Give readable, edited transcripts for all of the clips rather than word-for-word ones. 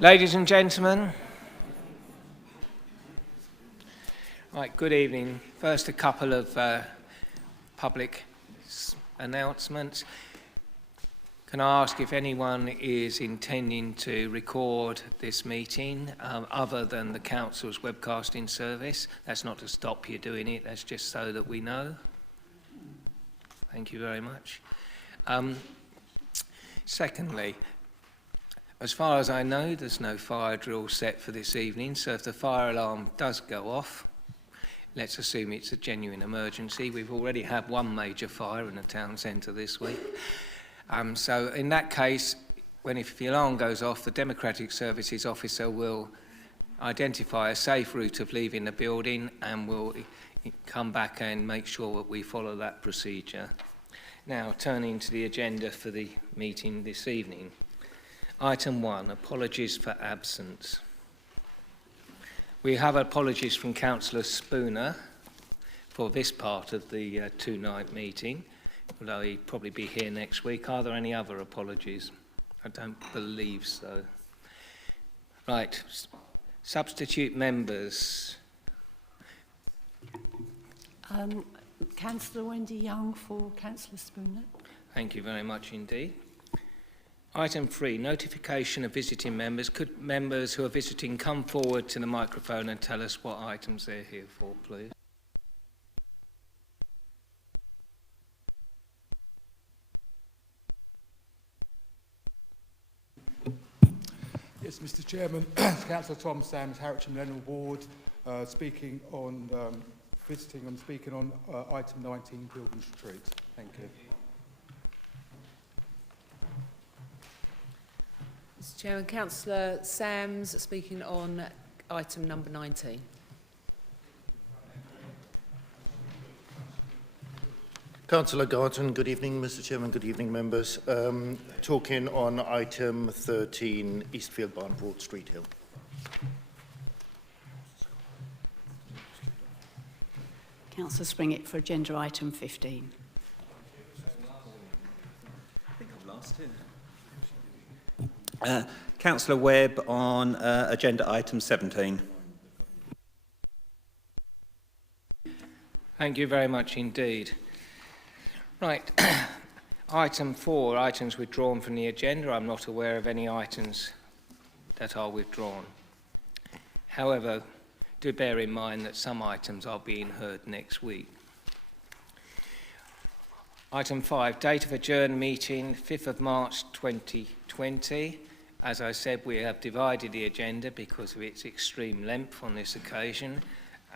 Ladies and gentlemen, right, good evening. First, a couple of public announcements. Can I ask if anyone is intending to record this meeting other than the council's webcasting service? That's not to stop you doing it, that's just so that we know. Thank you very much. Secondly, as far as I know, there's no fire drill set for this evening, so if the fire alarm does go off, let's assume it's a genuine emergency. We've already had one major fire in the town centre this week. So in that case, if the alarm goes off, the Democratic Services officer will identify a safe route of leaving the building and will come back and make sure that we follow that procedure. Now, turning to the agenda for the meeting this evening. Item 1, apologies for absence. We have apologies from Councillor Spooner for this part of the two-night meeting, although he'd probably be here next week. Are there any other apologies? I don't believe so. Right, substitute members. Councillor Wendy Young for Councillor Spooner. Thank you very much indeed. Item 3, notification of visiting members. Could members who are visiting come forward to the microphone and tell us what items they're here for, please? Yes, Mr. Chairman, Councillor Tom Sams, Harwich Millennial Ward, speaking on item 19, Pilgrims Retreat. Thank you. Mr. Chairman, Councillor Sams speaking on item number 19. Councillor Garton, good evening, Mr. Chairman, good evening, members. Talking on item 13, Eastfield Barn Broad Street Hill. Councillor Springett for agenda item 15. I think I'm last here. Councillor Webb on agenda item 17. Thank you very much indeed. Right, item 4, items withdrawn from the agenda. I'm not aware of any items that are withdrawn. However, do bear in mind that some items are being heard next week. Item 5, date of adjourned meeting, 5th of March 2020. As I said, we have divided the agenda because of its extreme length on this occasion,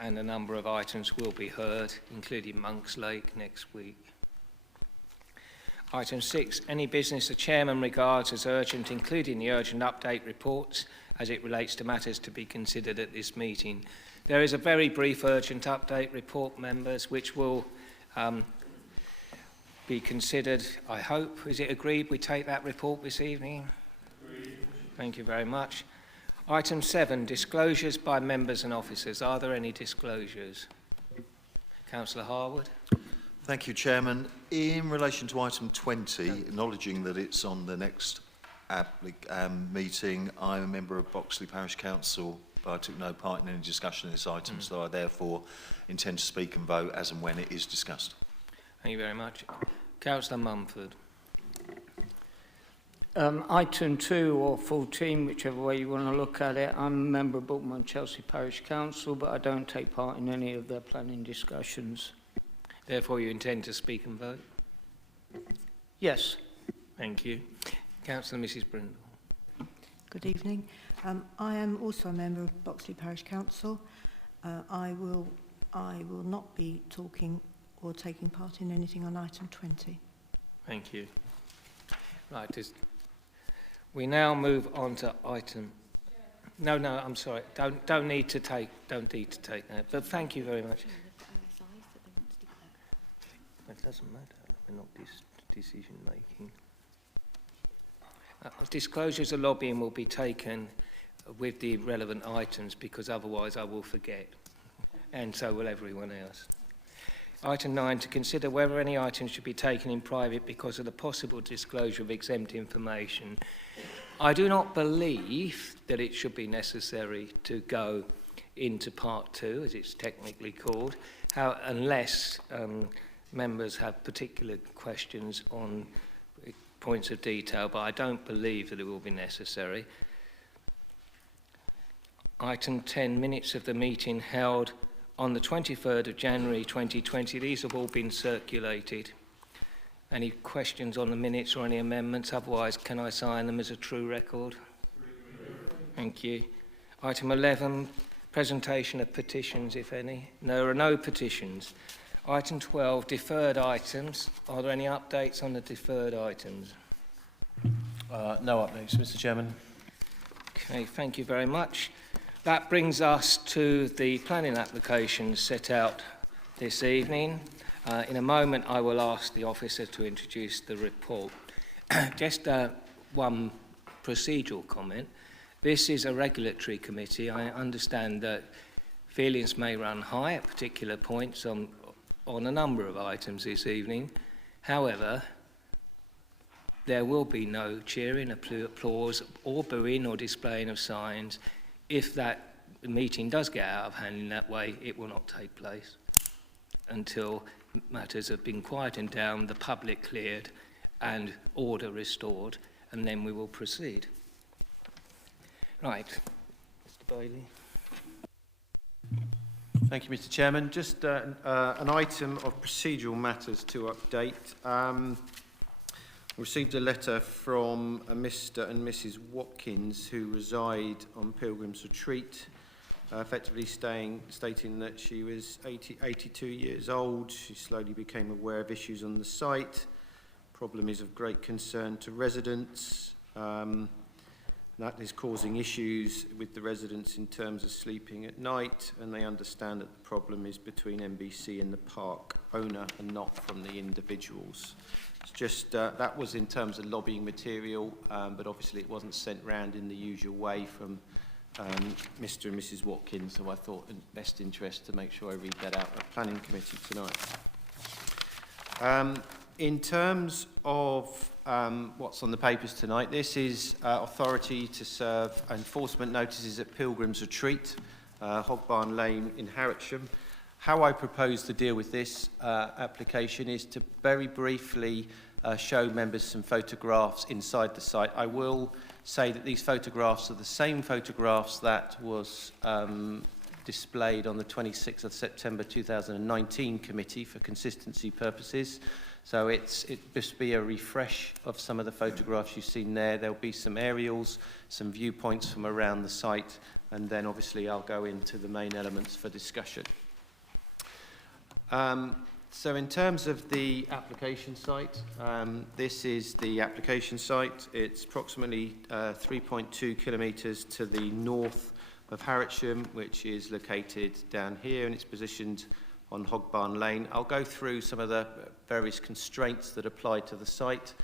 and a number of items will be heard, including Monks Lake next week. Item 6, any business the Chairman regards as urgent, including the urgent update reports as it relates to matters to be considered at this meeting. There is a very brief urgent update report, members, which will be considered, I hope. Is it agreed we take that report this evening? Agreed. Thank you very much. Item 7, disclosures by members and officers. Are there any disclosures? Councillor Harwood. Thank you, Chairman. In relation to item 20, acknowledging that it's on the next meeting, I'm a member of Boxley Parish Council, but I took no part in any discussion of this item, so I therefore intend to speak and vote as and when it is discussed. Thank you very much. Councillor Mumford. Item 2 or 14, whichever way you want to look at it. I'm a member of Bookman Chelsea Parish Council, but I don't take part in any of their planning discussions. Therefore, you intend to speak and vote? Yes. Thank you. Councillor Mrs Brindle. Good evening. I am also a member of Boxley Parish Council. I will not be talking or taking part in anything on item 20. Thank you. Right, we now move on to item. No, I'm sorry. Don't need to take that. But thank you very much. It doesn't matter. We're not decision making. Disclosures of lobbying will be taken with the relevant items because otherwise I will forget, and so will everyone else. Item 9, to consider whether any items should be taken in private because of the possible disclosure of exempt information. I do not believe that it should be necessary to go into part 2, as it's technically called, unless members have particular questions on points of detail, but I don't believe that it will be necessary. Item 10, minutes of the meeting held on the 23rd of January 2020. These have all been circulated. Any questions on the minutes or any amendments? Otherwise, can I sign them as a true record? Thank you. Item 11, presentation of petitions, if any. There are no petitions. Item 12, deferred items. Are there any updates on the deferred items? No updates, Mr. Chairman. Okay, thank you very much. That brings us to the planning applications set out this evening. In a moment, I will ask the officer to introduce the report. Just one procedural comment. This is a regulatory committee. I understand that feelings may run high at particular points on a number of items this evening. However, there will be no cheering, applause, or booing or displaying of signs. If that meeting does get out of hand in that way, it will not take place until matters have been quietened down, the public cleared, and order restored, and then we will proceed. Right, Mr. Bailey. Thank you, Mr. Chairman. Just an item of procedural matters to update. Received a letter from Mr. and Mrs. Watkins, who reside on Pilgrims Retreat, effectively stating that she was 82 years old. She slowly became aware of issues on the site. Problem is of great concern to residents. That is causing issues with the residents in terms of sleeping at night, and they understand that the problem is between NBC and the park owner and not from the individuals. It's just that was in terms of lobbying material, but obviously it wasn't sent round in the usual way from Mr. and Mrs. Watkins, so I thought in best interest to make sure I read that out at Planning Committee tonight. In terms of what's on the papers tonight, this is authority to serve enforcement notices at Pilgrims Retreat, Hog Barn Lane in Harwich. How I propose to deal with this application is to very briefly show members some photographs inside the site. I will say that these photographs are the same photographs that was displayed on the 26th of September 2019 committee for consistency purposes. So it just be a refresh of some of the photographs you've seen there. There'll be some aerials, some viewpoints from around the site, and then obviously I'll go into the main elements for discussion. So in terms of the application site, this is the application site. It's approximately 3.2 kilometres to the north of Harwich, which is located down here, and it's positioned on Hog Barn Lane. I'll go through some of the various constraints that apply to the site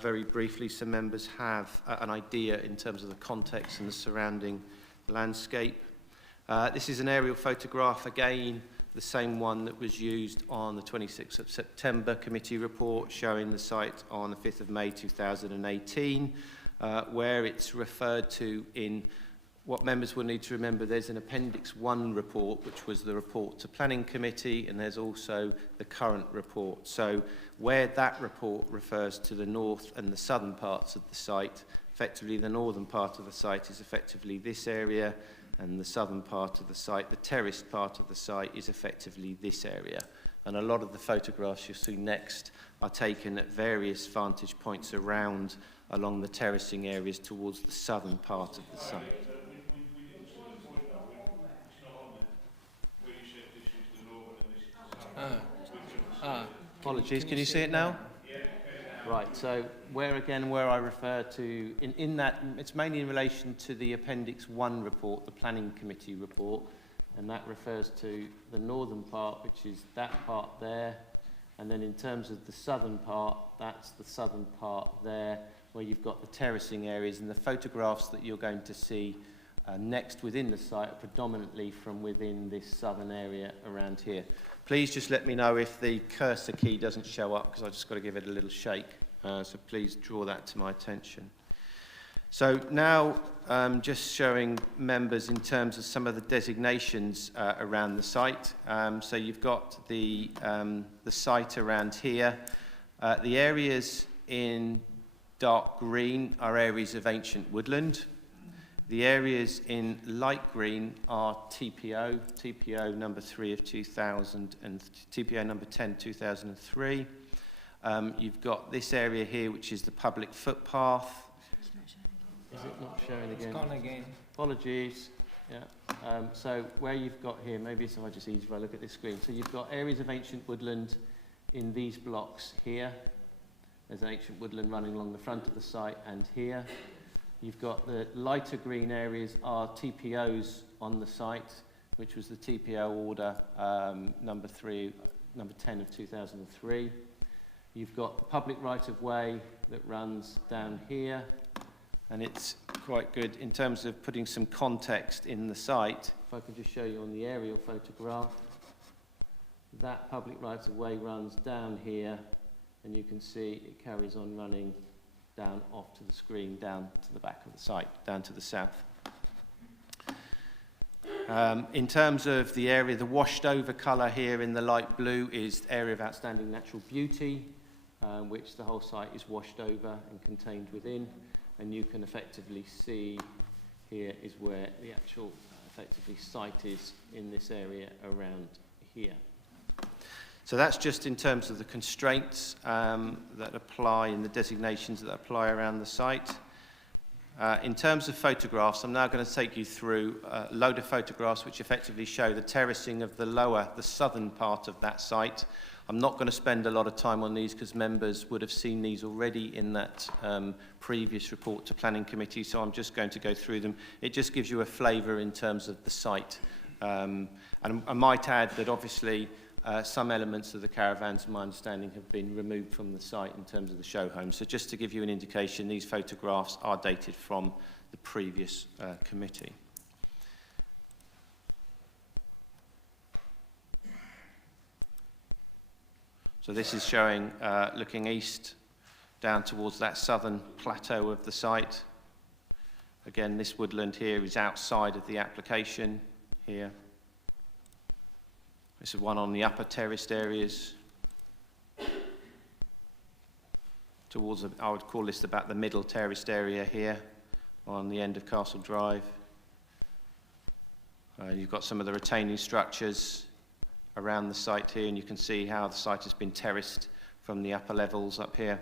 very briefly, so members have an idea in terms of the context and the surrounding landscape. This is an aerial photograph, again, the same one that was used on the 26th of September committee report, showing the site on the 5th of May 2018, where it's referred to in what members will need to remember. There's an Appendix 1 report, which was the report to Planning Committee, and there's also the current report. So where that report refers to the north and the southern parts of the site, effectively the northern part of the site is effectively this area, and the southern part of the site, the terraced part of the site, is effectively this area. And a lot of the photographs you'll see next are taken at various vantage points around along the terracing areas towards the southern part of the site. Apologies, can you see it now? Right, so where I refer to, in that, it's mainly in relation to the Appendix 1 report, the Planning Committee report, and that refers to the northern part, which is that part there, and then in terms of the southern part, that's the southern part there, where you've got the terracing areas, and the photographs that you're going to see next within the site are predominantly from within this southern area around here. Please just let me know if the cursor key doesn't show up, because I've just got to give it a little shake. So please draw that to my attention. So now just showing members in terms of some of the designations around the site. So you've got the site around here. The areas in dark green are areas of ancient woodland. The areas in light green are TPO number 3 of 2000 and TPO number 10, 2003. You've got this area here, which is the public footpath. Is it not showing again? It's gone again. Apologies. Yeah. So where you've got here, maybe it's just easier if I look at this screen. So you've got areas of ancient woodland in these blocks here. There's ancient woodland running along the front of the site and here. You've got the lighter green areas are TPOs on the site, which was the TPO order number 10 of 2003. You've got the public right-of-way that runs down here, and it's quite good in terms of putting some context in the site. If I could just show you on the aerial photograph, that public right-of-way runs down here, and you can see it carries on running down off to the screen, down to the back of the site, down to the south. In terms of the area, the washed over colour here in the light blue is area of outstanding natural beauty, which the whole site is washed over and contained within. And you can effectively see here is where the actual effectively site is in this area around here. So that's just in terms of the constraints that apply and the designations that apply around the site. In terms of photographs, I'm now going to take you through a load of photographs which effectively show the terracing of the southern part of that site. I'm not going to spend a lot of time on these because members would have seen these already in that previous report to Planning Committee, so I'm just going to go through them. It just gives you a flavour in terms of the site. And I might add that obviously some elements of the caravans, my understanding, have been removed from the site in terms of the show home. So just to give you an indication, these photographs are dated from the previous committee. So this is showing, looking east, down towards that southern plateau of the site. Again, this woodland here is outside of the application here. This is one on the upper terraced areas. Towards, I would call this about the middle terraced area here on the end of Castle Drive. You've got some of the retaining structures around the site here, and you can see how the site has been terraced from the upper levels up here.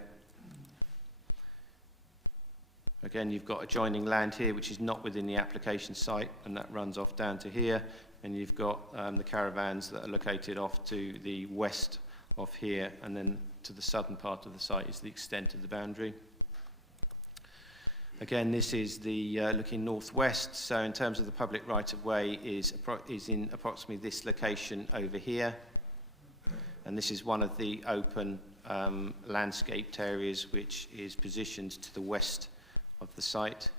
Again, you've got adjoining land here which is not within the application site, and that runs off down to here. And you've got the caravans that are located off to the west of here, and then to the southern part of the site is the extent of the boundary. Again, this is the looking northwest, so in terms of the public right-of-way is in approximately this location over here. And this is one of the open landscaped areas which is positioned to the west of the site.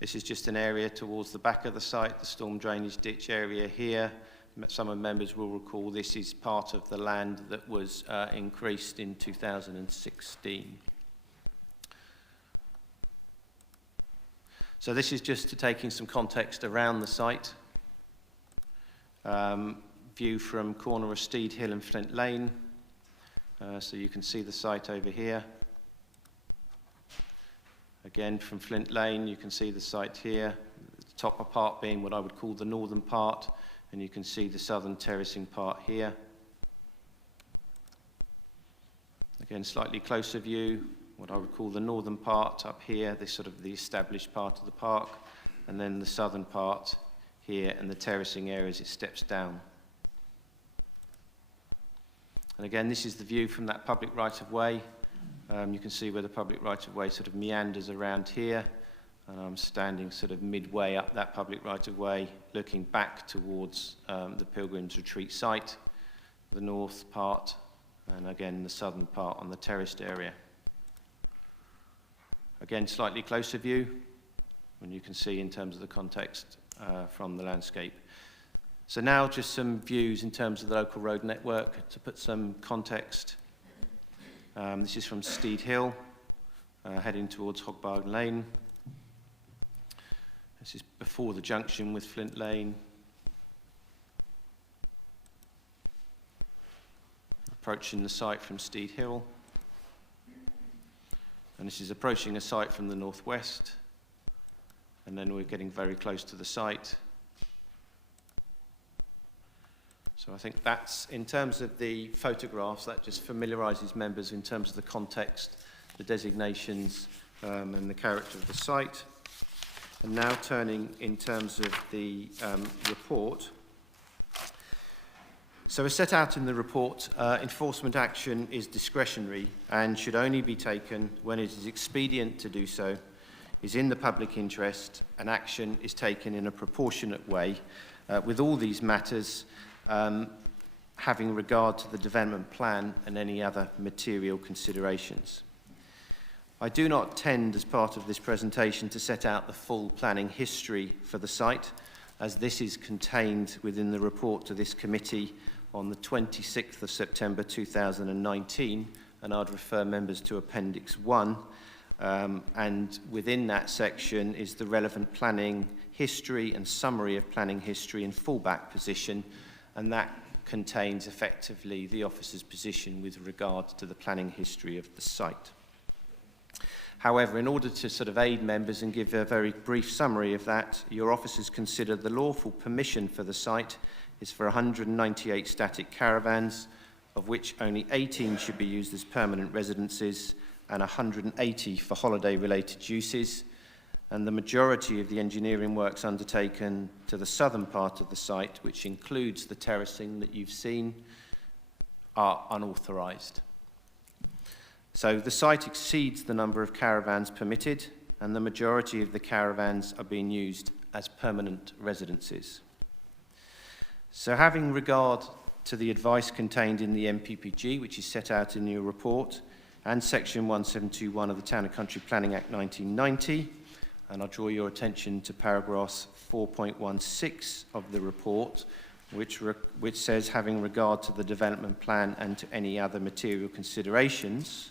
This is just an area towards the back of the site, the storm drainage ditch area here. Some of members will recall this is part of the land that was increased in 2016. So this is just to taking some context around the site. View from corner of Steed Hill and Flint Lane. So you can see the site over here. Again, from Flint Lane, you can see the site here, the top part being what I would call the northern part, and you can see the southern terracing part here. Again, slightly closer view, what I would call the northern part up here, this sort of the established part of the park, and then the southern part here, and the terracing area as it steps down. And again, this is the view from that public right-of-way. You can see where the public right-of-way sort of meanders around here, and I'm standing sort of midway up that public right-of-way, looking back towards the Pilgrims Retreat site, the north part, and again the southern part on the terraced area. Again, slightly closer view, and you can see in terms of the context from the landscape. So now just some views in terms of the local road network to put some context. This is from Steed Hill. heading towards Hogbarn Lane. This is before the junction with Flint Lane. Approaching the site from Steed Hill. And this is approaching a site from the northwest. And then we're getting very close to the site. So I think that's, in terms of the photographs, that just familiarises members in terms of the context, the designations, and the character of the site. And now turning in terms of the report. So as set out in the report, enforcement action is discretionary and should only be taken when it is expedient to do so, is in the public interest, and action is taken in a proportionate way, with all these matters having regard to the development plan and any other material considerations. I do not intend, as part of this presentation, to set out the full planning history for the site, as this is contained within the report to this committee on the 26th of September 2019, and I'd refer members to Appendix 1, and within that section is the relevant planning history and summary of planning history in fallback position, and that contains effectively the officer's position with regard to the planning history of the site. However, in order to sort of aid members and give a very brief summary of that, your officers consider the lawful permission for the site is for 198 static caravans, of which only 18 should be used as permanent residences and 180 for holiday-related uses, and the majority of the engineering works undertaken to the southern part of the site, which includes the terracing that you've seen, are unauthorised. So the site exceeds the number of caravans permitted, and the majority of the caravans are being used as permanent residences. So having regard to the advice contained in the MPPG, which is set out in your report, and Section 1721 of the Town and Country Planning Act 1990, and I'll draw your attention to paragraphs 4.16 of the report, which says, having regard to the development plan and to any other material considerations,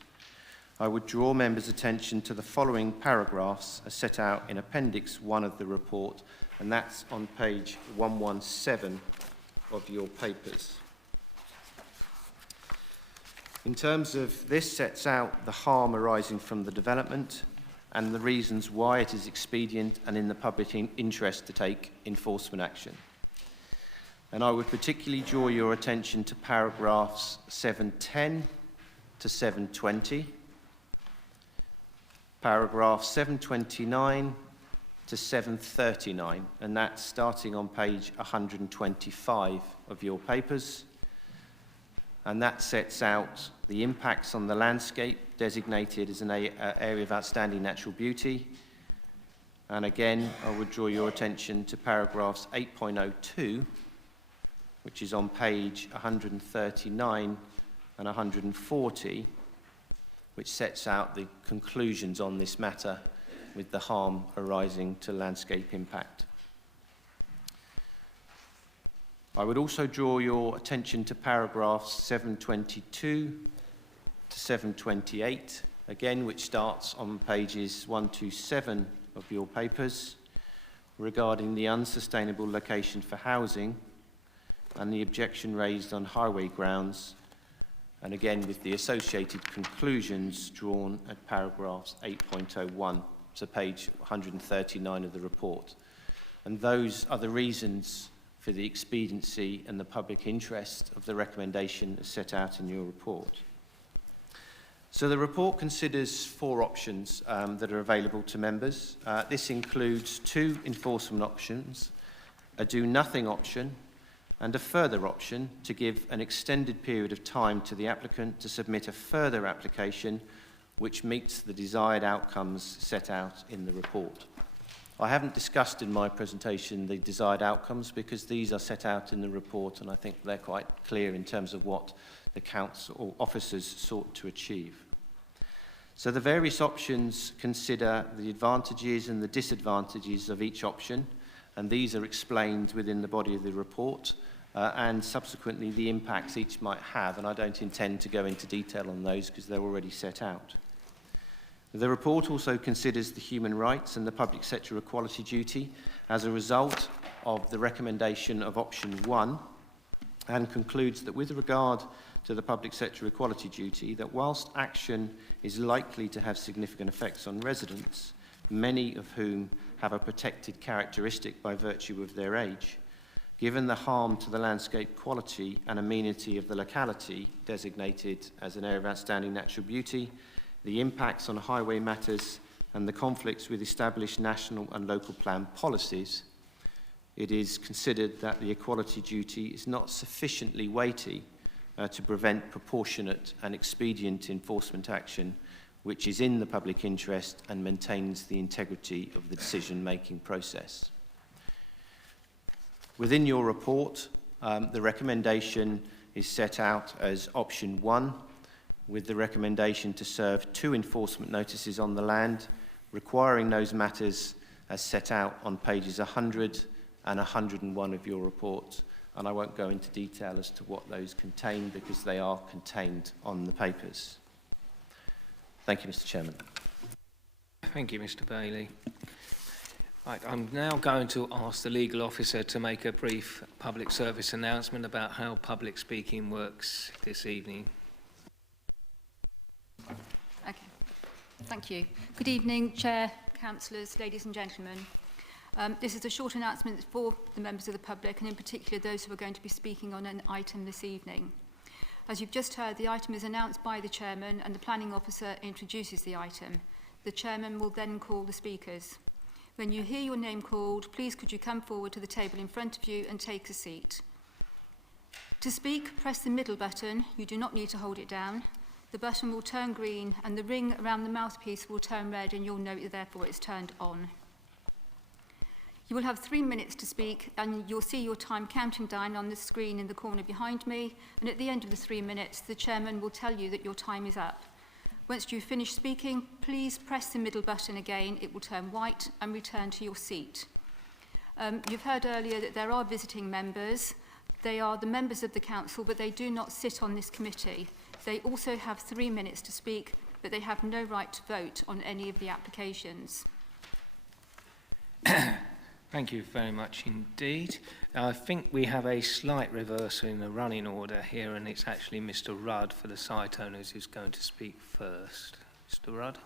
I would draw members' attention to the following paragraphs as set out in Appendix 1 of the report, and that's on page 117 of your papers. In terms of this, sets out the harm arising from the development and the reasons why it is expedient and in the public interest to take enforcement action. And I would particularly draw your attention to paragraphs 710 to 720, paragraph 729 to 739, and that's starting on page 125 of your papers. And that sets out the impacts on the landscape designated as an area of outstanding natural beauty. And again, I would draw your attention to paragraphs 8.02, which is on page 139 and 140, which sets out the conclusions on this matter with the harm arising to landscape impact. I would also draw your attention to paragraphs 722 to 728, again, which starts on pages 127 of your papers, regarding the unsustainable location for housing and the objection raised on highway grounds, and again with the associated conclusions drawn at paragraphs 8.01 to page 139 of the report. And those are the reasons for the expediency and the public interest of the recommendation as set out in your report. So the report considers 4 options that are available to members. This includes 2 enforcement options, a do-nothing option, and a further option to give an extended period of time to the applicant to submit a further application which meets the desired outcomes set out in the report. I haven't discussed in my presentation the desired outcomes because these are set out in the report, and I think they're quite clear in terms of what the council or officers sought to achieve. So the various options consider the advantages and the disadvantages of each option, and these are explained within the body of the report, and subsequently the impacts each might have, and I don't intend to go into detail on those because they're already set out. The report also considers the human rights and the public sector equality duty as a result of the recommendation of option 1, and concludes that with regard to the public sector equality duty, that whilst action is likely to have significant effects on residents, many of whom have a protected characteristic by virtue of their age, given the harm to the landscape quality and amenity of the locality designated as an area of outstanding natural beauty, the impacts on highway matters and the conflicts with established national and local plan policies, it is considered that the equality duty is not sufficiently weighty to prevent proportionate and expedient enforcement action which is in the public interest and maintains the integrity of the decision-making process. Within your report, the recommendation is set out as option 1, with the recommendation to serve 2 enforcement notices on the land, requiring those matters as set out on pages 100 and 101 of your report. And I won't go into detail as to what those contain because they are contained on the papers. Thank you, Mr. Chairman. Thank you, Mr. Bailey. Right, I'm now going to ask the legal officer to make a brief public service announcement about how public speaking works this evening. Okay, thank you. Good evening, Chair, councillors, ladies and gentlemen. This is a short announcement for the members of the public and in particular those who are going to be speaking on an item this evening. As you've just heard, the item is announced by the Chairman and the Planning Officer introduces the item. The Chairman will then call the speakers. When you hear your name called, please could you come forward to the table in front of you and take a seat. To speak, press the middle button. You do not need to hold it down. The button will turn green and the ring around the mouthpiece will turn red and you'll note that therefore it's turned on. You will have 3 minutes to speak and you'll see your time counting down on the screen in the corner behind me, and at the end of the 3 minutes the Chairman will tell you that your time is up. Once you've finished speaking, please press the middle button again. It will turn white and return to your seat. You've heard earlier that there are visiting members. They are the members of the Council, but they do not sit on this committee. They also have 3 minutes to speak, but they have no right to vote on any of the applications. Thank you very much indeed. I think we have a slight reversal in the running order here, and it's actually Mr. Rudd for the site owners who's going to speak first. Mr. Rudd.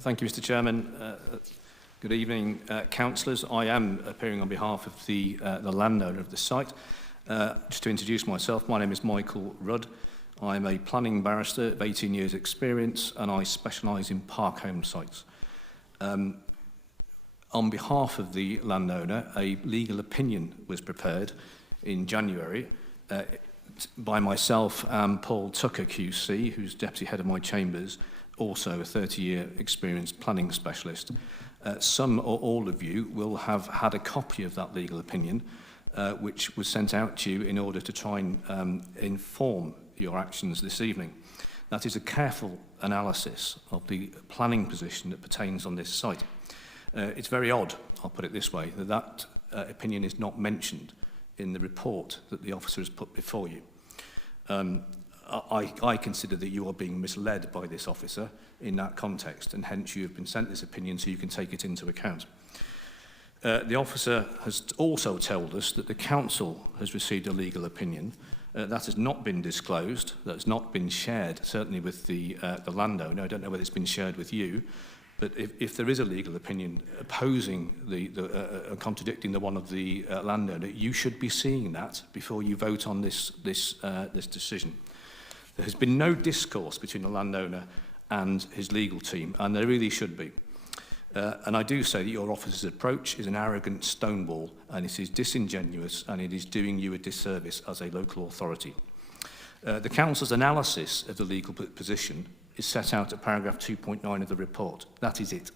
Thank you, Mr. Chairman. Good evening, councillors. I am appearing on behalf of the landowner of the site. Just to introduce myself, my name is Michael Rudd. I'm a planning barrister of 18 years' experience and I specialise in park home sites. On behalf of the landowner, a legal opinion was prepared in January by myself and Paul Tucker QC, who's deputy head of my chambers, also a 30-year experienced planning specialist. Some or all of you will have had a copy of that legal opinion, which was sent out to you in order to try and inform your actions this evening. That is a careful analysis of the planning position that pertains on this site. It's very odd, I'll put it this way, that opinion is not mentioned in the report that the officer has put before you. I consider that you are being misled by this officer in that context, and hence you have been sent this opinion so you can take it into account. The officer has also told us that the council has received a legal opinion. That has not been disclosed, that's not been shared, certainly with the landowner. I don't know whether it's been shared with you, but if there is a legal opinion opposing contradicting the one of the landowner, you should be seeing that before you vote on this decision. There has been no discourse between the landowner and his legal team, and there really should be. And I do say that your officer's approach is an arrogant stonewall, and it is disingenuous, and it is doing you a disservice as a local authority. The council's analysis of the legal position is set out at paragraph 2.9 of the report. That is it.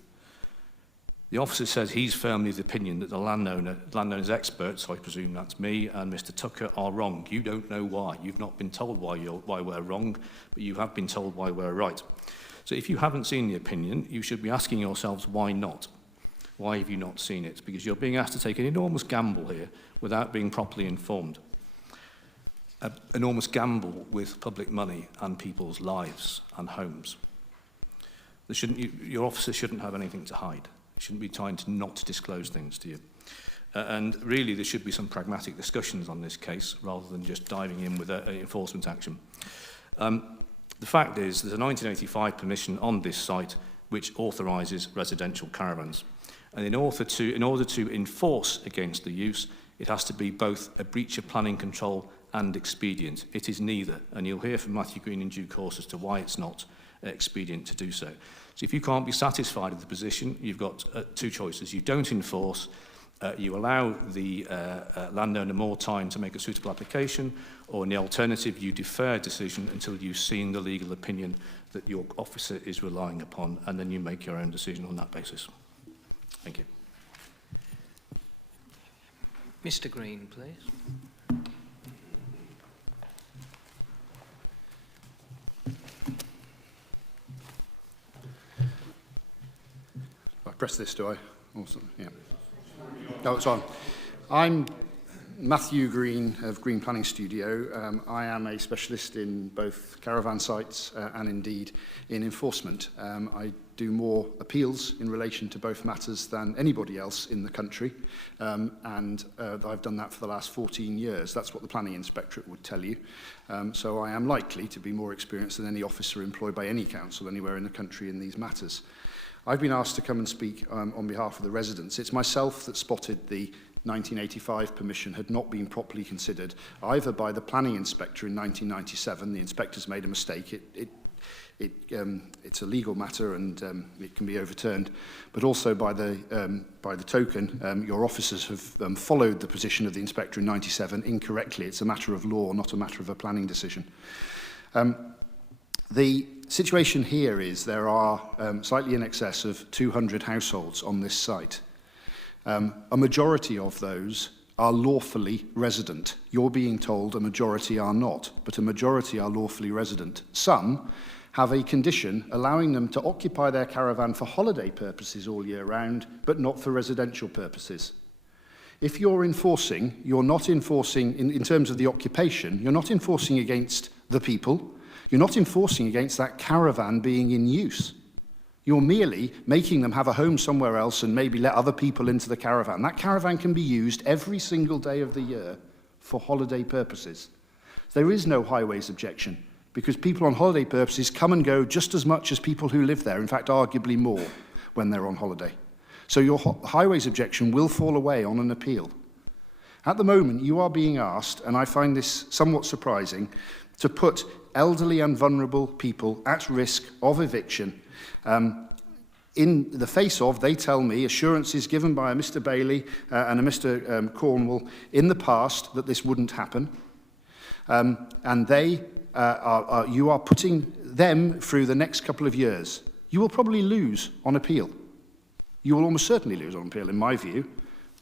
The officer says he's firmly of the opinion that the landowner's experts, I presume that's me, and Mr. Tucker are wrong. You don't know why. You've not been told why we're wrong, but you have been told why we're right. So if you haven't seen the opinion, you should be asking yourselves why not. Why have you not seen it? Because you're being asked to take an enormous gamble here without being properly informed. An enormous gamble with public money and people's lives and homes. Your officer shouldn't have anything to hide. You shouldn't be trying to not disclose things to you. And really, there should be some pragmatic discussions on this case rather than just diving in with enforcement action. The fact is, there's a 1985 permission on this site which authorises residential caravans. And in order to enforce against the use, it has to be both a breach of planning control and expedient. It is neither, and you'll hear from Matthew Green in due course as to why it's not expedient to do so. So if you can't be satisfied with the position, you've got two choices. You don't enforce, you allow the landowner more time to make a suitable application, or in the alternative, you defer decision until you've seen the legal opinion that your officer is relying upon, and then you make your own decision on that basis. Thank you. Mr. Green, please. I press this, do I? Awesome. Yeah. Oh, it's on. I'm Matthew Green of Green Planning Studio. I am a specialist in both caravan sites and indeed in enforcement. I do more appeals in relation to both matters than anybody else in the country, and I've done that for the last 14 years. That's what the Planning Inspectorate would tell you. So I am likely to be more experienced than any officer employed by any council anywhere in the country in these matters. I've been asked to come and speak on behalf of the residents. It's myself that spotted the 1985 permission had not been properly considered, either by the planning inspector in 1997. The inspector's made a mistake. It's a legal matter and it can be overturned, but also by the token, your officers have followed the position of the inspector in 97 incorrectly. It's a matter of law, not a matter of a planning decision. The situation here is there are slightly in excess of 200 households on this site. A majority of those are lawfully resident. You're being told a majority are not, but a majority are lawfully resident. Some have a condition allowing them to occupy their caravan for holiday purposes all year round, but not for residential purposes. If you're enforcing, you're not enforcing, in terms of the occupation, you're not enforcing against the people. You're not enforcing against that caravan being in use. You're merely making them have a home somewhere else and maybe let other people into the caravan. That caravan can be used every single day of the year for holiday purposes. There is no highways objection because people on holiday purposes come and go just as much as people who live there, in fact, arguably more when they're on holiday. So your highways objection will fall away on an appeal. At the moment, you are being asked, and I find this somewhat surprising, to put elderly and vulnerable people at risk of eviction in the face of, they tell me, assurances given by a Mr. Bailey and a Mr. Cornwall in the past that this wouldn't happen. And you are putting them through the next couple of years. You will probably lose on appeal. You will almost certainly lose on appeal, in my view,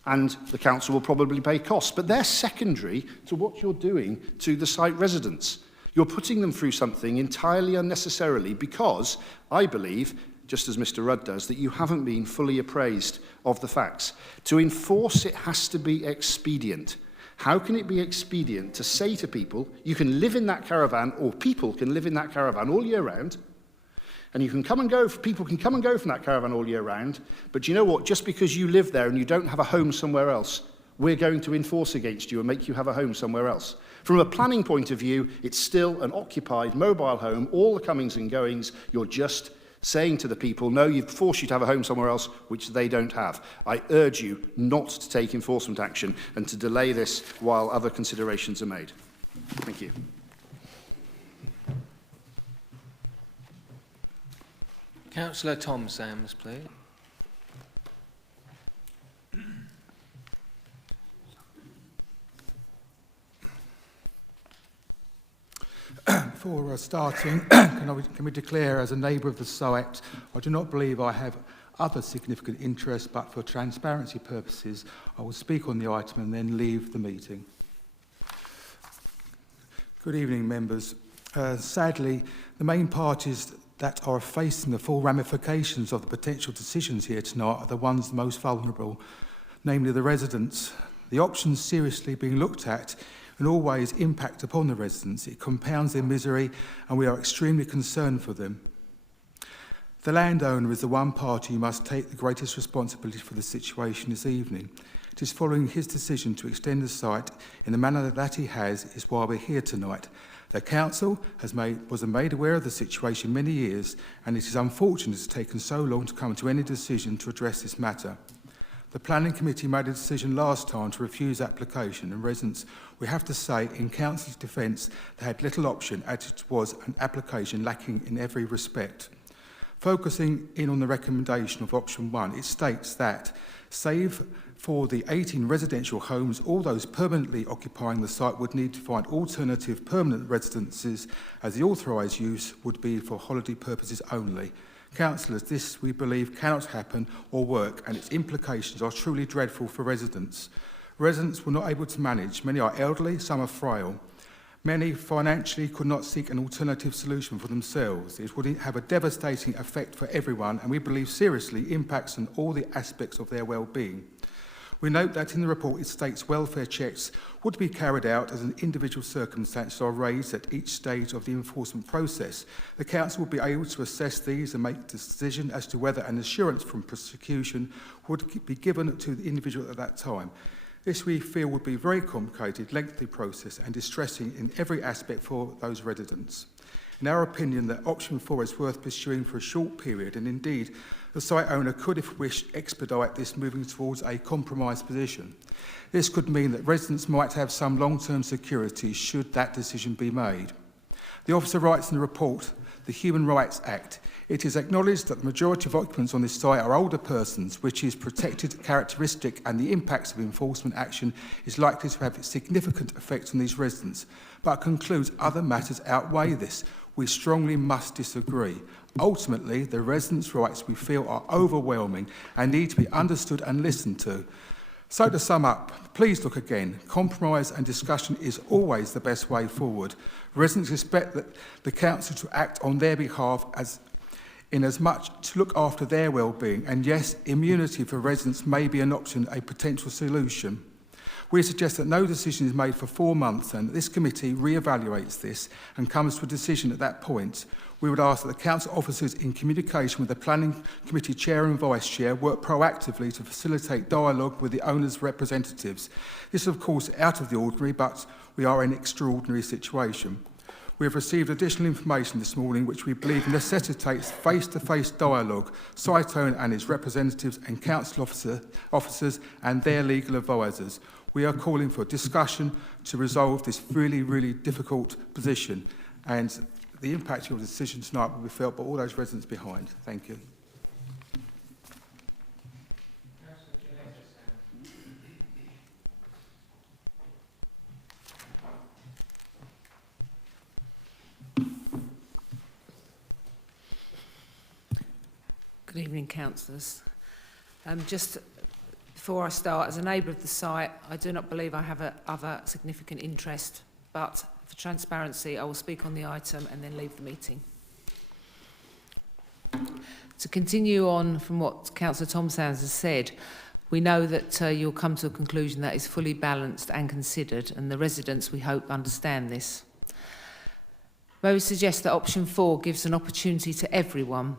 and the council will probably pay costs. But they're secondary to what you're doing to the site residents. You're putting them through something entirely unnecessarily because I believe, just as Mr. Rudd does, that you haven't been fully appraised of the facts. To enforce it has to be expedient. How can it be expedient to say to people, you can live in that caravan, or people can live in that caravan all year round, and you can come and go, people can come and go from that caravan all year round, but you know what, just because you live there and you don't have a home somewhere else, we're going to enforce against you and make you have a home somewhere else. From a planning point of view, it's still an occupied mobile home, all the comings and goings, you're just saying to the people, no, you've forced you to have a home somewhere else, which they don't have. I urge you not to take enforcement action and to delay this while other considerations are made. Thank you. Councillor Tom Sams, please. Before starting, can we declare as a neighbour of the site, I do not believe I have other significant interests, but for transparency purposes, I will speak on the item and then leave the meeting. Good evening, members. Sadly, the main parties that are facing the full ramifications of the potential decisions here tonight are the ones most vulnerable, namely the residents. The options seriously being looked at in all ways impact upon the residents. It compounds their misery, and we are extremely concerned for them. The landowner is the one party who must take the greatest responsibility for the situation this evening. It is following his decision to extend the site in the manner that he has is why we're here tonight. The council was made aware of the situation many years, and it is unfortunate it's taken so long to come to any decision to address this matter. The planning committee made a decision last time to refuse application, and residents, we have to say, in council's defence, they had little option as it was an application lacking in every respect. Focusing in on the recommendation of option 1, it states that, save for the 18 residential homes, all those permanently occupying the site would need to find alternative permanent residences, as the authorised use would be for holiday purposes only. Councillors, this, we believe, cannot happen or work, and its implications are truly dreadful for residents. Residents were not able to manage. Many are elderly, some are frail. Many financially could not seek an alternative solution for themselves. It would have a devastating effect for everyone, and we believe seriously impacts on all the aspects of their well-being. We note that in the report it states welfare checks would be carried out as an individual circumstances are raised at each stage of the enforcement process. The council will be able to assess these and make a decision as to whether an assurance from prosecution would be given to the individual at that time. This we feel would be a very complicated, lengthy process and distressing in every aspect for those residents. In our opinion, that option 4 is worth pursuing for a short period, and indeed, the site owner could, if wished, expedite this moving towards a compromise position. This could mean that residents might have some long-term security should that decision be made. The officer writes in the report, the Human Rights Act, it is acknowledged that the majority of occupants on this site are older persons, which is protected characteristic, and the impacts of enforcement action is likely to have a significant effect on these residents, but concludes other matters outweigh this. We strongly must disagree. Ultimately, the residents' rights we feel are overwhelming and need to be understood and listened to. So to sum up, please look again. Compromise and discussion is always the best way forward. Residents expect that the council to act on their behalf in as much to look after their well-being, and yes, immunity for residents may be an option, a potential solution. We suggest that no decision is made for 4 months and that this committee re-evaluates this and comes to a decision at that point. We would ask that the council officers, in communication with the planning committee chair and vice chair, work proactively to facilitate dialogue with the owners' representatives. This is of course out of the ordinary, but we are in an extraordinary situation. We have received additional information this morning which we believe necessitates face-to-face dialogue, site owner and his representatives and council officers and their legal advisors. We are calling for discussion to resolve this really, really difficult position, and the impact of your decision tonight will be felt by all those residents behind. Thank you. Good evening, councillors. Just before I start, as a neighbour of the site, I do not believe I have other significant interest, but for transparency, I will speak on the item and then leave the meeting. To continue on from what Councillor Tom-Sands has said, we know that you'll come to a conclusion that is fully balanced and considered, and the residents, we hope, understand this. May we suggest that option 4 gives an opportunity to everyone.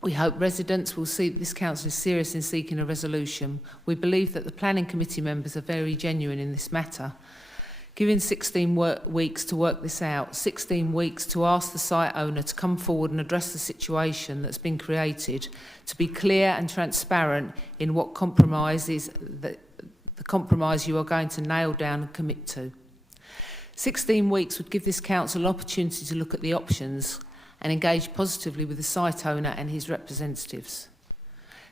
We hope residents will see that this council is serious in seeking a resolution. We believe that the planning committee members are very genuine in this matter. Given 16 weeks to work this out, 16 weeks to ask the site owner to come forward and address the situation that's been created, to be clear and transparent in what compromise is the compromise you are going to nail down and commit to. 16 weeks would give this council an opportunity to look at the options and engage positively with the site owner and his representatives.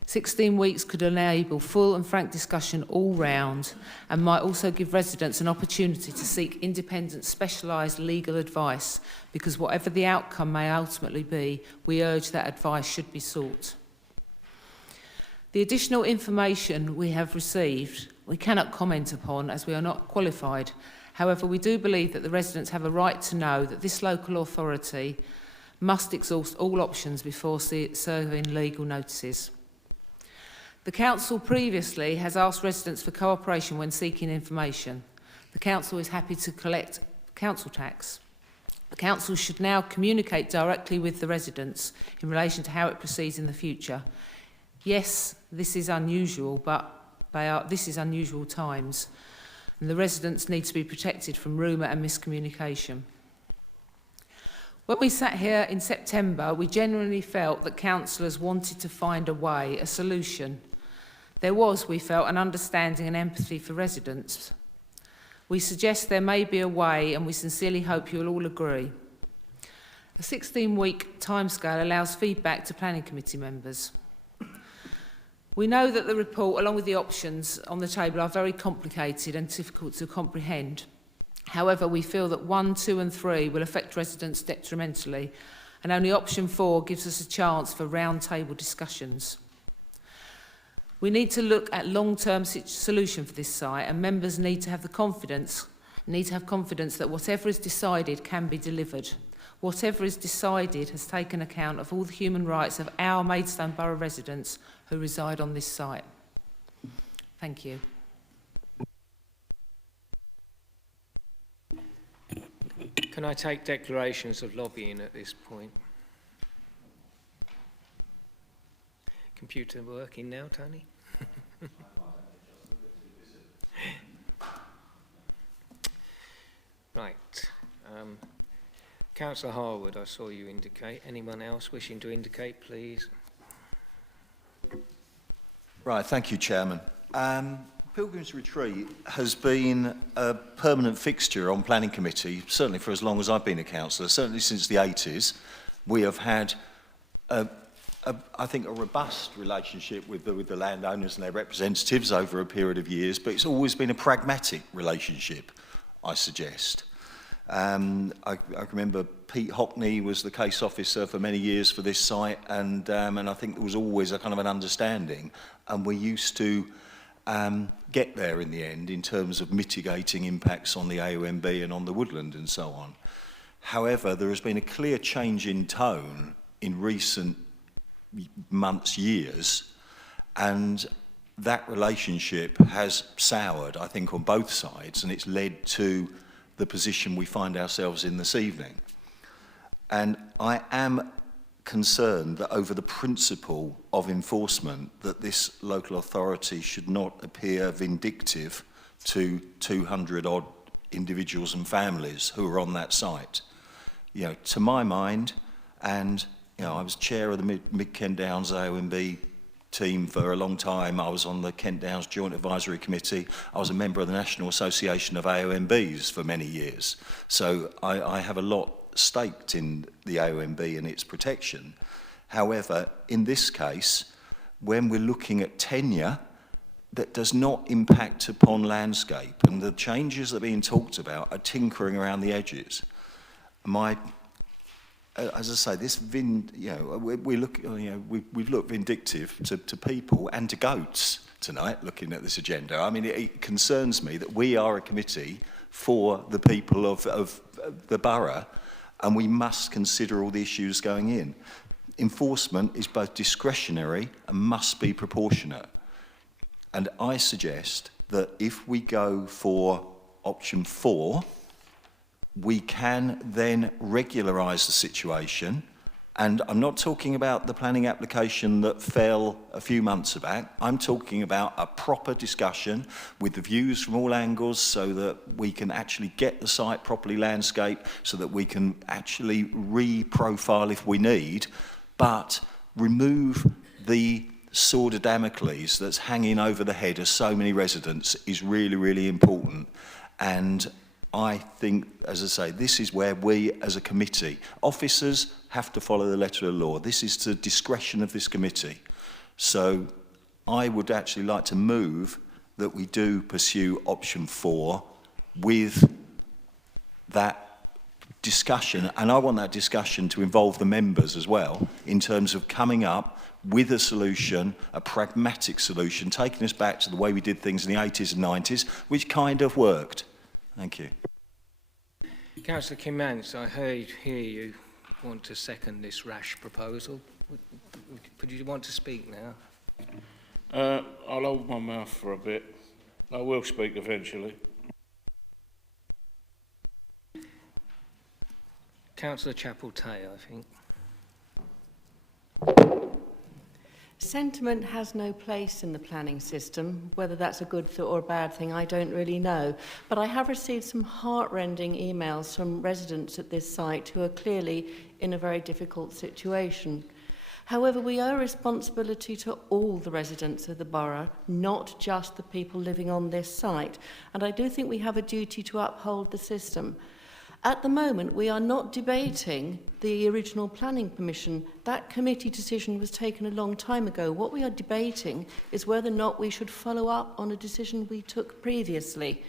16 weeks could enable full and frank discussion all round and might also give residents an opportunity to seek independent, specialised legal advice, because whatever the outcome may ultimately be, we urge that advice should be sought. The additional information we have received, we cannot comment upon as we are not qualified. However, we do believe that the residents have a right to know that this local authority must exhaust all options before serving legal notices. The Council previously has asked residents for cooperation when seeking information. The Council is happy to collect council tax. The Council should now communicate directly with the residents in relation to how it proceeds in the future. Yes, this is unusual, but this is unusual times, and the residents need to be protected from rumour and miscommunication. When we sat here in September, we genuinely felt that councillors wanted to find a way, a solution. There was, we felt, an understanding and empathy for residents. We suggest there may be a way, and we sincerely hope you will all agree. A 16-week timescale allows feedback to planning committee members. We know that the report, along with the options on the table, are very complicated and difficult to comprehend. However, we feel that 1, 2 and 3 will affect residents detrimentally, and only option 4 gives us a chance for round-table discussions. We need to look at long-term solution for this site, and members need to have confidence that whatever is decided can be delivered. Whatever is decided has taken account of all the human rights of our Maidstone Borough residents who reside on this site. Thank you. Can I take declarations of lobbying at this point? Computer working now, Tony? Right. Councillor Harwood, I saw you indicate. Anyone else wishing to indicate, please? Right, thank you, Chairman. Pilgrims Retreat has been a permanent fixture on planning committee, certainly for as long as I've been a councillor, certainly since the 80s. We have had, I think, a robust relationship with the landowners and their representatives over a period of years, but it's always been a pragmatic relationship, I suggest. I remember Pete Hockney was the case officer for many years for this site, and I think there was always a kind of an understanding, and we used to get there in the end in terms of mitigating impacts on the AOMB and on the woodland and so on. However, there has been a clear change in tone in recent months, years, and that relationship has soured, I think, on both sides, and it's led to the position we find ourselves in this evening. And I am concerned that over the principle of enforcement, that this local authority should not appear vindictive to 200 odd individuals and families who are on that site. You know, to my mind, and you know, I was chair of the Mid-Kent Downs AOMB team for a long time. I was on the Kent Downs Joint Advisory Committee. I was a member of the National Association of AOMBs for many years. So I have a lot staked in the AOMB and its protection. However, in this case, when we're looking at tenure, that does not impact upon landscape, and the changes that are being talked about are tinkering around the edges. As I say, this we've looked vindictive to people and to goats tonight, looking at this agenda. I mean, it concerns me that we are a committee for the people of the borough, and we must consider all the issues going in. Enforcement is both discretionary and must be proportionate. And I suggest that if we go for option 4, we can then regularise the situation. And I'm not talking about the planning application that fell a few months back. I'm talking about a proper discussion with the views from all angles so that we can actually get the site properly landscaped, so that we can actually re-profile if we need, but remove the sword of Damocles that's hanging over the head of so many residents is really, really important. And I think, as I say, this is where we as a committee, officers have to follow the letter of the law. This is the discretion of this committee. So I would actually like to move that we do pursue option 4 with that discussion, and I want that discussion to involve the members as well in terms of coming up with a solution, a pragmatic solution, taking us back to the way we did things in the 80s and 90s, which kind of worked. Thank you. Councillor Kimmance, I hear you want to second this rash proposal. Would you want to speak now? I'll hold my mouth for a bit. I will speak eventually. Councillor Chapel-Tay, I think. Sentiment has no place in the planning system. Whether that's a good or a bad thing, I don't really know. But I have received some heart-rending emails from residents at this site who are clearly in a very difficult situation. However, we owe a responsibility to all the residents of the borough, not just the people living on this site. And I do think we have a duty to uphold the system. At the moment, we are not debating the original planning permission. That committee decision was taken a long time ago. What we are debating is whether or not we should follow up on a decision we took previously.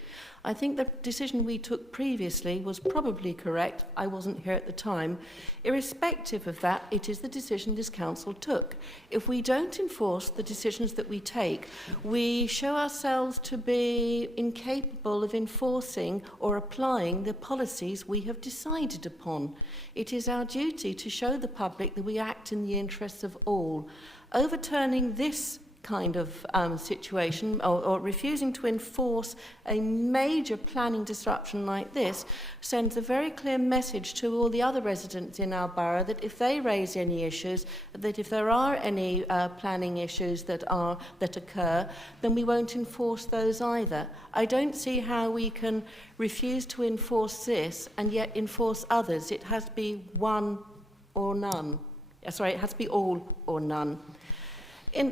I think the decision we took previously was probably correct. I wasn't here at the time. Irrespective of that, it is the decision this council took. If we don't enforce the decisions that we take, we show ourselves to be incapable of enforcing or applying the policies we have decided upon. It is our duty to show the public that we act in the interests of all. Overturning this kind of situation or refusing to enforce a major planning disruption like this sends a very clear message to all the other residents in our borough that if they raise any issues, that if there are any planning issues that occur, then we won't enforce those either. I don't see how we can refuse to enforce this and yet enforce others. It has to be one or none. Sorry, it has to be all or none.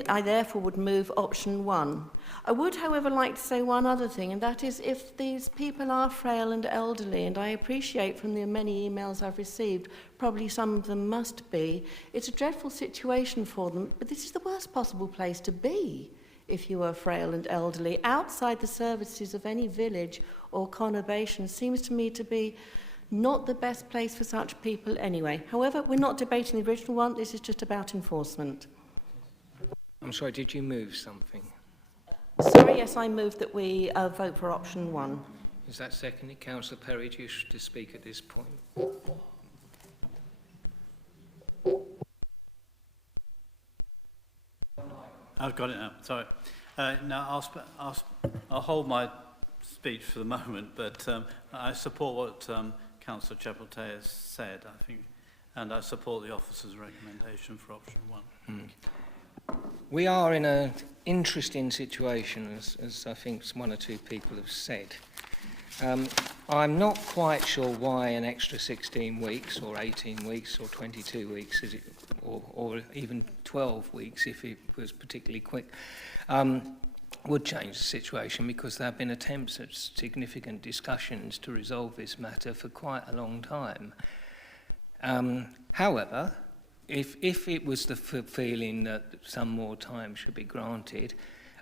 I therefore would move option 1. I would, however, like to say one other thing, and that is if these people are frail and elderly, and I appreciate from the many emails I've received, probably some of them must be, it's a dreadful situation for them, but this is the worst possible place to be if you are frail and elderly. Outside the services of any village or conurbation seems to me to be not the best place for such people anyway. However, we're not debating the original one, this is just about enforcement. I'm sorry, did you move something? Sorry, yes, I move that we vote for option 1. Is that seconded? Councillor Perry, do you wish to speak at this point? I've got it now, sorry. Now, I'll hold my speech for the moment, but I support what Councillor Chapel-Tay has said, I think, and I support the officer's recommendation for option 1. We are in an interesting situation, as I think one or two people have said. I'm not quite sure why an extra 16 weeks or 18 weeks or 22 weeks, or even 12 weeks if it was particularly quick, would change the situation, because there have been attempts at significant discussions to resolve this matter for quite a long time. However, if it was the feeling that some more time should be granted,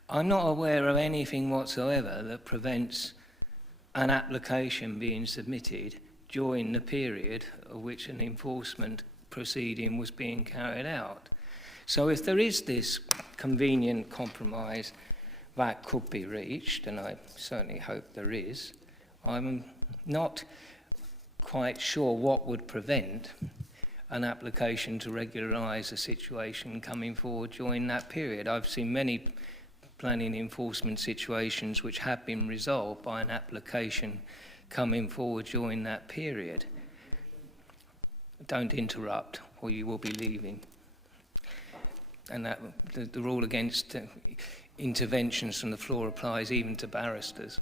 I'm not aware of anything whatsoever that prevents an application being submitted during the period of which an enforcement proceeding was being carried out. So if there is this convenient compromise that could be reached, and I certainly hope there is, I'm not quite sure what would prevent an application to regularise a situation coming forward during that period. I've seen many planning enforcement situations which have been resolved by an application coming forward during that period. Don't interrupt, or you will be leaving. And that the rule against interventions from the floor applies even to barristers.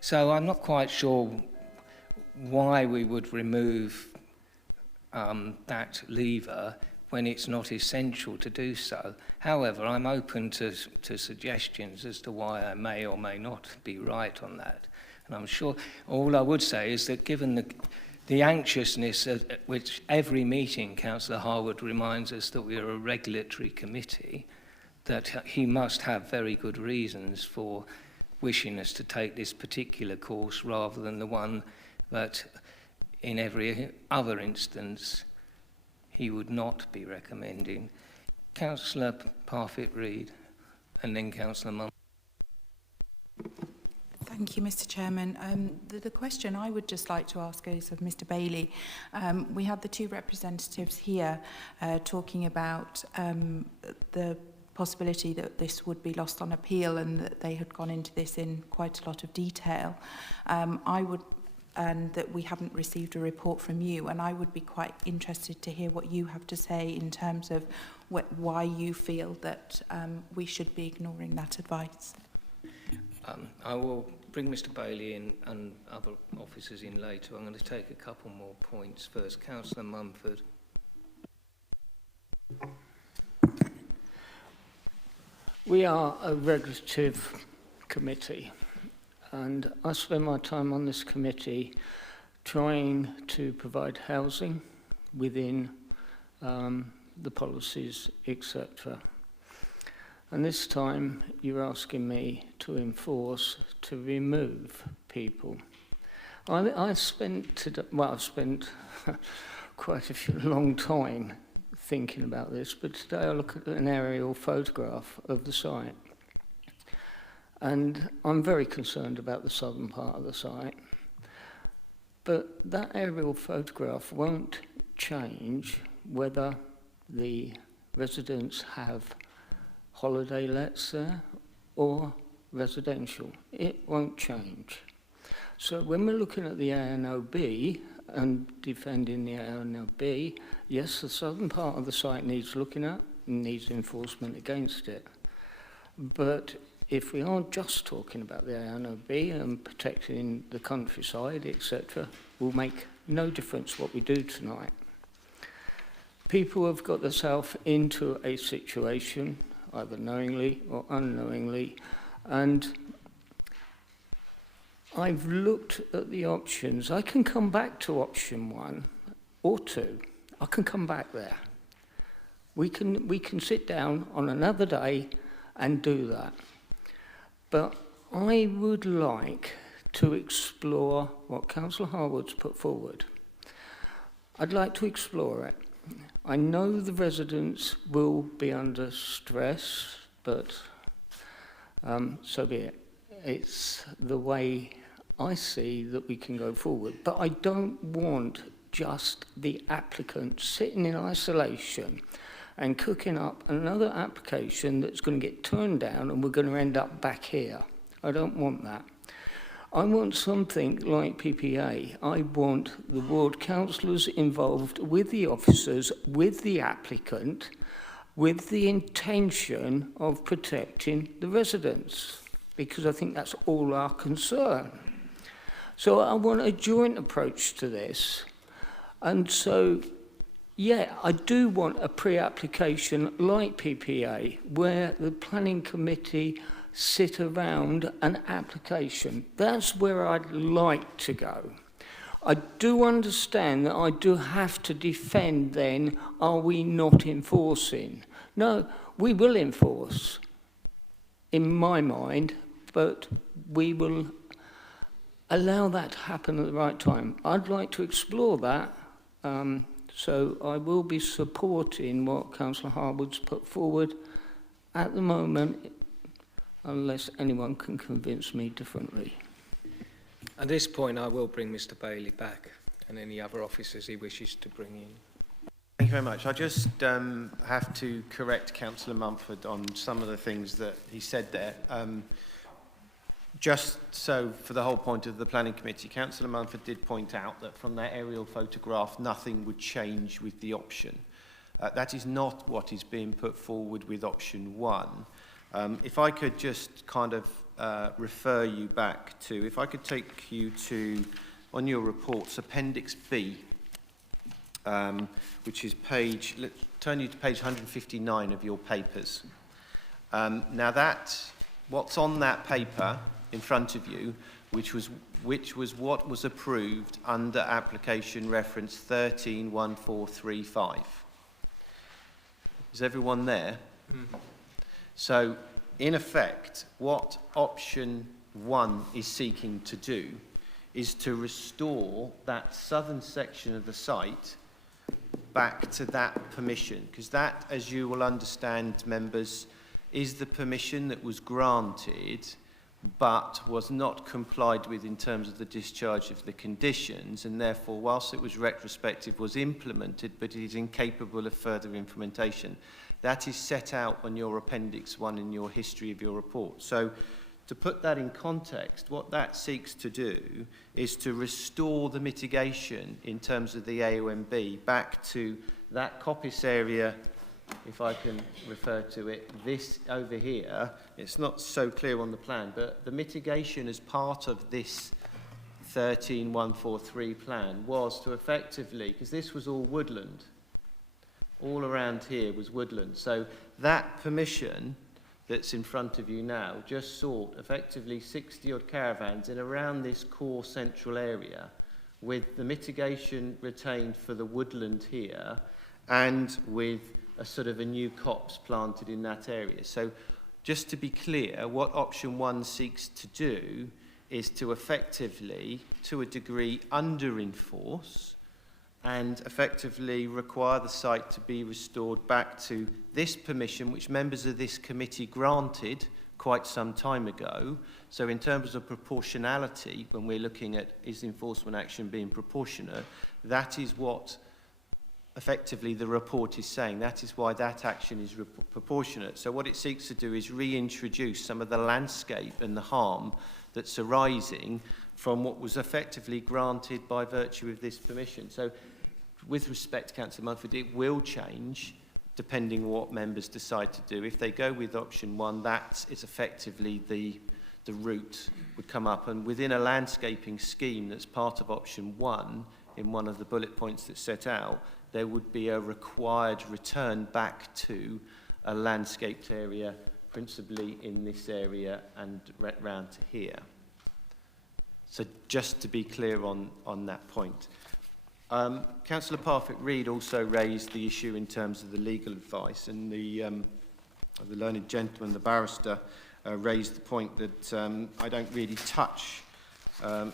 So I'm not quite sure why we would remove that lever when it's not essential to do so. However, I'm open to suggestions as to why I may or may not be right on that. And I'm sure all I would say is that given the anxiousness at which every meeting, Councillor Harwood reminds us that we are a regulatory committee, that he must have very good reasons for wishing us to take this particular course rather than the one that in every other instance he would not be recommending. Councillor Parfitt-Reid and then Councillor Munn. Thank you, Mr. Chairman. The question I would just like to ask is of Mr. Bailey. We had the two representatives here talking about the possibility that this would be lost on appeal and that they had gone into this in quite a lot of detail. And that we haven't received a report from you, and I would be quite interested to hear what you have to say in terms of why you feel that we should be ignoring that advice. I will bring Mr. Bailey in and other officers in later. I'm going to take a couple more points first. Councillor Mumford. We are a regulative committee, and I spend my time on this committee trying to provide housing within the policies, etc. And this time you're asking me to enforce, to remove people. I've spent quite a long time thinking about this, but today I look at an aerial photograph of the site. And I'm very concerned about the southern part of the site. But that aerial photograph won't change whether the residents have holiday lets there or residential. It won't change. So when we're looking at the ANOB and defending the ANOB, yes, the southern part of the site needs looking at and needs enforcement against it. But if we aren't just talking about the ANOB and protecting the countryside, etc., will make no difference what we do tonight. People have got themselves into a situation, either knowingly or unknowingly, and I've looked at the options. I can come back to option 1 or 2. I can come back there. We can sit down on another day and do that. But I would like to explore what Councillor Harwood's put forward. I'd like to explore it. I know the residents will be under stress, but so be it. It's the way I see that we can go forward. But I don't want just the applicant sitting in isolation and cooking up another application that's going to get turned down and we're going to end up back here. I don't want that. I want something like PPA. I want the ward councillors involved with the officers, with the applicant, with the intention of protecting the residents, because I think that's all our concern. So I want a joint approach to this. And so, yeah, I do want a pre-application like PPA, where the planning committee sit around an application. That's where I'd like to go. I do understand that I do have to defend then, are we not enforcing? No, we will enforce, in my mind, but we will allow that to happen at the right time. I'd like to explore that, so I will be supporting what Councillor Harwood's put forward at the moment, unless anyone can convince me differently. At this point, I will bring Mr. Bailey back and any other officers he wishes to bring in. Thank you very much. I just have to correct Councillor Mumford on some of the things that he said there. Just so for the whole point of the planning committee, Councillor Mumford did point out that from that aerial photograph, nothing would change with the option. That is not what is being put forward with option 1. If I could just kind of refer you back to, if I could take you to, on your reports, Appendix B, which is page, let's turn you to page 159 of your papers. Now that, what's on that paper in front of you, which was what was approved under application reference 131435. Is everyone there? Mm-hmm. So, in effect, what option 1 is seeking to do is to restore that southern section of the site back to that permission, because that, as you will understand, members, is the permission that was granted but was not complied with in terms of the discharge of the conditions, and therefore, whilst it was retrospective, was implemented, but it is incapable of further implementation. That is set out on your Appendix 1 in your history of your report. So, to put that in context, what that seeks to do is to restore the mitigation in terms of the AOMB back to that coppice area, if I can refer to it, this over here. It's not so clear on the plan, but the mitigation as part of this 13143 plan was to effectively, because this was all woodland, all around here was woodland. So that permission that's in front of you now just sought effectively 60-odd caravans in around this core central area, with the mitigation retained for the woodland here and with a sort of a new copse planted in that area. So just to be clear, what option 1 seeks to do is to effectively, to a degree, under-enforce and effectively require the site to be restored back to this permission, which members of this committee granted quite some time ago. So in terms of proportionality, when we're looking at is enforcement action being proportionate, that is what effectively the report is saying. That is why that action is proportionate. So what it seeks to do is reintroduce some of the landscape and the harm that's arising from what was effectively granted by virtue of this permission. So with respect to Councillor Mumford, it will change depending on what members decide to do. If they go with option 1, that is effectively the route would come up. And within a landscaping scheme that's part of option 1, in one of the bullet points that's set out, there would be a required return back to a landscaped area, principally in this area and round to here. So just to be clear on that point. Councillor Parfitt-Reid also raised the issue in terms of the legal advice, and the learned gentleman, the barrister, raised the point that I don't really touch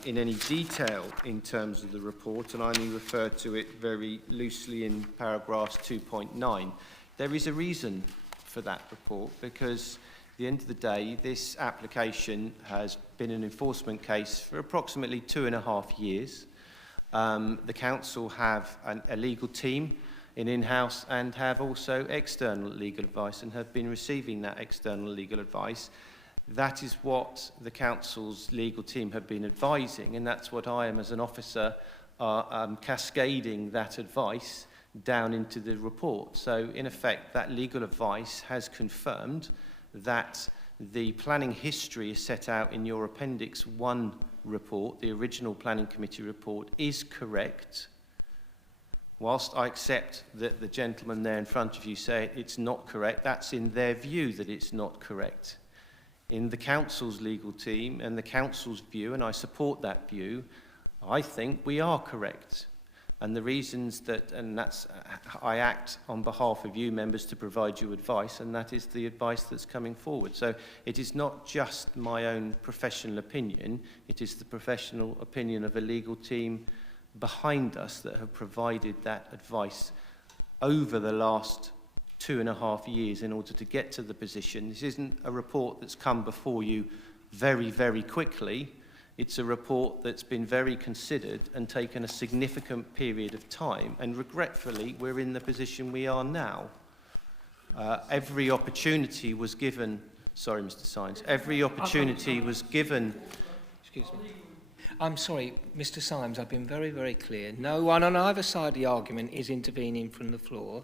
in any detail in terms of the report, and I only refer to it very loosely in paragraphs 2.9. There is a reason for that report, because at the end of the day, this application has been an enforcement case for approximately 2.5 years. The council have a legal team in-house and have also external legal advice and have been receiving that external legal advice. That is what the council's legal team have been advising, and that's what I am as an officer cascading that advice down into the report. So in effect, that legal advice has confirmed that the planning history is set out in your Appendix 1 report, the original Planning Committee report, is correct. Whilst I accept that the gentleman there in front of you say it's not correct, that's in their view that it's not correct. In the council's legal team and the council's view, and I support that view, I think we are correct. And the reasons that, and that's, I act on behalf of you members to provide you advice, and that is the advice that's coming forward. So it is not just my own professional opinion, it is the professional opinion of a legal team behind us that have provided that advice over the last 2.5 years in order to get to the position. This isn't a report that's come before you very, very quickly. It's a report that's been very considered and taken a significant period of time, and regretfully, we're in the position we are now. Every opportunity was given, sorry, Mr. Symes, every opportunity was given. Excuse me. I'm sorry, Mr. Symes, I've been very, very clear. No one on either side of the argument is intervening from the floor.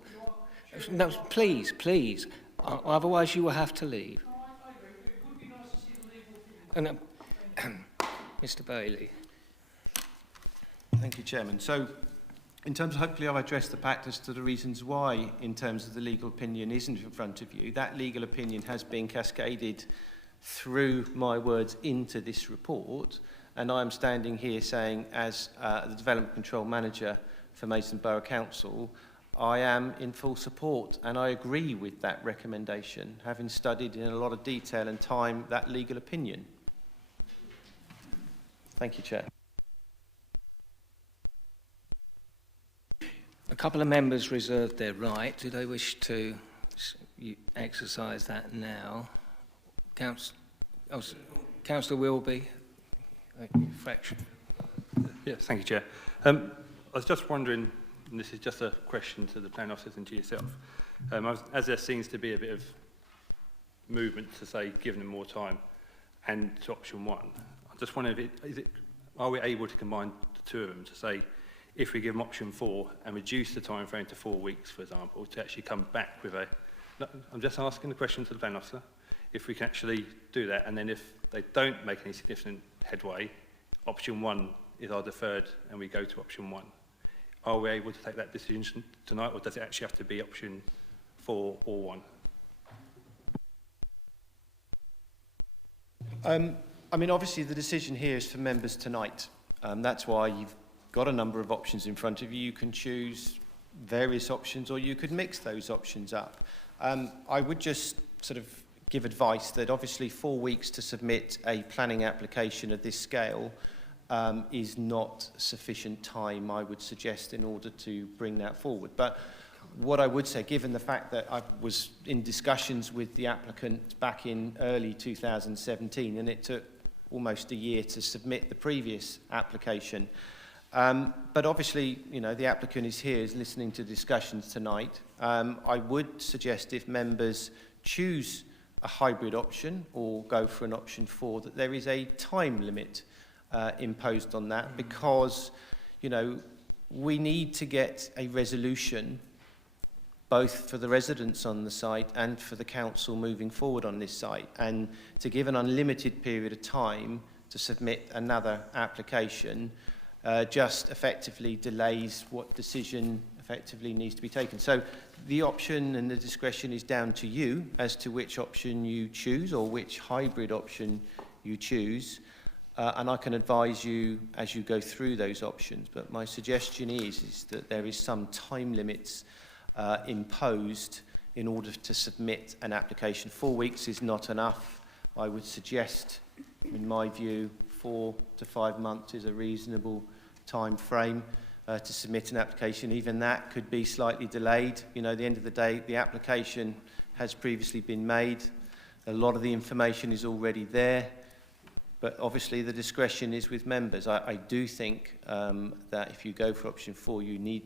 No, please, please. Otherwise, you will have to leave. And, Mr. Bailey. Thank you, Chairman. So, in terms of, hopefully I've addressed the fact as to the reasons why, in terms of the legal opinion isn't in front of you. That legal opinion has been cascaded through my words into this report, and I'm standing here saying, as the Development Control Manager for Maidstone Borough Council, I am in full support, and I agree with that recommendation, having studied in a lot of detail and time that legal opinion. Thank you, Chair. A couple of members reserved their right. Do they wish to exercise that now? Councillor Wilby. Fraction. Yes, thank you, Chair. I was just wondering, and this is just a question to the planning officers and to yourself, as there seems to be a bit of movement to say giving them more time and to option one, I just wonder if are we able to combine the two of them to say if we give them option 4 and reduce the time frame to 4 weeks, for example, to actually come back with a... No, I'm just asking the question to the planning officer, if we can actually do that, and then if they don't make any significant headway, option 1 is our deferred and we go to option 1. Are we able to take that decision tonight, or does it actually have to be option 4 or 1? I mean, obviously the decision here is for members tonight. That's why you've got a number of options in front of you. You can choose various options, or you could mix those options up. I would just sort of give advice that obviously 4 weeks to submit a planning application of this scale is not sufficient time, I would suggest, in order to bring that forward. But what I would say, given the fact that I was in discussions with the applicant back in early 2017, and it took almost a year to submit the previous application. But obviously, you know, the applicant is here, is listening to discussions tonight. I would suggest if members choose a hybrid option or go for an option 4, that there is a time limit imposed on that, because, you know, we need to get a resolution both for the residents on the site and for the council moving forward on this site. And to give an unlimited period of time to submit another application just effectively delays what decision effectively needs to be taken. So the option and the discretion is down to you as to which option you choose or which hybrid option you choose. And I can advise you as you go through those options. But my suggestion is that there is some time limits imposed in order to submit an application. 4 weeks is not enough. I would suggest, in my view, 4 to 5 months is a reasonable time frame to submit an application. Even that could be slightly delayed. You know, at the end of the day, the application has previously been made. A lot of the information is already there. But obviously the discretion is with members. I do think that if you go for option 4, you need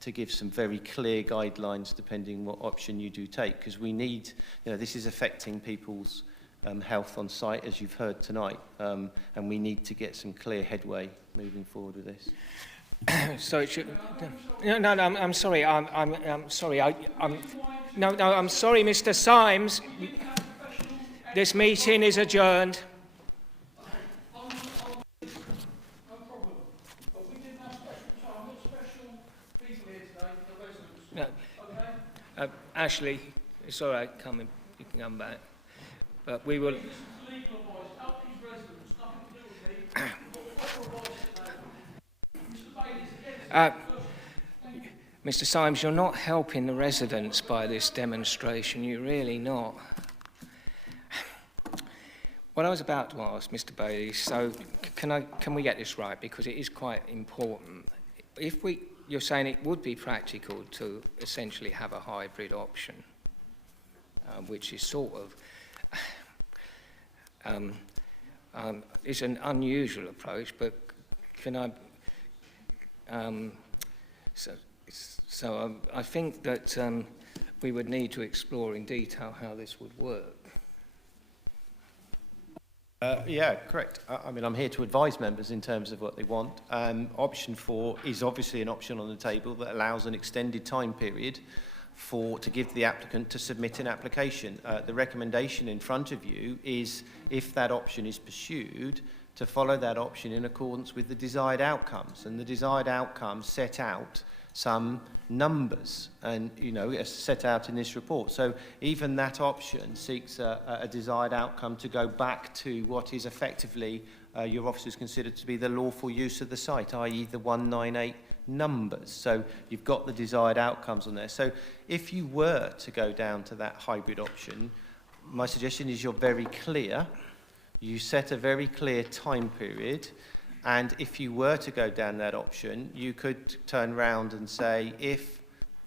to give some very clear guidelines depending what option you do take, because we need, you know, this is affecting people's health on site, as you've heard tonight, and we need to get some clear headway moving forward with this. So it should... No, I'm sorry. I'm sorry. I'm sorry, Mr. Symes. This meeting is adjourned. No. Ashley, it's all right. Come in. You can come back. But we will... Mr. Symes, you're not helping the residents by this demonstration. You're really not. What I was about to ask, Mr. Bailey, so can we get this right? Because it is quite important. You're saying it would be practical to essentially have a hybrid option, which is sort of, it's an unusual approach, but can I, I think that we would need to explore in detail how this would work. Yeah, correct. I mean, I'm here to advise members in terms of what they want. Option 4 is obviously an option on the table that allows an extended time period to give the applicant to submit an application. The recommendation in front of you is, if that option is pursued, to follow that option in accordance with the desired outcomes. And the desired outcomes set out some numbers, and, you know, as set out in this report. So even that option seeks a desired outcome to go back to what is effectively your officers considered to be the lawful use of the site, i.e. the 198 numbers. So you've got the desired outcomes on there. So if you were to go down to that hybrid option, my suggestion is you're very clear. You set a very clear time period. And if you were to go down that option, you could turn around and say, if,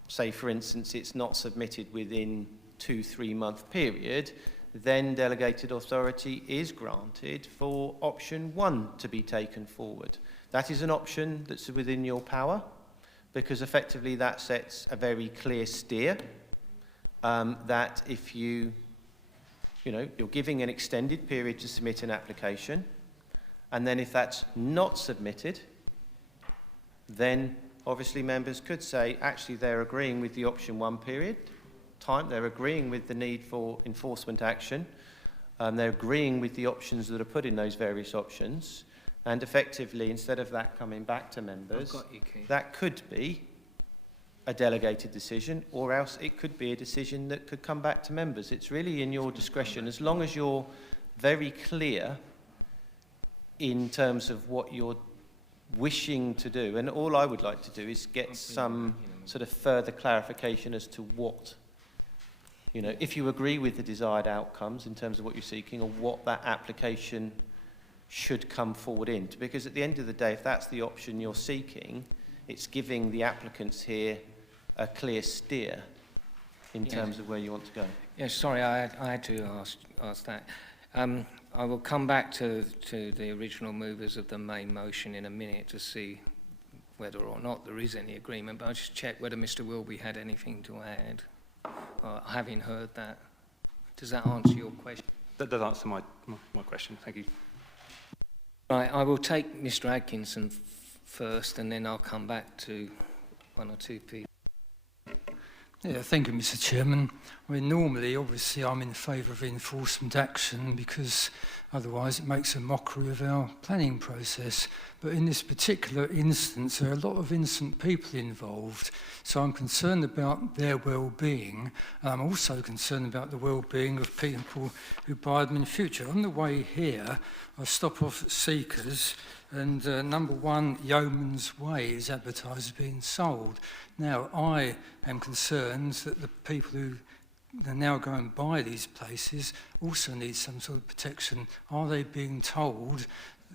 say, for instance, it's not submitted within 2-3 month period, then delegated authority is granted for option 1 to be taken forward. That is an option that's within your power, because effectively that sets a very clear steer that if you're giving an extended period to submit an application, and then if that's not submitted, then obviously members could say actually they're agreeing with the option 1 period time, they're agreeing with the need for enforcement action, they're agreeing with the options that are put in those various options, and effectively instead of that coming back to members, that could be a delegated decision, or else it could be a decision that could come back to members. It's really in your discretion, as long as you're very clear in terms of what you're wishing to do. And all I would like to do is get some sort of further clarification as to what, if you agree with the desired outcomes in terms of what you're seeking, or what that application should come forward into. Because at the end of the day, if that's the option you're seeking, it's giving the applicants here a clear steer in terms of where you want to go. Yes, sorry, I had to ask that. I will come back to the original movers of the main motion in a minute to see whether or not there is any agreement, but I'll just check whether Mr Wilby had anything to add, having heard that. Does that answer your question? That does answer my question. Thank you. Right, I will take Mr Atkinson first, and then I'll come back to one or two people. Yeah, thank you, Mr Chairman. I mean, normally, obviously, I'm in favour of enforcement action because otherwise it makes a mockery of our planning process. But in this particular instance, there are a lot of innocent people involved, so I'm concerned about their well-being, and I'm also concerned about the well-being of people who buy them in the future. On the way here, I stop off at Seekers, and number 1, Yeoman's Way, is advertised as being sold. Now, I am concerned that the people who now go and buy these places also need some sort of protection. Are they being told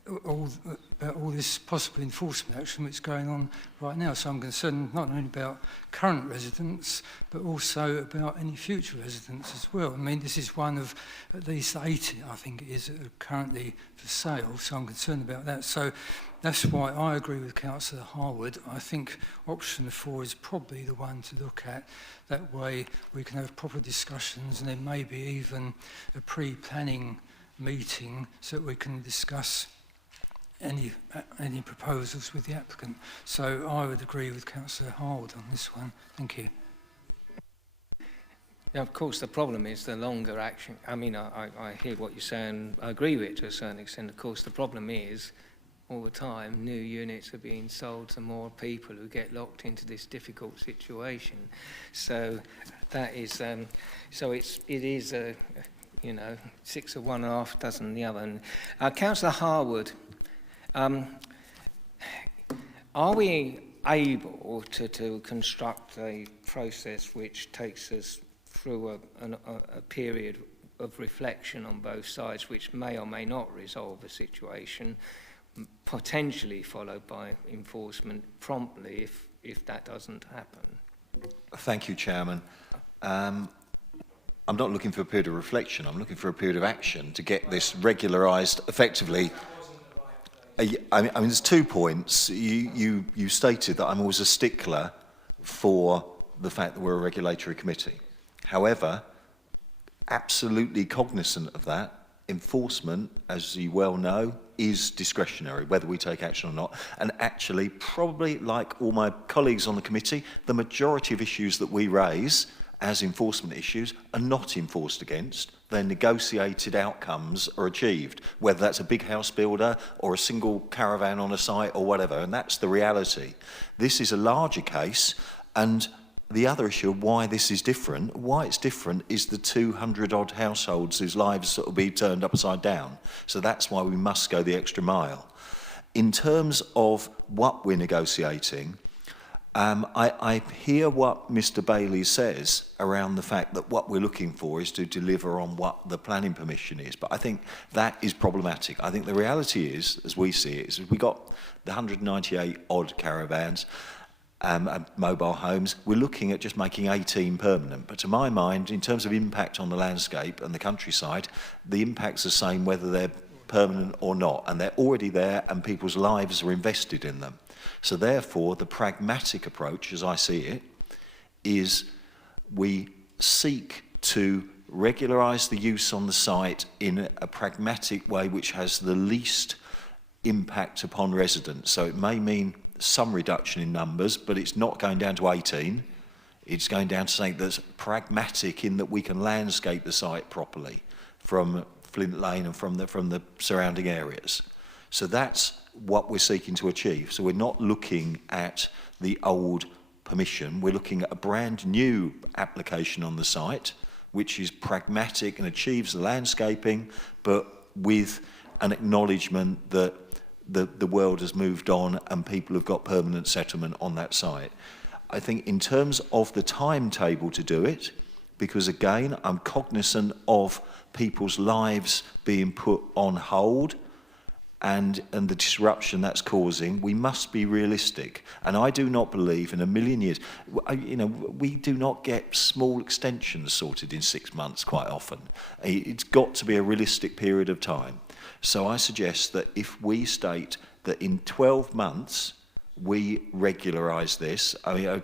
about all this possible enforcement action which is going on right now? So I'm concerned not only about current residents, but also about any future residents as well. I mean, this is one of at least 80, I think it is, that are currently for sale, so I'm concerned about that. So that's why I agree with Councillor Harwood. I think option 4 is probably the one to look at. That way we can have proper discussions, and then maybe even a pre-planning meeting so that we can discuss any proposals with the applicant. So I would agree with Councillor Harwood on this one. Thank you. Now, of course, the problem is the longer action. I mean, I hear what you're saying. I agree with it to a certain extent. Of course, the problem is all the time new units are being sold to more people who get locked into this difficult situation. So that is, so it is a, 6 of one, half dozen the other. And, Councillor Harwood, are we able to construct a process which takes us through a period of reflection on both sides, which may or may not resolve a situation, potentially followed by enforcement promptly if that doesn't happen? Thank you, Chairman. I'm not looking for a period of reflection. I'm looking for a period of action to get this regularised effectively. I mean, there's 2 points. You stated that I'm always a stickler for the fact that we're a regulatory committee. However, absolutely cognizant of that, enforcement, as you well know, is discretionary, whether we take action or not. And actually, probably like all my colleagues on the committee, the majority of issues that we raise as enforcement issues are not enforced against. Their negotiated outcomes are achieved, whether that's a big house builder or a single caravan on a site or whatever, and that's the reality. This is a larger case, and the other issue of why this is different, why it's different is the 200-odd households whose lives will be turned upside down. So that's why we must go the extra mile. In terms of what we're negotiating, I hear what Mr Bailey says around the fact that what we're looking for is to deliver on what the planning permission is, but I think that is problematic. I think the reality is, as we see it, is we got the 198 odd caravans. and mobile homes. We're looking at just making 18 permanent. But to my mind, in terms of impact on the landscape and the countryside, the impact's the same whether they're permanent or not, and they're already there and people's lives are invested in them. So therefore, the pragmatic approach, as I see it, is we seek to regularise the use on the site in a pragmatic way which has the least impact upon residents. So it may mean some reduction in numbers, but it's not going down to 18. It's going down to something that's pragmatic in that we can landscape the site properly from Flint Lane and from the surrounding areas. So that's what we're seeking to achieve. So we're not looking at the old permission, we're looking at a brand new application on the site, which is pragmatic and achieves the landscaping, but with an acknowledgement that the world has moved on and people have got permanent settlement on that site. I think in terms of the timetable to do it, because again, I'm cognizant of people's lives being put on hold and the disruption that's causing, we must be realistic. And I do not believe in a million years, we do not get small extensions sorted in 6 months quite often. It's got to be a realistic period of time. So I suggest that if we state that in 12 months we regularise this, I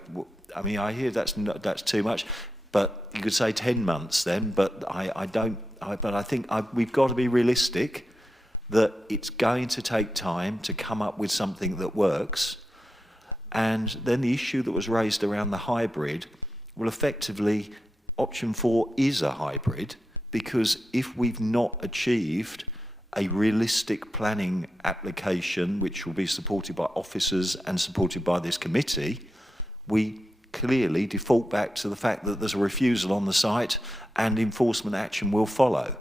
mean, I hear that's too much, but you could say 10 months then. But I think we've got to be realistic that it's going to take time to come up with something that works. And then the issue that was raised around the hybrid, well, effectively, option 4 is a hybrid, because if we've not achieved a realistic planning application, which will be supported by officers and supported by this committee, we clearly default back to the fact that there's a refusal on the site and enforcement action will follow.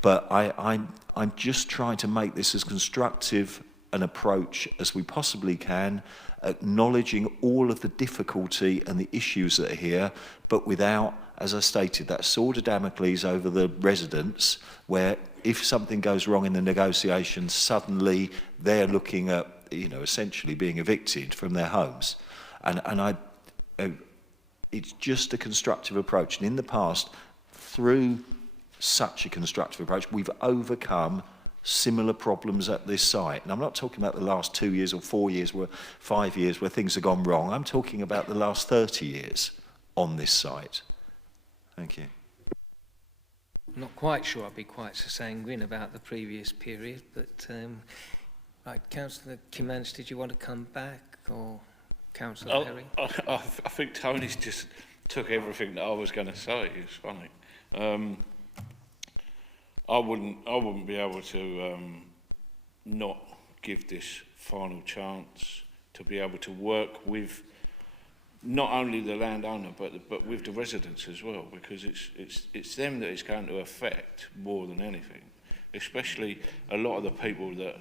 But I'm just trying to make this as constructive an approach as we possibly can, acknowledging all of the difficulty and the issues that are here, but without, as I stated, that sword of Damocles over the residents, where if something goes wrong in the negotiations, suddenly they're looking at, essentially being evicted from their homes. And it's just a constructive approach. And in the past, through such a constructive approach, we've overcome similar problems at this site. And I'm not talking about the last 2 years or 4 years, 5 years where things have gone wrong. I'm talking about the last 30 years on this site. Thank you. I'm not quite sure I'd be quite so sanguine about the previous period, but right, Councillor Keynes, did you want to come back, or Councillor Perry? I think Tony's just took everything that I was going to say. It's funny. I wouldn't be able to not give this final chance to be able to work with not only the landowner but with the residents as well, because it's them that it's going to affect more than anything. Especially a lot of the people that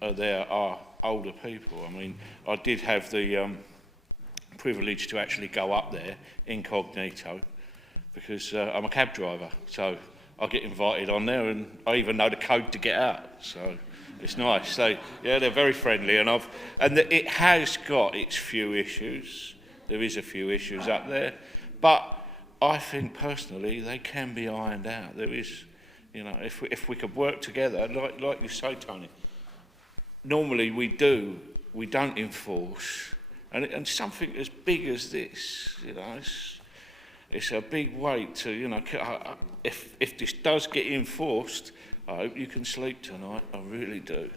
are there are older people. I mean, I did have the privilege to actually go up there incognito because I'm a cab driver, so I get invited on there and I even know the code to get out, so it's nice. So yeah, they're very friendly, and it has got its few issues. There is a few issues up there, but I think personally they can be ironed out. There is, if we could work together, like you say, Tony. Normally we don't enforce, and something as big as this, it's a big weight to, if this does get enforced, I hope you can sleep tonight. I really do.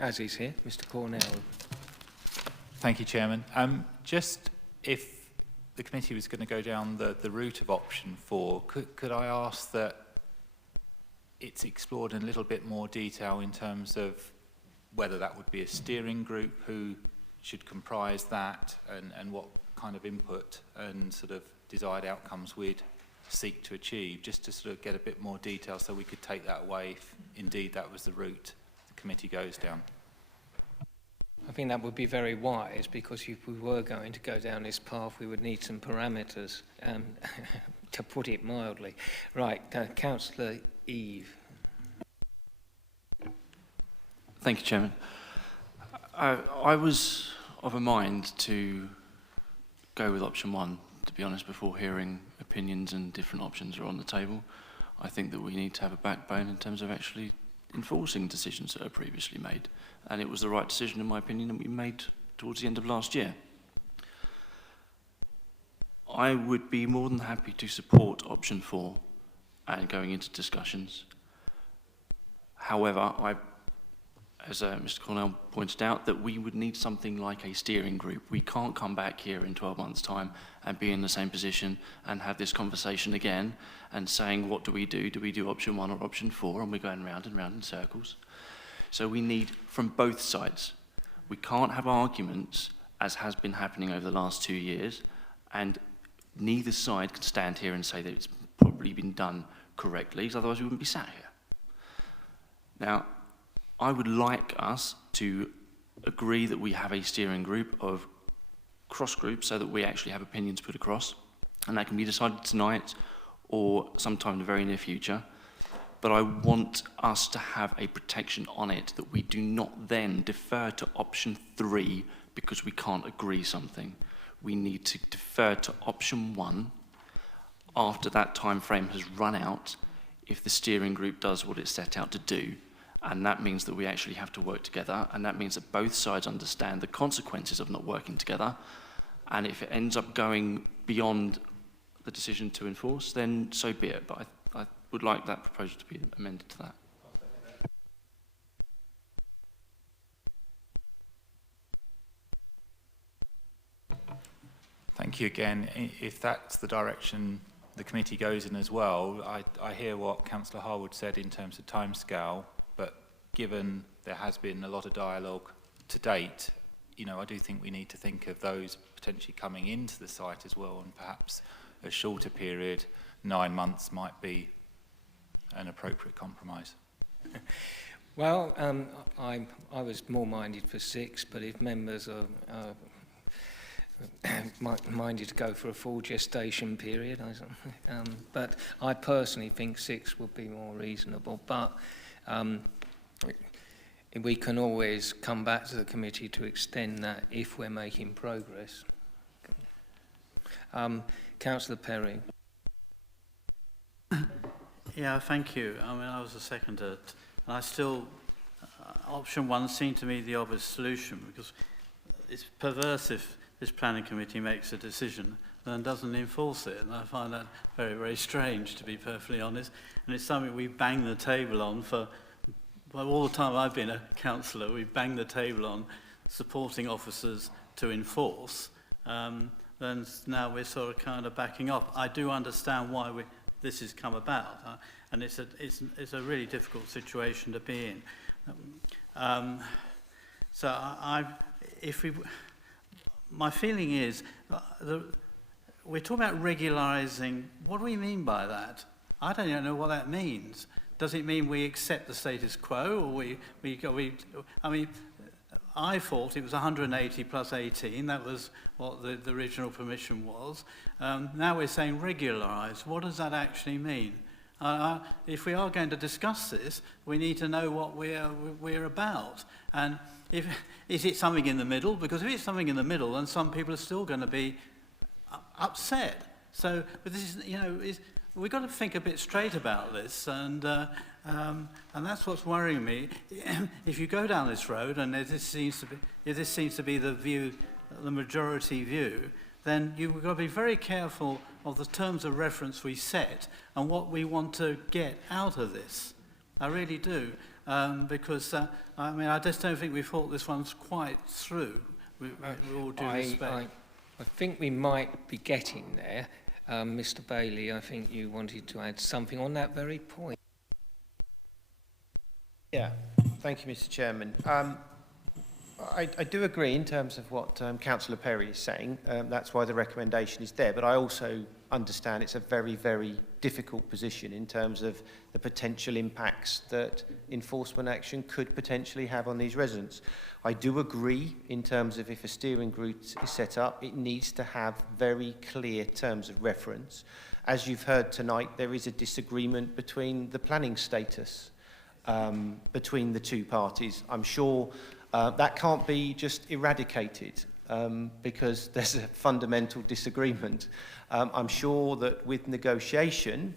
As he's here, Mr. Cornell. Thank you, Chairman. Just if the committee was going to go down the route of option 4, could I ask that it's explored in a little bit more detail in terms of whether that would be a steering group, who should comprise that, and what kind of input and sort of desired outcomes we'd seek to achieve, just to sort of get a bit more detail so we could take that away if indeed that was the route the committee goes down. I think that would be very wise, because if we were going to go down this path, we would need some parameters, to put it mildly. Right, Councillor Eve. Thank you, Chairman. I was of a mind to go with option one, to be honest, before hearing opinions and different options are on the table. I think that we need to have a backbone in terms of actually enforcing decisions that are previously made. And it was the right decision, in my opinion, that we made towards the end of last year. I would be more than happy to support option 4 and going into discussions. However, as Mr. Cornell pointed out, that we would need something like a steering group. We can't come back here in 12 months' time and be in the same position and have this conversation again and saying, what do we do? Do we do option 1 or option 4? And we're going round and round in circles. So we need from both sides. We can't have arguments, as has been happening over the last 2 years, and neither side can stand here and say that it's probably been done correctly, because otherwise we wouldn't be sat here. Now, I would like us to agree that we have a steering group of cross groups so that we actually have opinions put across, and that can be decided tonight or sometime in the very near future. But I want us to have a protection on it that we do not then defer to option 3 because we can't agree something. We need to defer to option 1 after that time frame has run out, if the steering group does what it's set out to do. And that means that we actually have to work together, and that means that both sides understand the consequences of not working together. And if it ends up going beyond the decision to enforce, then so be it. But I would like that proposal to be amended to that. Thank you again. If that's the direction the committee goes in as well, I hear what Councillor Harwood said in terms of timescale, but given there has been a lot of dialogue to date, you know, I do think we need to think of those potentially coming into the site as well, and perhaps a shorter period, 9 months, might be an appropriate compromise. Well, I was more minded for 6, but if members are minded to go for a full gestation period, but I personally think 6 would be more reasonable. But we can always come back to the committee to extend that if we're making progress. Councillor Perry. Yeah, thank you. I mean, I was a seconder, and I still, option 1 seemed to me the obvious solution, because it's perverse if this planning committee makes a decision and then doesn't enforce it, and I find that very, very strange, to be perfectly honest. And it's something we bang the table on for, well, all the time I've been a councillor, we've banged the table on supporting officers to enforce. Then now we're sort of kind of backing off. I do understand why this has come about, and it's a really difficult situation to be in. My feeling is we're talking about regularising. What do we mean by that? I don't even know what that means. Does it mean we accept the status quo, or I mean, I thought it was 180 plus 18. That was what the original permission was. Now we're saying regularise. What does that actually mean? If we are going to discuss this, we need to know what we're about. And is it something in the middle? Because if it's something in the middle, then some people are still going to be upset. So, but this is, you know, we've got to think a bit straight about this, and that's what's worrying me. If you go down this road, and if this seems to be the view, the majority view, then you've got to be very careful of the terms of reference we set and what we want to get out of this. I really do, because I mean, I just don't think we've thought this one's quite through. With all due respect. I think we might be getting there. Mr. Bailey, I think you wanted to add something on that very point. Yeah, thank you, Mr. Chairman. I do agree in terms of what Councillor Perry is saying. That's why the recommendation is there. But I also understand it's a very, very difficult position in terms of the potential impacts that enforcement action could potentially have on these residents. I do agree in terms of if a steering group is set up, it needs to have very clear terms of reference. As you've heard tonight, there is a disagreement between the planning status between the two parties. I'm sure that can't be just eradicated because there's a fundamental disagreement. I'm sure that with negotiation,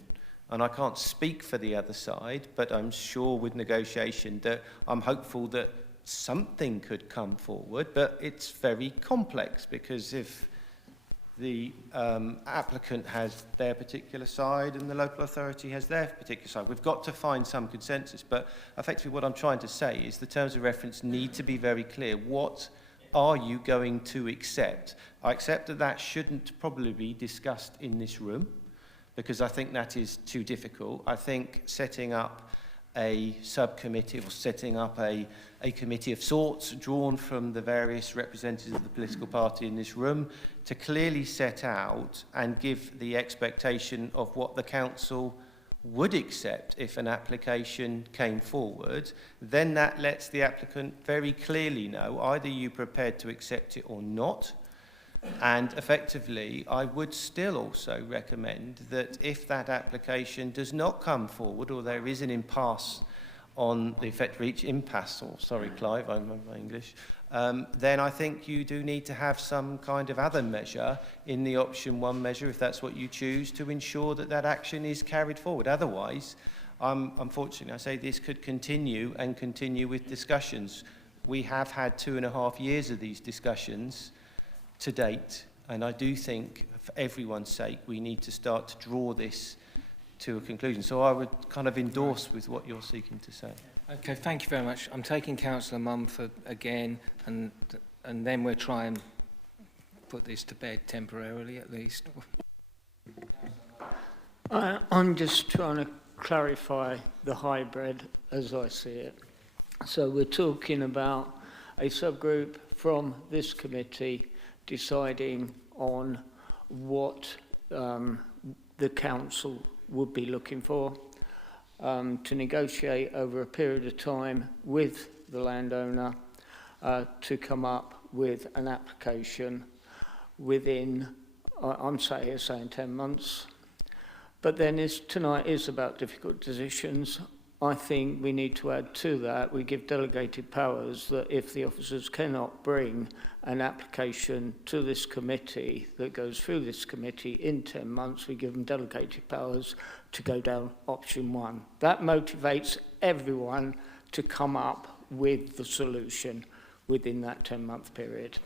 and I can't speak for the other side, but I'm sure with negotiation that I'm hopeful that something could come forward, but it's very complex because if the applicant has their particular side and the local authority has their particular side, we've got to find some consensus. But effectively what I'm trying to say is the terms of reference need to be very clear. What are you going to accept? I accept that that shouldn't probably be discussed in this room because I think that is too difficult. I think setting up a subcommittee or setting up a committee of sorts drawn from the various representatives of the political party in this room to clearly set out and give the expectation of what the council would accept if an application came forward, then that lets the applicant very clearly know either you're prepared to accept it or not. And effectively, I would still also recommend that if that application does not come forward or there is an impasse on the effect reach impasse, or sorry, Clive, I remember my English, then I think you do need to have some kind of other measure in the option one measure, if that's what you choose, to ensure that that action is carried forward. Otherwise, unfortunately, I say this could continue and continue with discussions. We have had 2.5 years of these discussions to date, and I do think, for everyone's sake, we need to start to draw this to a conclusion. So I would kind of endorse with what you're seeking to say. Okay, thank you very much. I'm taking Councillor Mumford again, and then we'll try and put this to bed temporarily at least. I'm just trying to clarify the hybrid as I see it. So we're talking about a subgroup from this committee deciding on what the council would be looking for, to negotiate over a period of time with the landowner to come up with an application within, I'm saying 10 months. But then tonight is about difficult decisions. I think we need to add to that, we give delegated powers that if the officers cannot bring an application to this committee that goes through this committee in 10 months, we give them delegated powers to go down option one. That motivates everyone to come up with the solution within that 10-month period.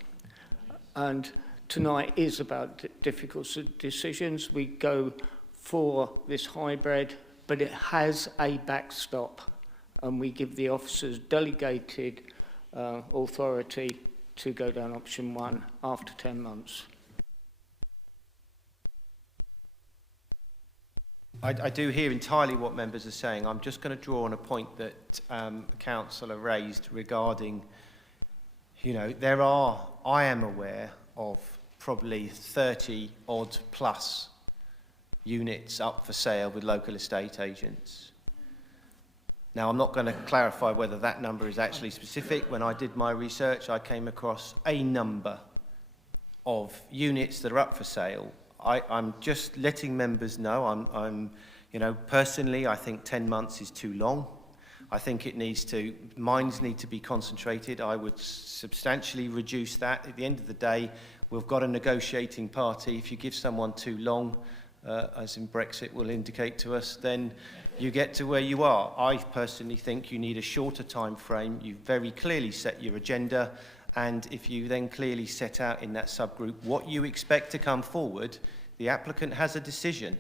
And tonight is about difficult decisions. We go for this hybrid, but it has a backstop, and we give the officers delegated authority to go down option one after 10 months. I do hear entirely what members are saying. I'm just going to draw on a point that Councillor raised regarding, you know, I am aware of probably 30 odd plus units up for sale with local estate agents. Now, I'm not going to clarify whether that number is actually specific. When I did my research, I came across a number of units that are up for sale. I'm just letting members know, you know, personally, I think 10 months is too long. I think minds need to be concentrated. I would substantially reduce that. At the end of the day, we've got a negotiating party. If you give someone too long, as in Brexit will indicate to us, then you get to where you are. I personally think you need a shorter time frame. You very clearly set your agenda, and if you then clearly set out in that subgroup what you expect to come forward, the applicant has a decision.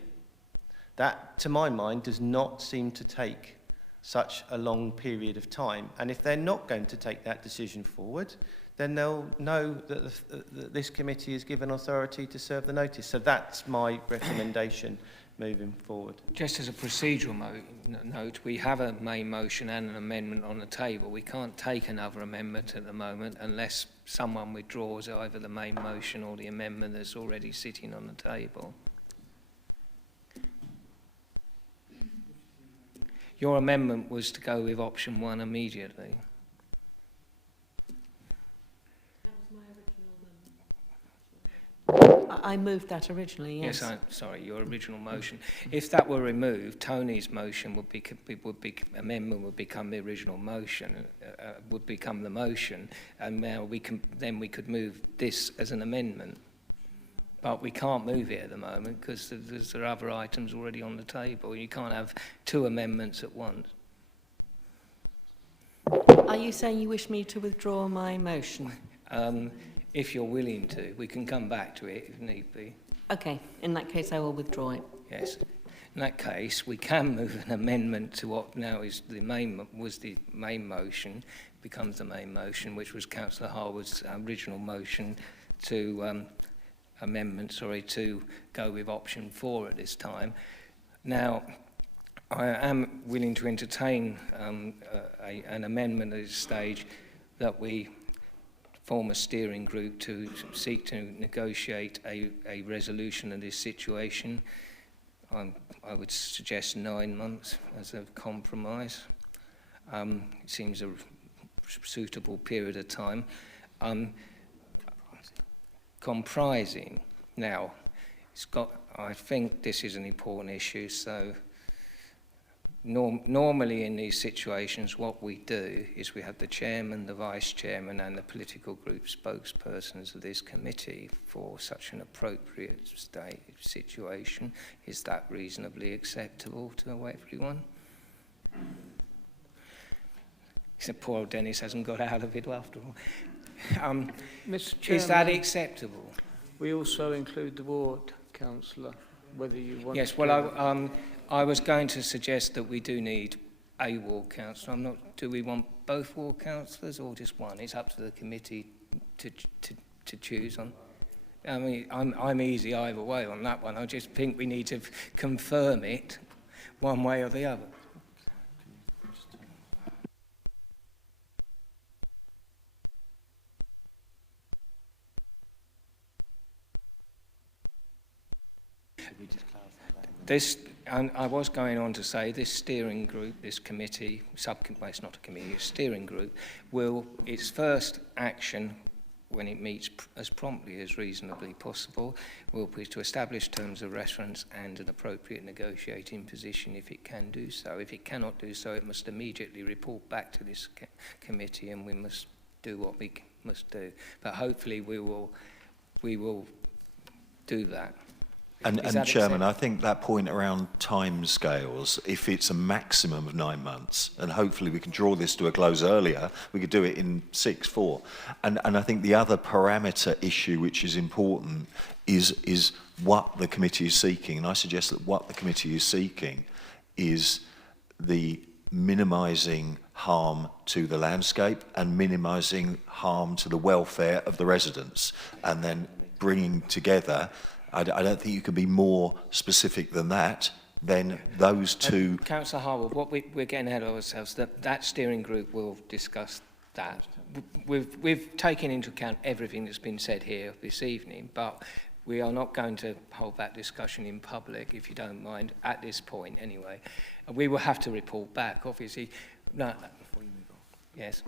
That, to my mind, does not seem to take such a long period of time. And if they're not going to take that decision forward, then they'll know that this committee is given authority to serve the notice. So that's my recommendation moving forward. Just as a procedural note, we have a main motion and an amendment on the table. We can't take another amendment at the moment unless someone withdraws either the main motion or the amendment that's already sitting on the table. Your amendment was to go with option 1 immediately. I moved that originally, yes. Yes, sorry, your original motion. If that were removed, Tony's motion amendment would become the original motion, would become the motion, and now we could move this as an amendment. But we can't move it at the moment because there are other items already on the table. You can't have 2 amendments at once. Are you saying you wish me to withdraw my motion? If you're willing to, we can come back to it if need be. Okay, in that case I will withdraw it. Yes. In that case, we can move an amendment to what now is the main motion, becomes the main motion, which was Councillor Harwood's original motion to to go with option 4 at this time. Now, I am willing to entertain an amendment at this stage that we form a steering group to seek to negotiate a resolution of this situation. I would suggest 9 months as a compromise. It seems a suitable period of time. Comprising. Now, I think this is an important issue, so normally in these situations what we do is we have the chairman, the vice chairman and the political group spokespersons of this committee for such an appropriate situation. Is that reasonably acceptable to everyone? Except poor old Dennis hasn't got out of it after all. Mr. Chairman, is that acceptable? We also include the ward, councillor, whether you want yes, to... well, I was going to suggest that we do need a ward councillor. Do we want both ward councillors or just one? It's up to the committee to choose on. I mean, I'm easy either way on that one. I just think we need to confirm it one way or the other. I was going on to say this steering group, this committee, well, it's not a committee, a steering group, its first action when it meets as promptly as reasonably possible will be to establish terms of reference and an appropriate negotiating position if it can do so. If it cannot do so, it must immediately report back to this committee and we must do what we must do. But hopefully we will do that. And Chairman, I think that point around timescales, if it's a maximum of 9 months, and hopefully we can draw this to a close earlier, we could do it in 6-4. And I think the other parameter issue which is important is what the committee is seeking. And I suggest that what the committee is seeking is the minimising harm to the landscape and minimising harm to the welfare of the residents, and then bringing together. I don't think you can be more specific than that. Then those two. Councillor Harwood, what we're getting ahead of ourselves. That steering group will discuss that. We've taken into account everything that's been said here this evening, but we are not going to hold that discussion in public, if you don't mind, at this point anyway. We will have to report back, obviously. No. Before you move on. Yes.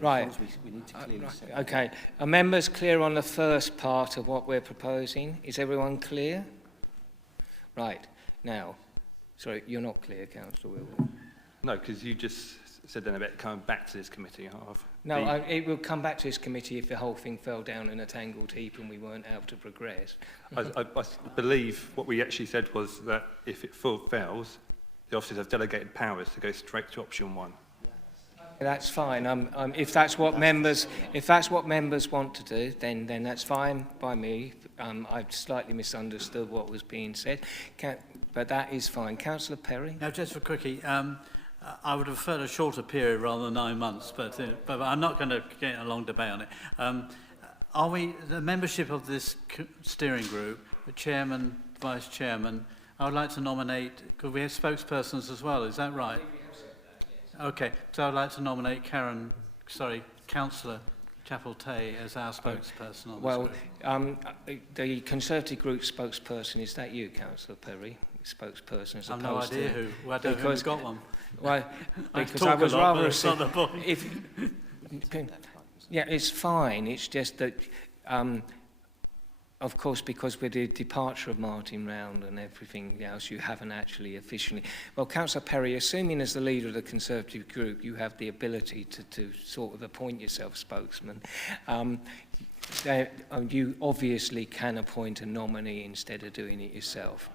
Right. We need to clearly say. Okay. Are members clear on the first part of what we're proposing? Is everyone clear? Right. Now, sorry, you're not clear, Councillor Wilwood. No, because you just said then about coming back to this committee. It will come back to this committee if the whole thing fell down in a tangled heap and we weren't able to progress. I believe what we actually said was that if it fails, the officers have delegated powers to go straight to option 1. That's fine. If that's what members want to do, then that's fine by me. I've slightly misunderstood what was being said, but that is fine. Councillor Perry. Now, just for quickie, I would have preferred a shorter period rather than 9 months, but I'm not going to get a long debate on it. Are we, the membership of this steering group, the chairman, vice chairman, I would like to nominate, because we have spokespersons as well, is that right? Okay, so I'd like to nominate Councillor Chapel-Tay as our spokesperson on this group. The Conservative group spokesperson, is that you, Councillor Perry? Spokesperson as I've opposed no idea to... who. I don't know who's got one. Well, because I talk was a lot, rather... but it's not the point. Yeah, it's fine. It's just that, of course, because with the departure of Martin Round and everything else, you haven't actually officially... Well, Councillor Perry, assuming as the leader of the Conservative group, you have the ability to sort of appoint yourself spokesman, you obviously can appoint a nominee instead of doing it yourself.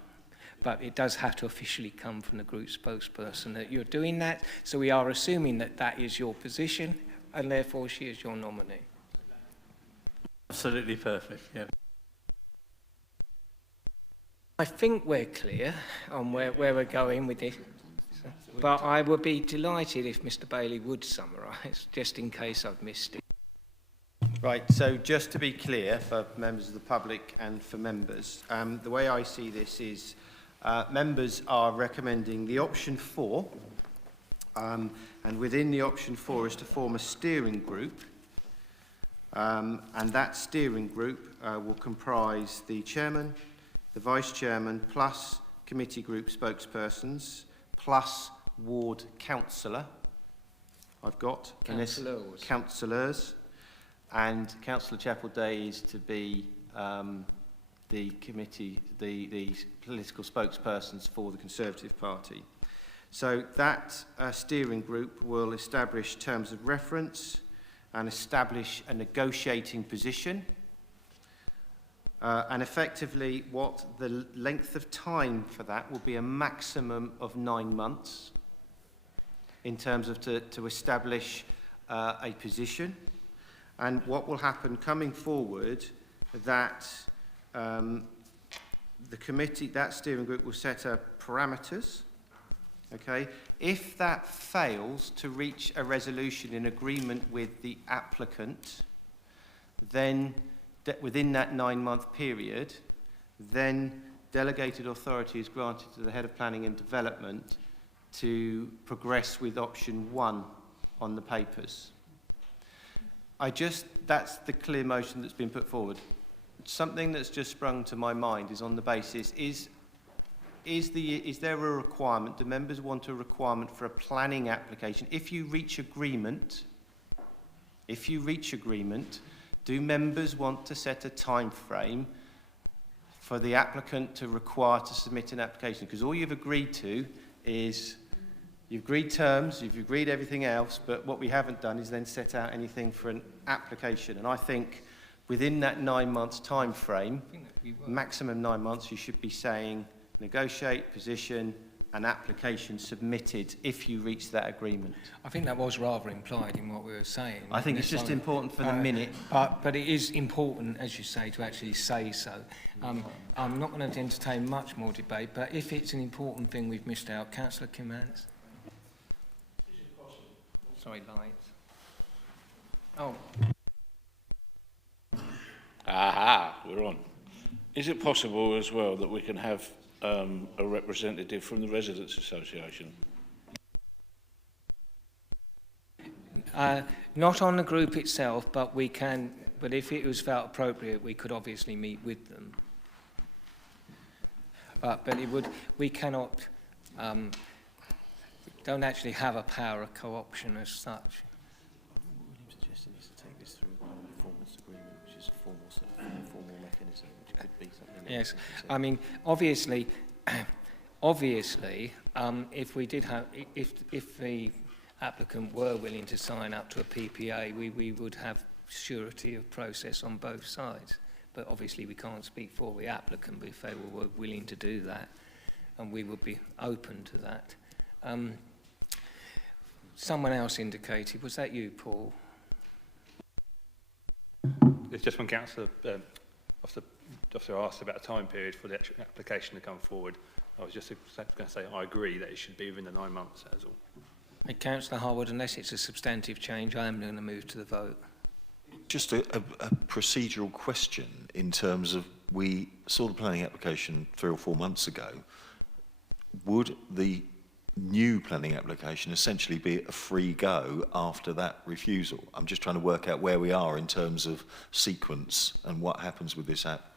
But it does have to officially come from the group spokesperson that you're doing that. So we are assuming that that is your position, and therefore she is your nominee. Absolutely perfect, yeah. I think we're clear on where we're going with this. But I would be delighted if Mr. Bailey would summarise, just in case I've missed it. Right, so just to be clear for members of the public and for members, the way I see this is members are recommending the option 4, and within the option 4 is to form a steering group, and that steering group will comprise the chairman, the vice chairman, plus committee group spokespersons, plus ward councillor. I've got councillors, and Councillor Chapel-Day is to be the committee, the political spokespersons for the Conservative Party. So that steering group will establish terms of reference and establish a negotiating position. And effectively, what the length of time for that will be a maximum of 9 months in terms of to establish a position. And what will happen coming forward, that the committee, that steering group will set up parameters. Okay, if that fails to reach a resolution in agreement with the applicant, then within that 9-month period, then delegated authority is granted to the head of planning and development to progress with option 1 on the papers. That's the clear motion that's been put forward. Something that's just sprung to my mind is on the basis, is there a requirement, do members want a requirement for a planning application? If you reach agreement, do members want to set a time frame for the applicant to require to submit an application? Because all you've agreed to is, you've agreed terms, you've agreed everything else, but what we haven't done is then set out anything for an application. And I think within that 9 months time frame, maximum 9 months, you should be saying negotiate, position, an application submitted if you reach that agreement. I think that was rather implied in what we were saying. I think it's just important for the minute. But it is important, as you say, to actually say so. I'm not going to entertain much more debate, but if it's an important thing we've missed out, Councillor Kimmans. Sorry, lights. Oh. Aha, we're on. Is it possible as well that we can have a representative from the Residents' Association? Not on the group itself, but we can. But if it was felt appropriate, we could obviously meet with them. But it would. We cannot. Don't actually have a power of co-option as such. What I'm suggesting is to take this through a performance agreement, which is a formal mechanism, which could be something. Yes, I mean, obviously, if we did have, if the applicant were willing to sign up to a PPA, we would have surety of process on both sides. But obviously, we can't speak for the applicant. But if they were willing to do that, and we would be open to that. Someone else indicated, was that you, Paul? It's just when Councillor Officer asked about a time period for the actual application to come forward. I was just going to say I agree that it should be within the 9 months, that's all. Councillor Harwood, unless it's a substantive change, I am going to move to the vote. Just a procedural question in terms of, we saw the planning application 3 or 4 months ago. Would the new planning application essentially be a free go after that refusal? I'm just trying to work out where we are in terms of sequence and what happens with this app.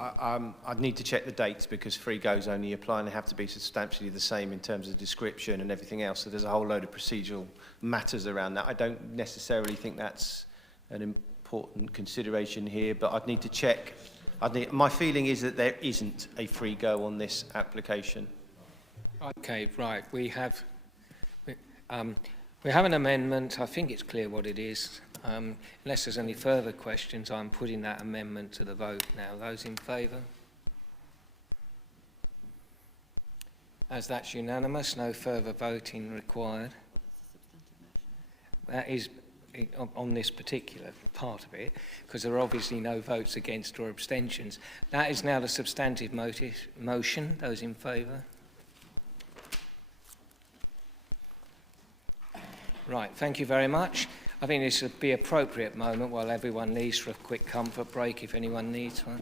I'd need to check the dates because free goes only apply and they have to be substantially the same in terms of description and everything else. So there's a whole load of procedural matters around that. I don't necessarily think that's an important consideration here, but I'd need to check. My feeling is that there isn't a free go on this application. Okay, right. We have an amendment. I think it's clear what it is. Unless there's any further questions, I'm putting that amendment to the vote now. Those in favour? As that's unanimous, no further voting required. That is on this particular part of it, because there are obviously no votes against or abstentions. That is now the substantive motion. Those in favour? Right, thank you very much. I think this would be an appropriate moment while everyone leaves for a quick comfort break, if anyone needs one.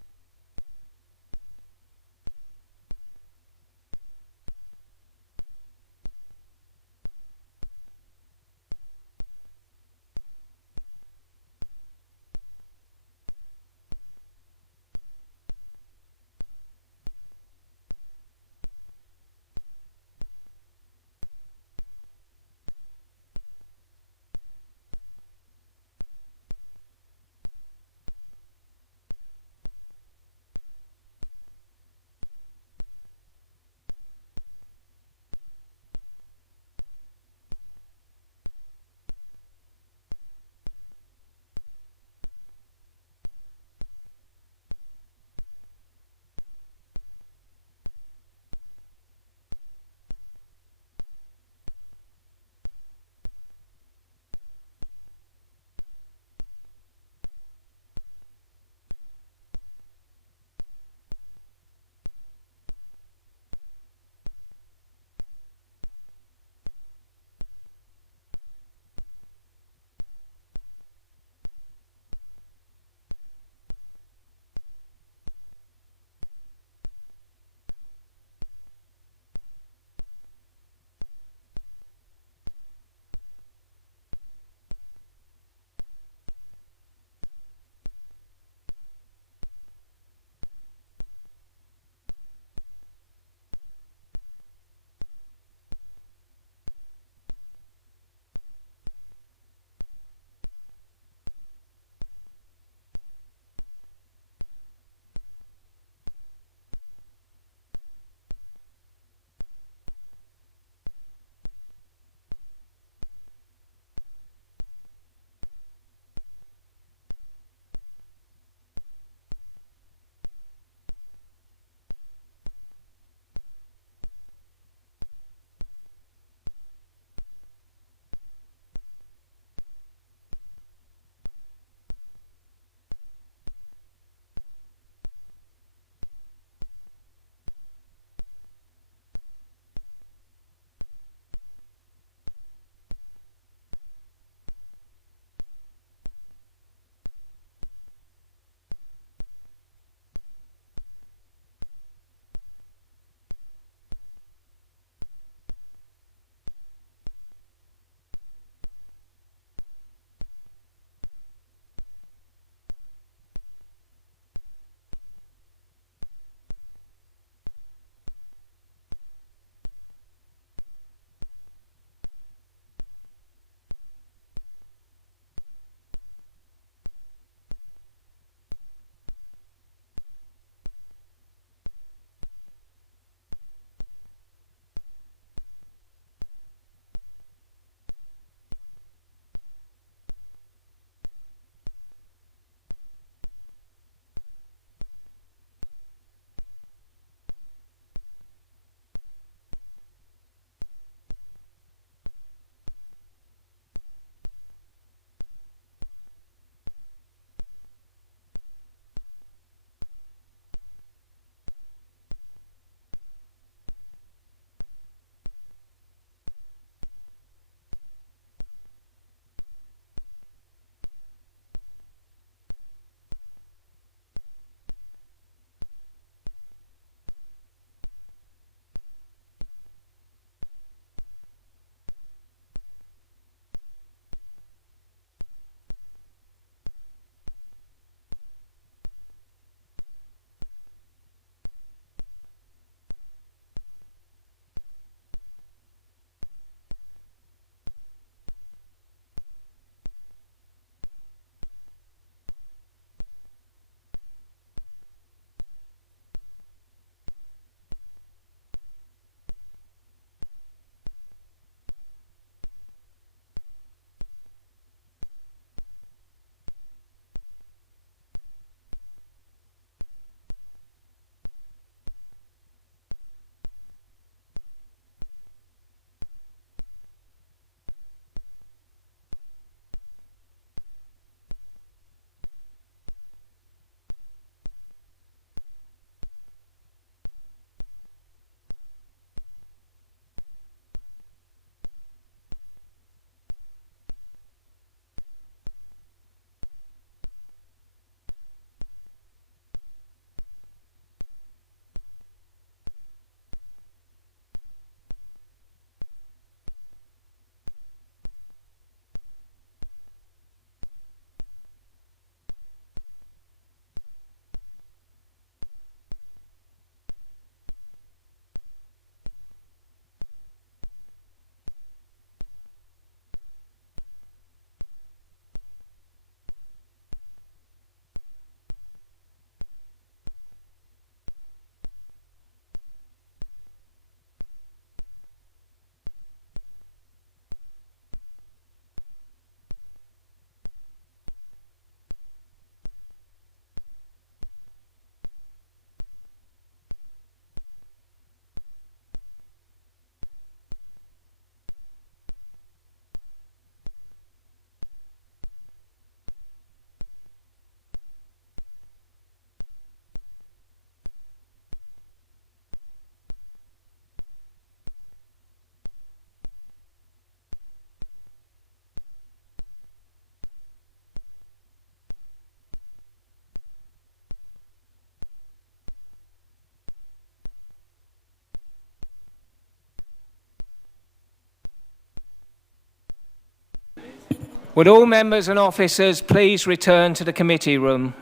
Would all members and officers please return to the committee room?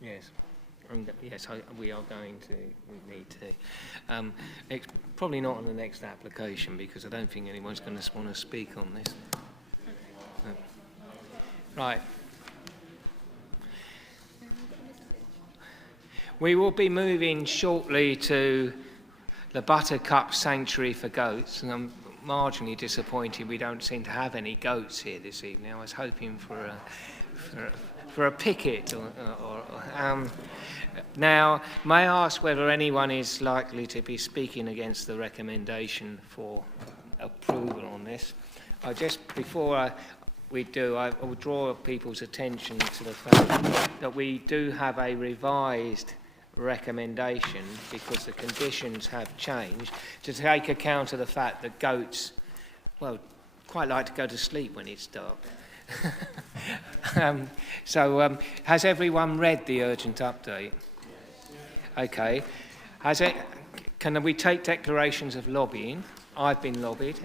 Yes, yes, we are going to. We need to. It's probably not on the next application because I don't think anyone's going to want to speak on this. Right. We will be moving shortly to the Buttercup Sanctuary for goats, and I'm marginally disappointed we don't seem to have any goats here this evening. I was hoping for a picket. Now, may I ask whether anyone is likely to be speaking against the recommendation for approval on this? Before we do, I will draw people's attention to the fact that we do have a revised recommendation because the conditions have changed to take account of the fact that goats, well, quite like to go to sleep when it's dark. Has everyone read the urgent update? Okay. Can we take declarations of lobbying? I've been lobbied.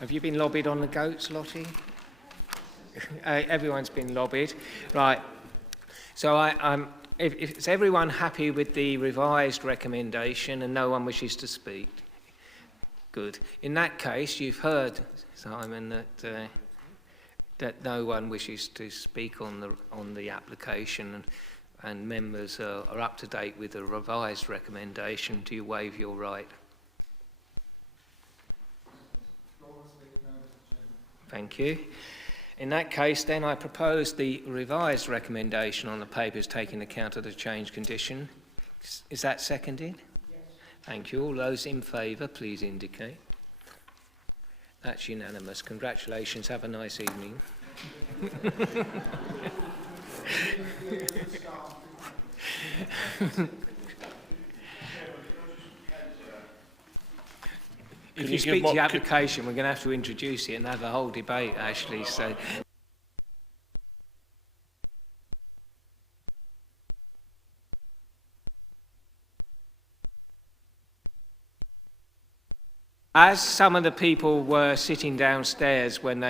Have you been lobbied on the goats, Lottie? Everyone's been lobbied. Right. So if is everyone happy with the revised recommendation and no one wishes to speak? Good. In that case, you've heard, Simon, that no one wishes to speak on the application, and members are up to date with the revised recommendation. Do you waive your right? Thank you. In that case, then, I propose the revised recommendation on the papers taking account of the changed condition. Is that seconded? Yes. Thank you. All those in favour, please indicate. That's unanimous. Congratulations. Have a nice evening. If you speak to the application, we're going to have to introduce it and have a whole debate, actually. So, as some of the people were sitting downstairs when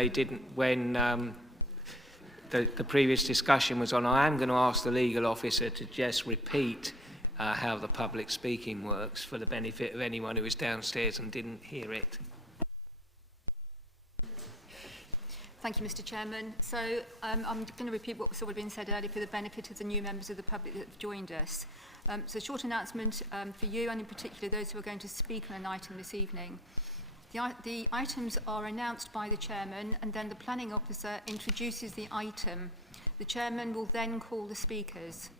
the previous discussion was on, I am going to ask the legal officer to just repeat how the public speaking works for the benefit of anyone who was downstairs and didn't hear it. Thank you, Mr. Chairman. So I'm going to repeat what was already been said earlier for the benefit of the new members of the public that have joined us. So a short announcement for you, and in particular those who are going to speak on an item this evening. The items are announced by the chairman, and then the planning officer introduces the item. The chairman will then call the speakers.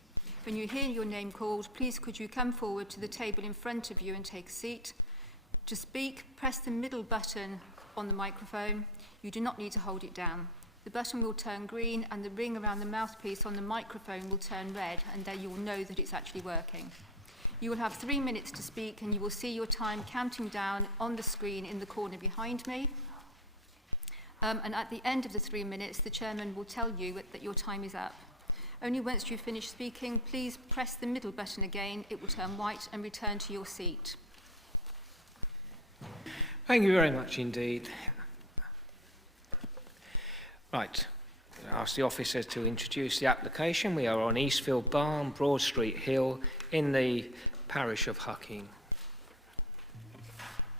When you hear your name called, please could you come forward to the table in front of you and take a seat. To speak, press the middle button on the microphone. You do not need to hold it down. The button will turn green and the ring around the mouthpiece on the microphone will turn red, and then you will know that it's actually working. You will have 3 minutes to speak, and you will see your time counting down on the screen in the corner behind me. And at the end of the 3 minutes, the chairman will tell you that your time is up. Only once you've finished speaking, please press the middle button again. It will turn white and return to your seat. Thank you very much indeed. Right. I ask the officer to introduce the application. We are on Eastvale Barn, Broad Street Hill, in the parish of Hucking.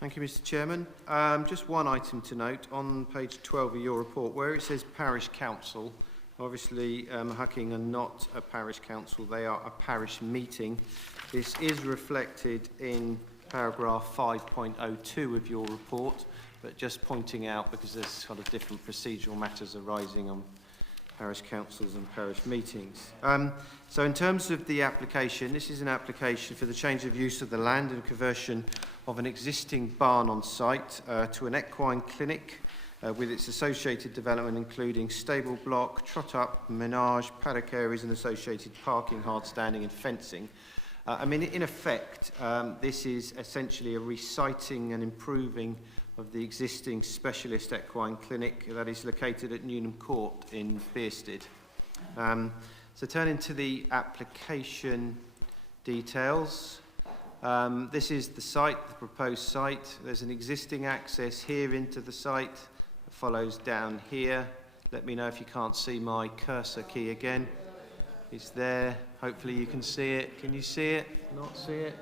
Thank you, Mr. Chairman. Just one item to note on page 12 of your report, where it says Parish Council. Obviously, Hucking are not a parish council, they are a parish meeting. This is reflected in paragraph 5.02 of your report, but just pointing out, because there's sort of different procedural matters arising on parish councils and parish meetings. So in terms of the application, this is an application for the change of use of the land and conversion of an existing barn on site to an equine clinic with its associated development including stable block, trot-up, menage, paddock areas and associated parking, hard standing and fencing. I mean, in effect, this is essentially a reciting and improving of the existing specialist equine clinic that is located at Newnham Court in Bearsted. So turning to the application details, this is the site, the proposed site. There's an existing access here into the site that follows down here. Let me know if you can't see my cursor key again. It's there. Hopefully you can see it. Can you see it? Not see it?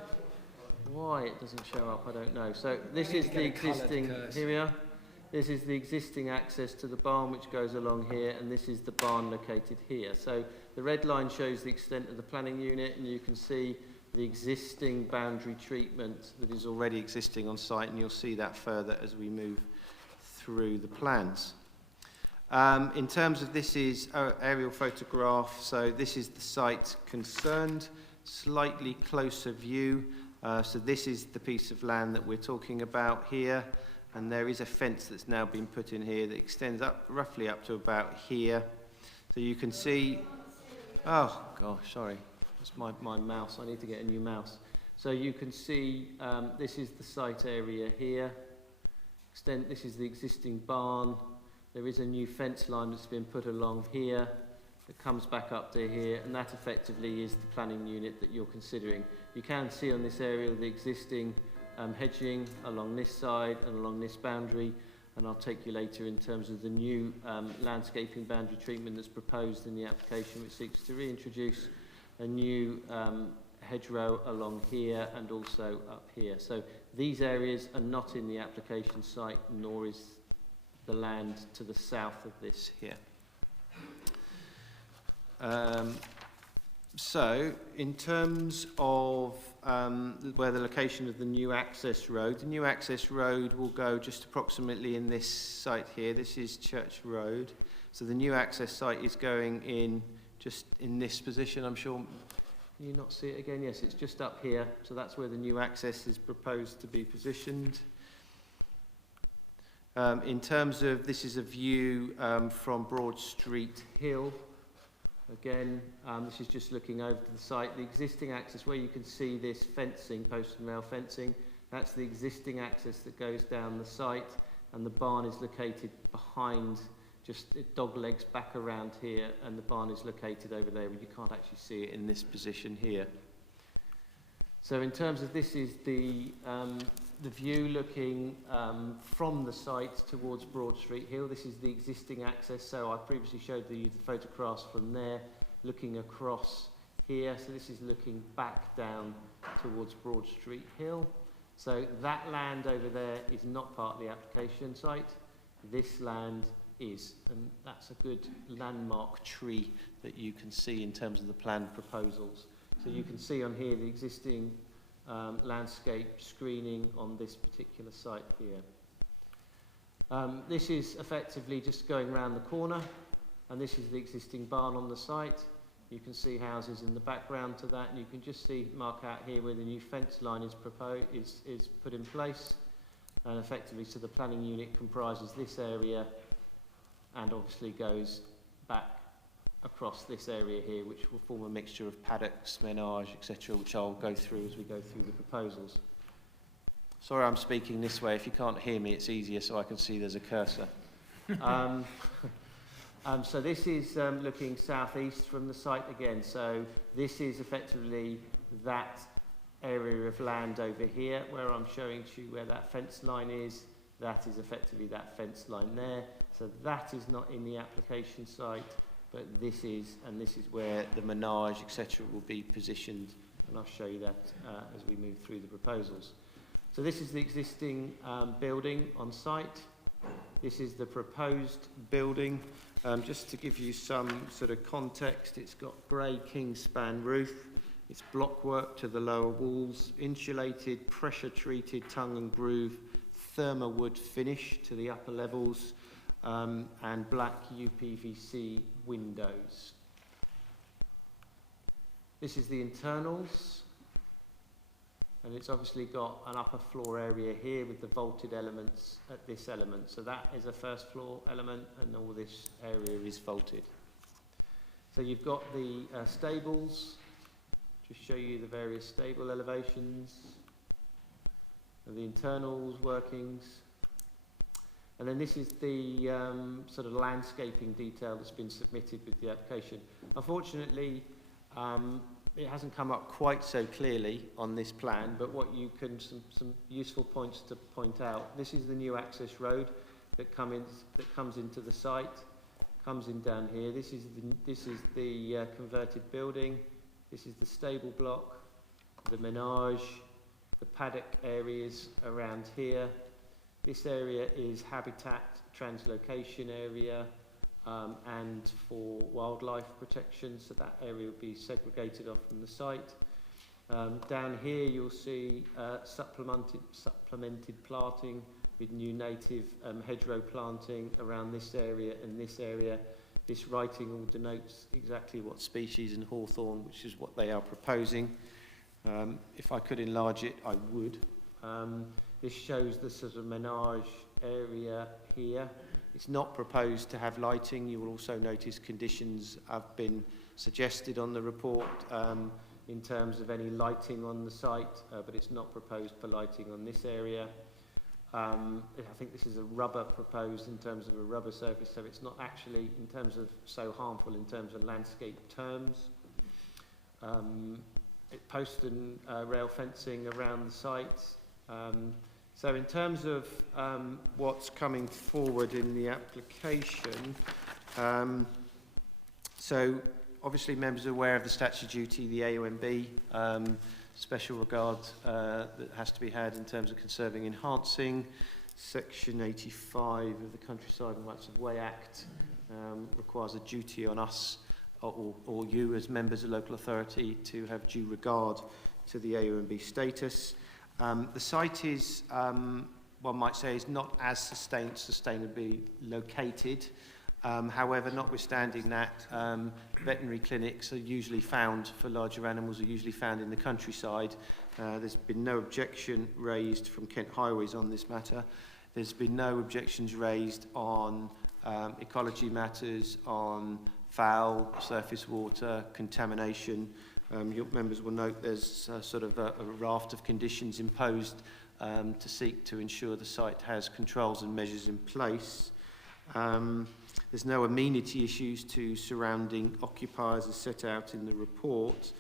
Why it doesn't show up, I don't know. So this is the existing, here we are. This is the existing access to the barn which goes along here, and this is the barn located here. So the red line shows the extent of the planning unit, and you can see the existing boundary treatment that is already existing on site, and you'll see that further as we move through the plans. In terms of this is aerial photograph, so this is the site concerned, slightly closer view. So this is the piece of land that we're talking about here, and there is a fence that's now been put in here that extends up roughly up to about here. So you can see, oh gosh, sorry, that's my mouse, I need to get a new mouse. So you can see this is the site area here. This is the existing barn. There is a new fence line that's been put along here that comes back up to here, and that effectively is the planning unit that you're considering. You can see on this area the existing hedging along this side and along this boundary, and I'll take you later in terms of the new landscaping boundary treatment that's proposed in the application, which seeks to reintroduce a new hedgerow along here and also up here. So these areas are not in the application site, nor is the land to the south of this here. So, in terms of where the location of the new access road will go just approximately in this site here. This is Church Road. So the new access site is going in just in this position. I'm sure, can you not see it again? Yes, it's just up here. So that's where the new access is proposed to be positioned. In terms of, this is a view from Broad Street Hill. Again, this is just looking over to the site. The existing access, where you can see this fencing, post and rail fencing, that's the existing access that goes down the site, and the barn is located behind, just it dog legs back around here, and the barn is located over there, but you can't actually see it in this position here. So in terms of, this is the view looking from the site towards Broad Street Hill. This is the existing access. So I previously showed you the photographs from there, looking across here. So this is looking back down towards Broad Street Hill. So that land over there is not part of the application site. This land is, and that's a good landmark tree that you can see in terms of the planned proposals. So you can see on here the existing landscape screening on this particular site here. This is effectively just going around the corner, and this is the existing barn on the site. You can see houses in the background to that, and you can just see, mark out here where the new fence line is proposed, is put in place, and effectively, so the planning unit comprises this area and obviously goes back across this area here, which will form a mixture of paddocks, menage, etc., which I'll go through as we go through the proposals. Sorry I'm speaking this way. If you can't hear me, it's easier so I can see there's a cursor. So this is looking southeast from the site again. So this is effectively that area of land over here where I'm showing you where that fence line is. That is effectively that fence line there. So that is not in the application site, but this is, and this is where the menage, etc., will be positioned, and I'll show you that as we move through the proposals. So this is the existing building on site. This is the proposed building. Just to give you some sort of context, it's got grey Kingspan roof. It's blockwork to the lower walls, insulated, pressure-treated tongue and groove, thermowood finish to the upper levels. and black UPVC windows. This is the internals, and it's obviously got an upper floor area here with the vaulted elements at this element. So that is a first floor element, and all this area is vaulted. So you've got the stables. Just show you the various stable elevations, and the internals workings. And then this is the sort of landscaping detail that's been submitted with the application. Unfortunately, it hasn't come up quite so clearly on this plan, but what you can, some useful points to point out. This is the new access road that comes into the site, comes in down here. This is the converted building. This is the stable block, the menage, the paddock areas around here. This area is habitat translocation area and for wildlife protection, so that area will be segregated off from the site. Down here you'll see supplemented planting with new native hedgerow planting around this area and this area. This writing all denotes exactly what species in hawthorn, which is what they are proposing. If I could enlarge it, I would. This shows the sort of menage area here. It's not proposed to have lighting. You will also notice conditions have been suggested on the report in terms of any lighting on the site, but it's not proposed for lighting on this area. I think this is a rubber proposed in terms of a rubber surface, so it's not actually in terms of so harmful in terms of landscape terms. Post and rail fencing around the site. So in terms of what's coming forward in the application, so obviously members are aware of the statutory duty, the AONB, special regard that has to be had in terms of conserving, enhancing. Section 85 of the Countryside and Rights of Way Act requires a duty on us or you as members of local authority to have due regard to the AONB status. The site is, one might say, is not as sustainably located. However, notwithstanding that, veterinary clinics are usually found for larger animals, are usually found in the countryside. There's been no objection raised from Kent Highways on this matter. There's been no objections raised on ecology matters, on foul, surface water, contamination. Your members will note there's sort of a raft of conditions imposed to seek to ensure the site has controls and measures in place. There's no amenity issues to surrounding occupiers as set out in the report,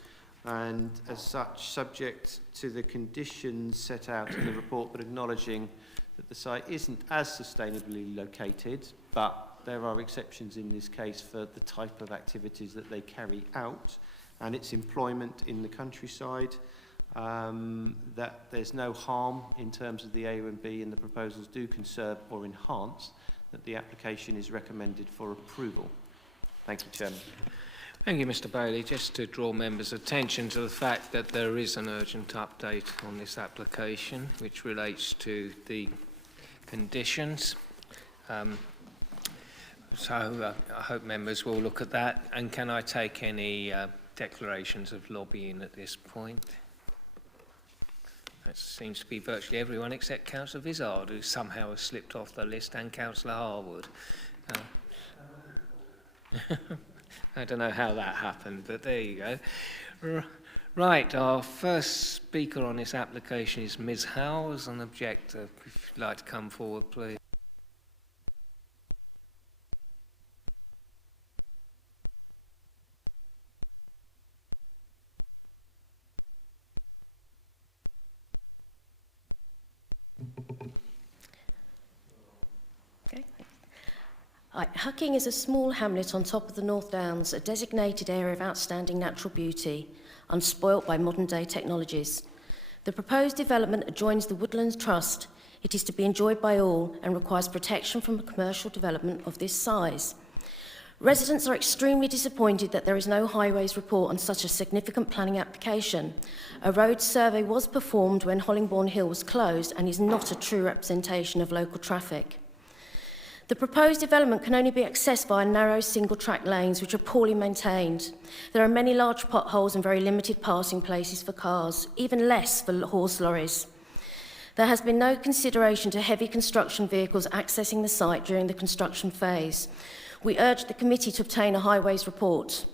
and as such, subject to the conditions set out in the report, but acknowledging that the site isn't as sustainably located, but there are exceptions in this case for the type of activities that they carry out and its employment in the countryside, that there's no harm in terms of the AONB and the proposals do conserve or enhance, that the application is recommended for approval. Thank you, Chairman. Thank you, Mr. Bailey. Just to draw members' attention to the fact that there is an urgent update on this application, which relates to the conditions. So I hope members will look at that. And can I take any declarations of lobbying at this point? That seems to be virtually everyone except Councillor Vizard, who somehow has slipped off the list, and Councillor Harwood. I don't know how that happened, but there you go. Right, our first speaker on this application is Ms. Howes, an objector. If you'd like to come forward, please. Hucking is a small hamlet on top of the North Downs, a designated area of outstanding natural beauty, unspoilt by modern-day technologies. The proposed development adjoins the Woodlands Trust. It is to be enjoyed by all and requires protection from a commercial development of this size. Residents are extremely disappointed that there is no highways report on such a significant planning application. A road survey was performed when Hollingbourne Hill was closed and is not a true representation of local traffic. The proposed development can only be accessed by narrow single-track lanes which are poorly maintained. There are many large potholes and very limited passing places for cars, even less for horse lorries. There has been no consideration to heavy construction vehicles accessing the site during the construction phase. We urge the committee to obtain a highways report.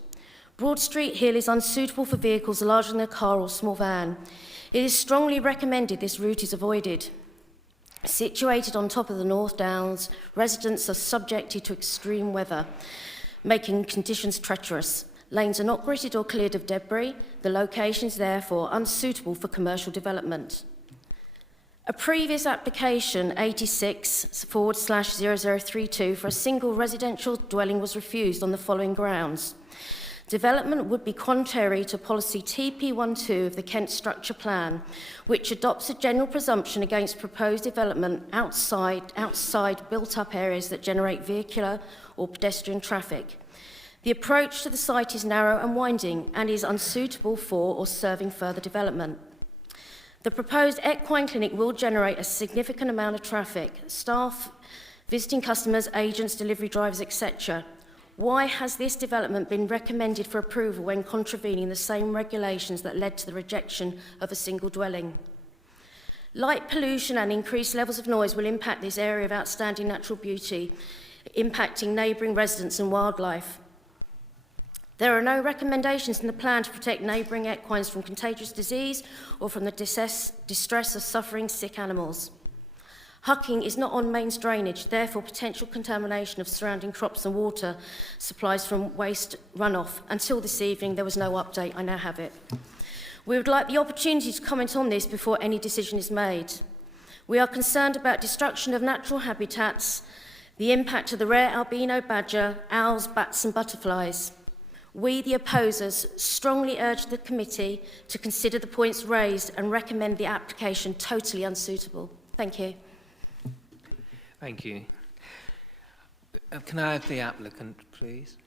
Broad Street Hill is unsuitable for vehicles larger than a car or small van. It is strongly recommended this route is avoided. Situated on top of the North Downs, residents are subjected to extreme weather, making conditions treacherous. Lanes are not gritted or cleared of debris. The location is therefore unsuitable for commercial development. A previous application, 86/0032, for a single residential dwelling was refused on the following grounds. Development would be contrary to policy TP12 of the Kent Structure Plan, which adopts a general presumption against proposed development outside built-up areas that generate vehicular or pedestrian traffic. The approach to the site is narrow and winding and is unsuitable for or serving further development. The proposed equine clinic will generate a significant amount of traffic, staff, visiting customers, agents, delivery drivers, etc. Why has this development been recommended for approval when contravening the same regulations that led to the rejection of a single dwelling? Light pollution and increased levels of noise will impact this area of outstanding natural beauty, impacting neighbouring residents and wildlife. There are no recommendations in the plan to protect neighbouring equines from contagious disease or from the distress of suffering sick animals. Hucking is not on mains drainage, therefore potential contamination of surrounding crops and water supplies from waste runoff. Until this evening, there was no update. I now have it. We would like the opportunity to comment on this before any decision is made. We are concerned about destruction of natural habitats, the impact of the rare albino badger, owls, bats and butterflies. We, the opposers, strongly urge the committee to consider the points raised and recommend the application totally unsuitable. Thank you. Thank you. Can I have the applicant, please?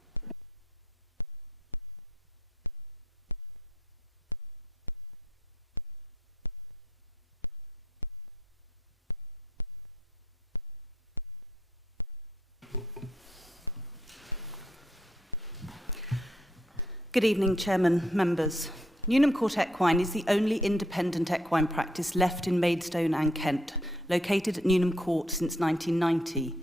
Good evening, Chairman, members. Newnham Court Equine is the only independent equine practice left in Maidstone and Kent, located at Newnham Court since 1990.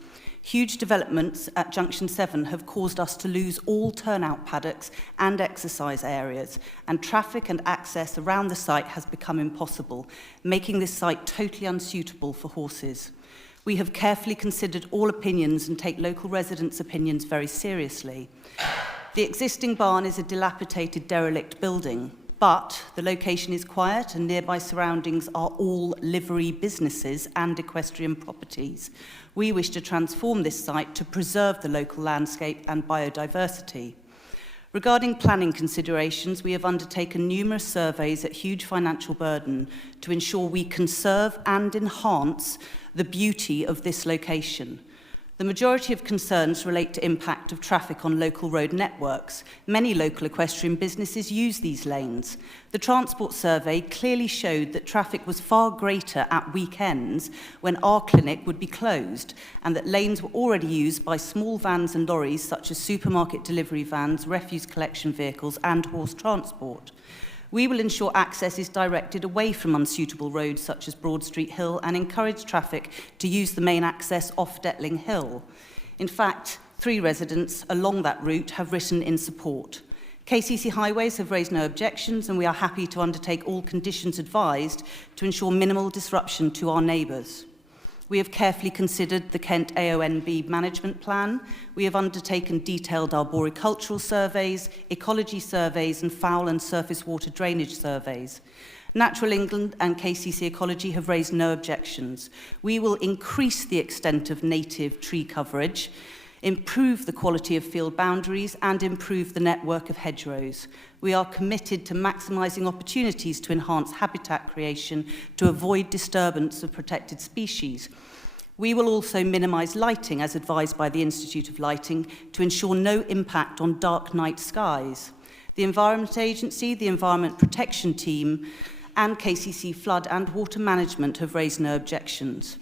Huge developments at Junction 7 have caused us to lose all turnout paddocks and exercise areas, and traffic and access around the site has become impossible, making this site totally unsuitable for horses. We have carefully considered all opinions and take local residents' opinions very seriously. The existing barn is a dilapidated, derelict building, but the location is quiet and nearby surroundings are all livery businesses and equestrian properties. We wish to transform this site to preserve the local landscape and biodiversity. Regarding planning considerations, we have undertaken numerous surveys at huge financial burden to ensure we conserve and enhance the beauty of this location. The majority of concerns relate to impact of traffic on local road networks. Many local equestrian businesses use these lanes. The transport survey clearly showed that traffic was far greater at weekends when our clinic would be closed, and that lanes were already used by small vans and lorries such as supermarket delivery vans, refuse collection vehicles and horse transport. We will ensure access is directed away from unsuitable roads such as Broad Street Hill and encourage traffic to use the main access off Detling Hill. In fact, 3 residents along that route have written in support. KCC Highways have raised no objections, and we are happy to undertake all conditions advised to ensure minimal disruption to our neighbours. We have carefully considered the Kent AONB management plan. We have undertaken detailed arboricultural surveys, ecology surveys, and foul and surface water drainage surveys. Natural England and KCC Ecology have raised no objections. We will increase the extent of native tree coverage, improve the quality of field boundaries, and improve the network of hedgerows. We are committed to maximising opportunities to enhance habitat creation to avoid disturbance of protected species. We will also minimise lighting, as advised by the Institute of Lighting, to ensure no impact on dark night skies. The Environment Agency, the Environment Protection Team, and KCC Flood and Water Management have raised no objections.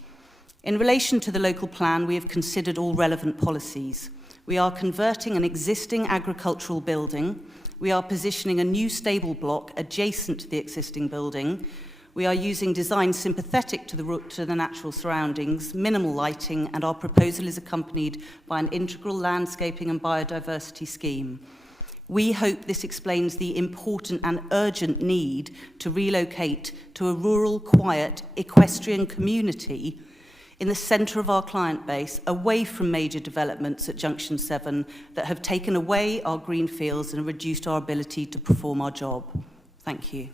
In relation to the local plan, we have considered all relevant policies. We are converting an existing agricultural building. We are positioning a new stable block adjacent to the existing building. We are using design sympathetic to the natural surroundings, minimal lighting, and our proposal is accompanied by an integral landscaping and biodiversity scheme. We hope this explains the important and urgent need to relocate to a rural, quiet, equestrian community in the centre of our client base, away from major developments at Junction 7 that have taken away our green fields and reduced our ability to perform our job. Thank you.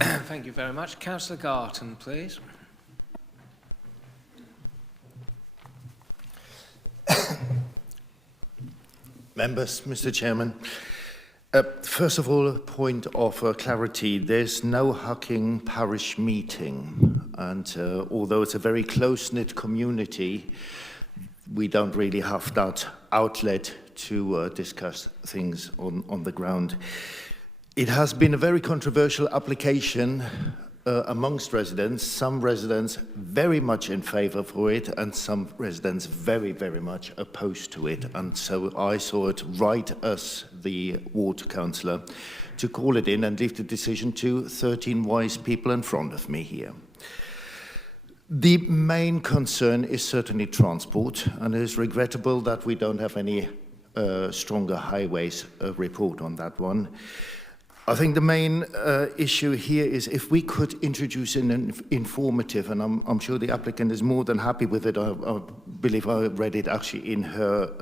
Thank you very much. Councillor Garton, please. Members, Mr. Chairman. First of all, a point of clarity. There's no Hucking parish meeting. And although it's a very close-knit community, we don't really have that outlet to discuss things on the ground. It has been a very controversial application amongst residents. Some residents very much in favour for it, and some residents very, very much opposed to it. And so I saw it right as the ward councillor to call it in and leave the decision to 13 wise people in front of me here. The main concern is certainly transport, and it is regrettable that we don't have any stronger highways report on that one. I think the main issue here is if we could introduce an informative, and I'm sure the applicant is more than happy with it. I believe I read it actually in her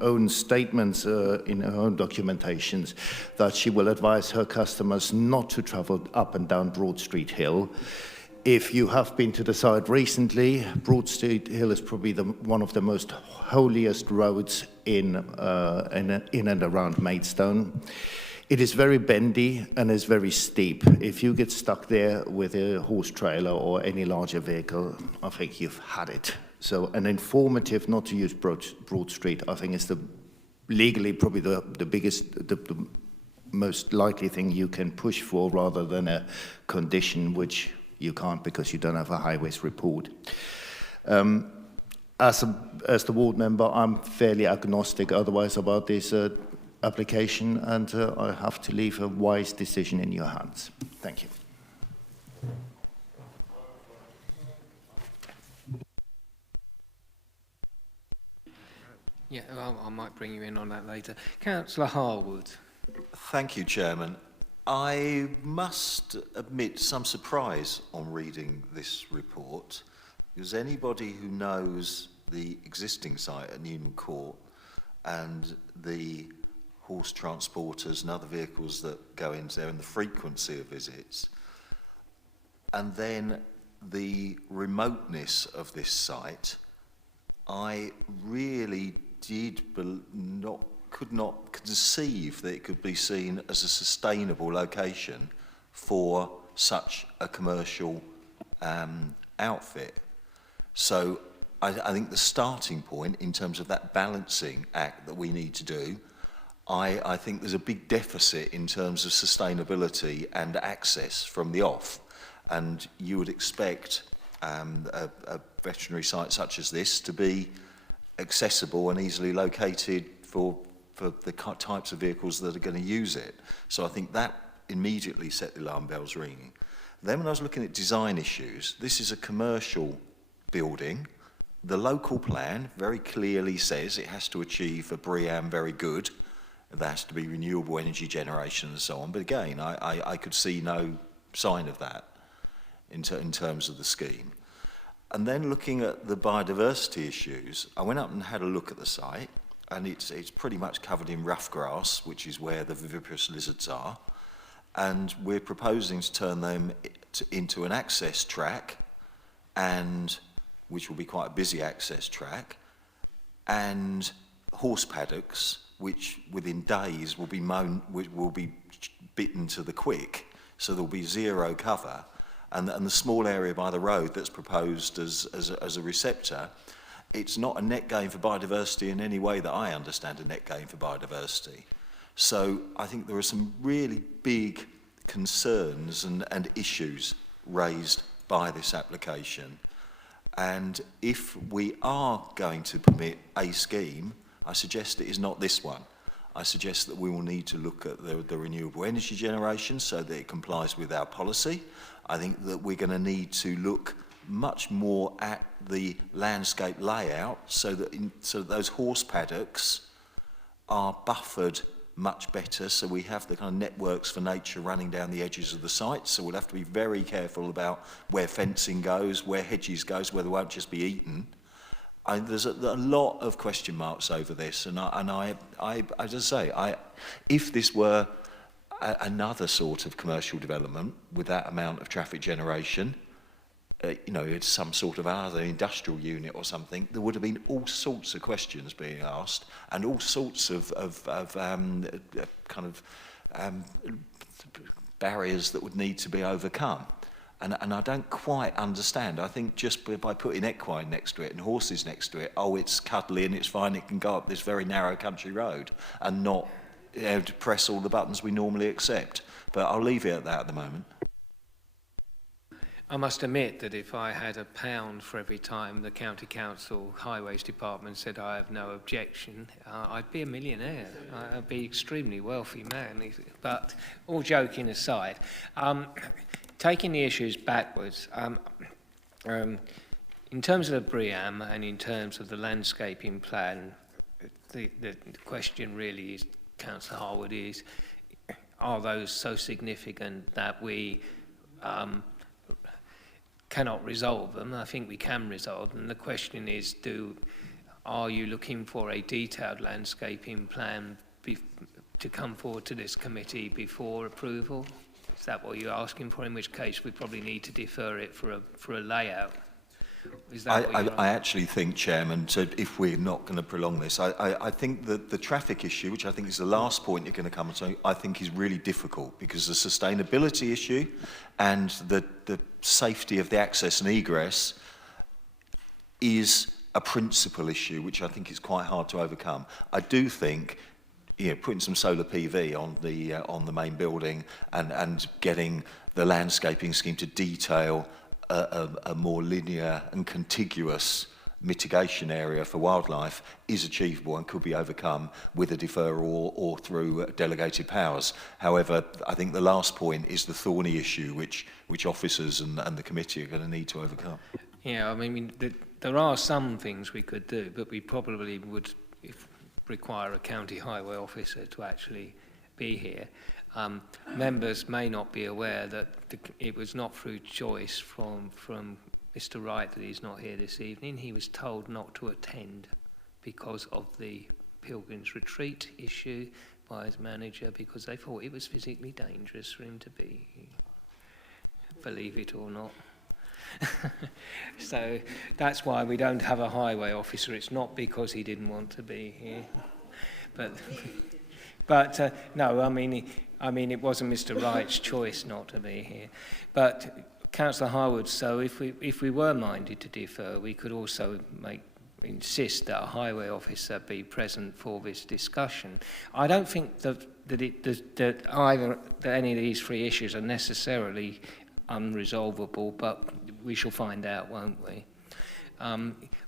own statements, in her own documentations, that she will advise her customers not to travel up and down Broad Street Hill. If you have been to the site recently, Broad Street Hill is probably one of the most holiest roads in and around Maidstone. It is very bendy and is very steep. If you get stuck there with a horse trailer or any larger vehicle, I think you've had it. So an informative not to use Broad Street, I think is legally probably the biggest, the most likely thing you can push for, rather than a condition which you can't because you don't have a highways report. As the ward member, I'm fairly agnostic otherwise about this application, and I have to leave a wise decision in your hands. Thank you. Yeah, I might bring you in on that later. Councillor Harwood. Thank you, Chairman. I must admit some surprise on reading this report, because anybody who knows the existing site at Newnham Court and the horse transporters and other vehicles that go into there and the frequency of visits, and then the remoteness of this site, I really could not conceive that it could be seen as a sustainable location for such a commercial outfit. So I think the starting point in terms of that balancing act that we need to do, I think there's a big deficit in terms of sustainability and access from the off. And you would expect a veterinary site such as this to be accessible and easily located for the types of vehicles that are going to use it. So I think that immediately set the alarm bells ringing. Then when I was looking at design issues, this is a commercial building. The local plan very clearly says it has to achieve a BREEAM very good. There has to be renewable energy generation and so on. But again, I could see no sign of that in terms of the scheme. And then looking at the biodiversity issues, I went up and had a look at the site, and it's pretty much covered in rough grass, which is where the viviparous lizards are. And we're proposing to turn them into an access track, and which will be quite a busy access track, and horse paddocks, which within days will be bitten to the quick, so there'll be zero cover. And the small area by the road that's proposed as a receptor, it's not a net gain for biodiversity in any way that I understand a net gain for biodiversity. So I think there are some really big concerns and issues raised by this application. And if we are going to permit a scheme, I suggest it is not this one. I suggest that we will need to look at the renewable energy generation so that it complies with our policy. I think that we're going to need to look much more at the landscape layout so that those horse paddocks are buffered much better, so we have the kind of networks for nature running down the edges of the site. So we'll have to be very careful about where fencing goes, where hedges goes, where they won't just be eaten. There's a lot of question marks over this, and I as I say, if this were another sort of commercial development with that amount of traffic generation, you know, it's some sort of other industrial unit or something, there would have been all sorts of questions being asked and all sorts of barriers that would need to be overcome. And I don't quite understand. I think just by putting equine next to it and horses next to it, oh, it's cuddly and it's fine, it can go up this very narrow country road and not to press all the buttons we normally accept. But I'll leave it at that at the moment. I must admit that if I had £1 for every time the County Council Highways Department said I have no objection, I'd be a millionaire. I'd be an extremely wealthy man. But all joking aside, taking the issues backwards, in terms of the BREEAM and in terms of the landscaping plan, the question really is, Councillor Harwood, is, are those so significant that we cannot resolve them? I think we can resolve them. The question is, are you looking for a detailed landscaping plan to come forward to this committee before approval? Is that what you're asking for? In which case, we probably need to defer it for a layout. Is that I actually think, Chairman, so if we're not going to prolong this, I think that the traffic issue, which I think is the last point you're going to come to, I think is really difficult because the sustainability issue and the safety of the access and egress is a principal issue, which I think is quite hard to overcome. I do think, you know, putting some solar PV on the main building and getting the landscaping scheme to detail a more linear and contiguous mitigation area for wildlife is achievable and could be overcome with a deferral or through delegated powers. However, I think the last point is the thorny issue which officers and the committee are going to need to overcome. Yeah, I mean, there are some things we could do, but we probably would require a county highway officer to actually be here. Members may not be aware that it was not through choice from Mr. Wright that he's not here this evening. He was told not to attend because of the Pilgrims Retreat issue by his manager, because they thought it was physically dangerous for him to be here. Believe it or not. So that's why we don't have a highway officer. It's not because he didn't want to be here. But no, I mean, it wasn't Mr. Wright's choice not to be here. But Councillor Harwood, so if we were minded to defer, we could also insist that a highway officer be present for this discussion. I don't think that any of these three issues are necessarily unresolvable, but we shall find out, won't we?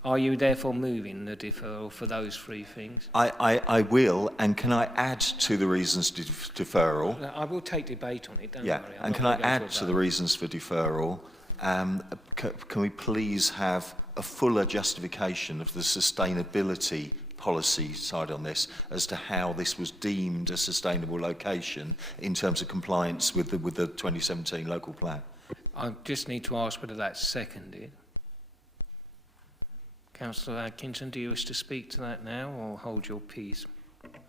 Are you therefore moving the deferral for those three things? I will, and can I add to the reasons for deferral? I will take debate on it, don't worry. Yeah, and can I add to the reasons for deferral? Can we please have a fuller justification of the sustainability policy side on this as to how this was deemed a sustainable location in terms of compliance with the 2017 local plan? I just need to ask whether that's seconded. Councillor Atkinson, do you wish to speak to that now or hold your peace?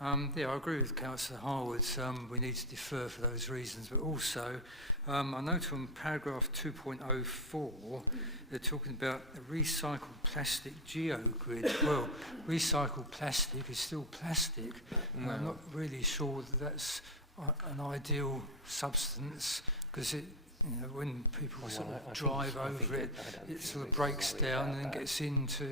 Yeah, I agree with Councillor Harwood. We need to defer for those reasons, but also I note on paragraph 2.04 they're talking about a recycled plastic geogrid. Well, recycled plastic is still plastic. No. I'm not really sure that that's an ideal substance, because it, you know, when people sort of drive over it, it sort of breaks down and then gets into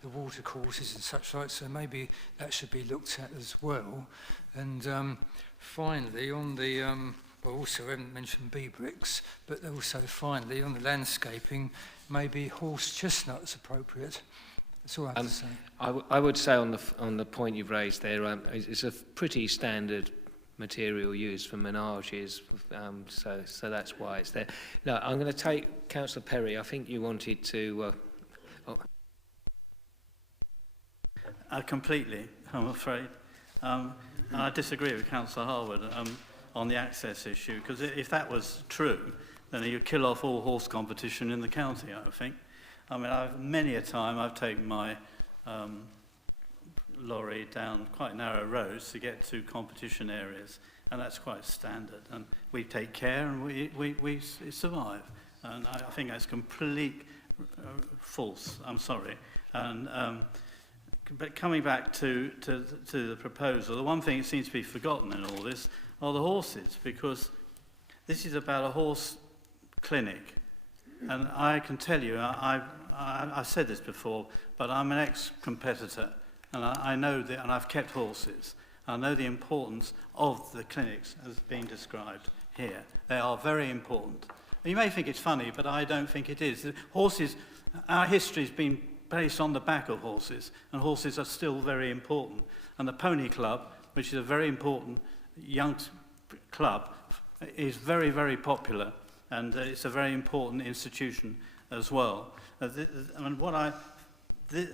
the water courses and such like. So maybe that should be looked at as well. And finally, on the Well, also, I haven't mentioned bee bricks, but also finally on the landscaping, maybe horse chestnuts appropriate. That's all I have to say. I would say on the point you've raised there, it's a pretty standard material used for menages, so that's why it's there. Now, I'm going to take Councillor Perry. I think you wanted to... Completely, I'm afraid. I disagree with Councillor Harwood on the access issue, because if that was true, then you'd kill off all horse competition in the county, I think. I mean, many a time I've taken my lorry down quite narrow roads to get to competition areas, and that's quite standard. And we take care and we survive. And I think that's complete false. I'm sorry. And but coming back to the proposal, the one thing that seems to be forgotten in all this are the horses, because this is about a horse clinic. And I can tell you, I've said this before, but I'm an ex-competitor, and I know that, and I've kept horses. I know the importance of the clinics as being described here. They are very important. And you may think it's funny, but I don't think it is. The horses, our history has been based on the back of horses, and horses are still very important. And the Pony Club, which is a very important young club, is very, very popular, and it's a very important institution as well. And to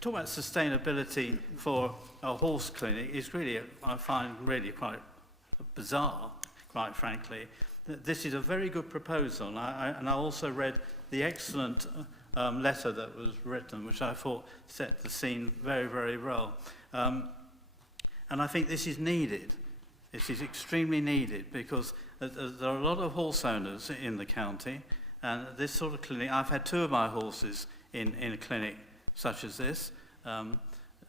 talk about sustainability for a horse clinic is really, I find really quite bizarre, quite frankly. This is a very good proposal, and I also read the excellent letter that was written, which I thought set the scene very, very well. And I think this is needed. This is extremely needed, because there are a lot of horse owners in the county, and this sort of clinic, I've had 2 of my horses in a clinic such as this,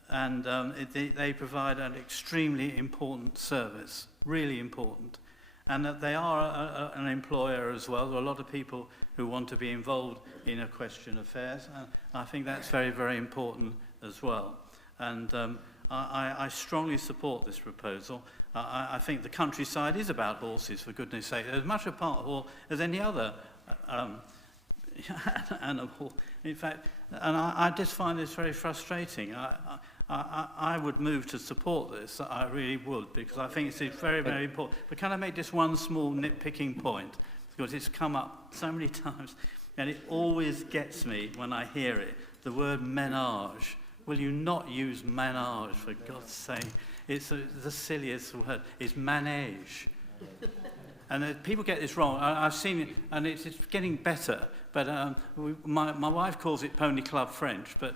they provide an extremely important service, really important. And that they are an employer as well. There are a lot of people who want to be involved in equestrian affairs, and I think that's very, very important as well. And I strongly support this proposal. I think the countryside is about horses, for goodness sake. As much a part of horse as any other animal. In fact, and I just find this very frustrating. I would move to support this, I really would, because I think it's very, very important. But can I make just one small nitpicking point? Because it's come up so many times, and it always gets me when I hear it, the word menage. Will you not use menage, for God's sake? It's the silliest word. It's manage. And people get this wrong. I've seen it, and it's getting better. But my wife calls it Pony Club French. But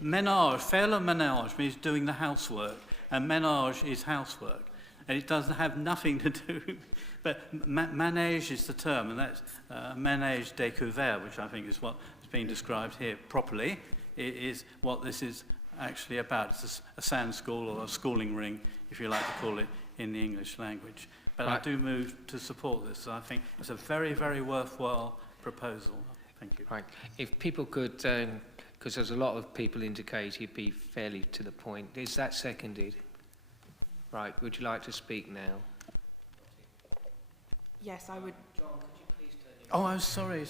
menage, faire le ménage, means doing the housework. And menage is housework. And it doesn't have nothing to do. But manage is the term, and that's manège découvert, which I think is what is being described here properly. It is what this is actually about. It's a sand school, or a schooling ring, if you like to call it, in the English language. But right. I do move to support this. I think it's a very, very worthwhile proposal. Thank you. Right. If people could, because there's a lot of people indicated, be fairly to the point. Is that seconded? Right. Would you like to speak now? Yes, I would. John, could you please turn your... Oh, I'm sorry.